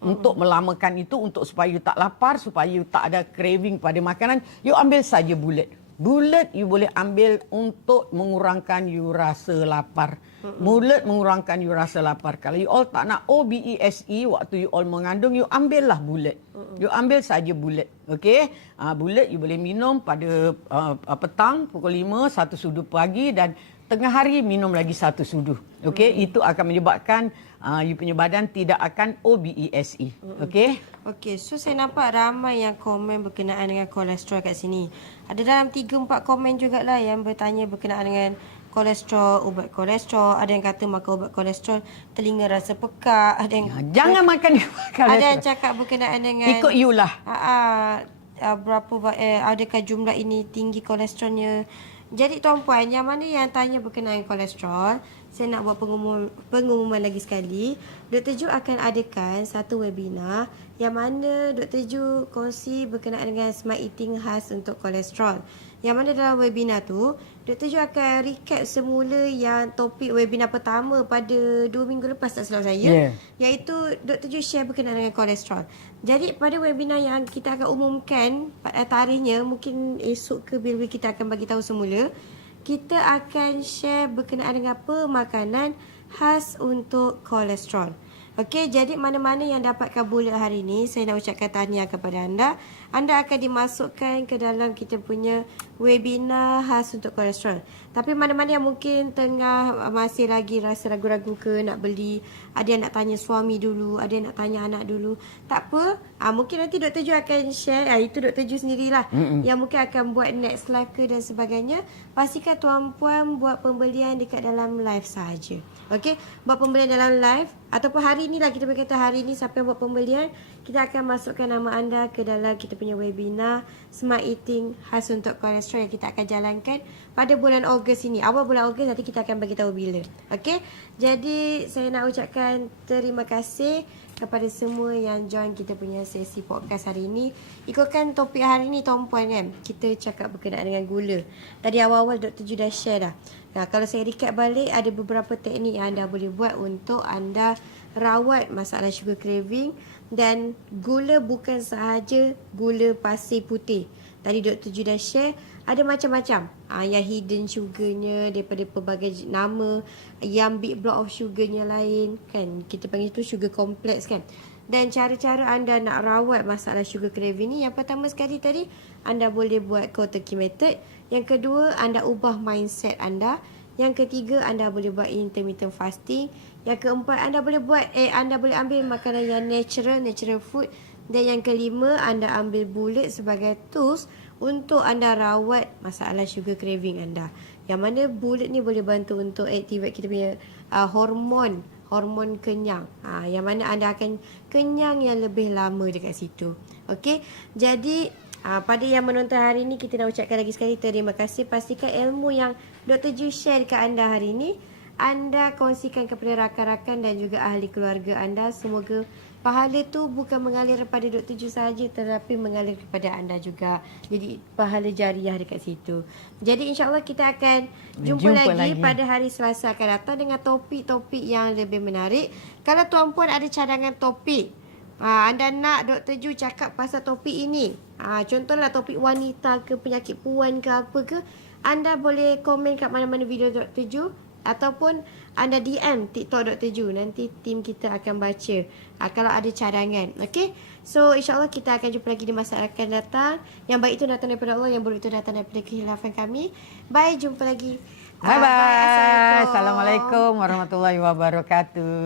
Untuk melamakan itu, untuk supaya you tak lapar, supaya you tak ada craving pada makanan, you ambil saja bulat. Bulat you boleh ambil untuk mengurangkan you rasa lapar. Bulat mengurangkan you rasa lapar. Kalau you all tak nak OBESE waktu you all mengandung, you ambillah bulat. You ambil saja bulat. Okey? Bulat you boleh minum pada petang pukul 5, 1 sudu pagi, dan tengah hari minum lagi 1 sudu. Okey? Itu akan menyebabkan you punya badan tidak akan OBESE. Okey? Okey, so saya nampak ramai yang komen berkenaan dengan kolesterol kat sini. Ada dalam 3-4 komen jugalah yang bertanya berkenaan dengan kolesterol, ubat kolesterol. Ada yang kata makan ubat kolesterol telinga rasa pekak. Ada yang jangan makan kolesterol. Ada yang cakap berkenaan dengan ikut you lah. Adakah jumlah ini tinggi kolesterolnya. Jadi tuan-puan, yang mana yang tanya berkenaan kolesterol, saya nak buat pengumuman lagi sekali. Dr. Ju akan adakan satu webinar yang mana Dr. Ju kongsi berkenaan dengan smart eating khas untuk kolesterol. Yang mana dalam webinar tu, Dr. Ju akan recap semula yang topik webinar pertama pada 2 minggu lepas, tak silap saya. Iaitu Dr. Ju share berkenaan dengan kolesterol. Jadi pada webinar yang kita akan umumkan tarikhnya, mungkin esok ke bila kita akan bagi tahu semula, kita akan share berkenaan dengan apa makanan khas untuk kolesterol. Okey, jadi mana-mana yang dapatkan bulat hari ini, saya nak ucapkan tahniah kepada anda. Anda akan dimasukkan ke dalam kita punya webinar khas untuk kolesterol. Tapi mana-mana yang mungkin tengah masih lagi rasa ragu-ragu ke nak beli, ada yang nak tanya suami dulu, ada yang nak tanya anak dulu, tak apa. Mungkin nanti Dr. Ju akan share, itu Dr. Ju sendirilah yang mungkin akan buat next live ke dan sebagainya. Pastikan tuan-puan buat pembelian dekat dalam live sahaja. Okey, buat pembelian dalam live ataupun hari ni lah, kita berkata hari ni siapa yang buat pembelian, kita akan masukkan nama anda ke dalam kita punya webinar Smart Eating khas untuk kolesterol yang kita akan jalankan pada bulan Ogos ini. Awal bulan Ogos nanti kita akan bagi tahu bila. Okey, jadi saya nak ucapkan terima kasih kepada semua yang join kita punya sesi podcast hari ini. Ikutkan topik hari ini tuan-puan kan, kita cakap berkenaan dengan gula. Tadi awal-awal Dr. Ju dah share dah. Nah, kalau saya recap balik, ada beberapa teknik yang anda boleh buat untuk anda rawat masalah sugar craving. Dan gula bukan sahaja gula pasir putih. Tadi Dr. Ju dah share, ada macam-macam. Yang hidden sugarnya daripada pelbagai nama, yang big block of sugarnya lain kan. Kita panggil itu sugar complex kan. Dan cara-cara anda nak rawat masalah sugar craving ni, yang pertama sekali tadi, anda boleh buat cold turkey method. Yang kedua, anda ubah mindset anda. Yang ketiga, anda boleh buat intermittent fasting. Yang keempat, anda boleh ambil makanan yang natural food. Dan yang kelima, anda ambil bulat sebagai tools untuk anda rawat masalah sugar craving anda. Yang mana bulat ni boleh bantu untuk activate kita punya hormon kenyang. Yang mana anda akan kenyang yang lebih lama dekat situ. Okey, jadi Pada yang menonton hari ini, kita nak ucapkan lagi sekali terima kasih. Pastikan ilmu yang Dr. Ju share dekat anda hari ini, anda kongsikan kepada rakan-rakan dan juga ahli keluarga anda. Semoga pahala tu bukan mengalir kepada Dr. Ju sahaja, tetapi mengalir kepada anda juga. Jadi pahala jariah dekat situ. Jadi insyaAllah kita akan jumpa lagi pada hari Selasa akan datang dengan topik-topik yang lebih menarik. Kalau Tuan Puan ada cadangan topik, anda nak Dr. Ju cakap pasal topik ini, contohlah topik wanita ke, penyakit puan ke apa ke, anda boleh komen kat mana-mana video Dr. Ju, ataupun anda DM TikTok Dr. Ju. Nanti tim kita akan baca kalau ada cadangan. Okay? So insyaAllah kita akan jumpa lagi di masa akan datang. Yang baik itu datang daripada Allah, yang buruk itu datang daripada kehilafan kami. Bye, jumpa lagi. Bye-bye. Bye. Assalamualaikum warahmatullahi wabarakatuh.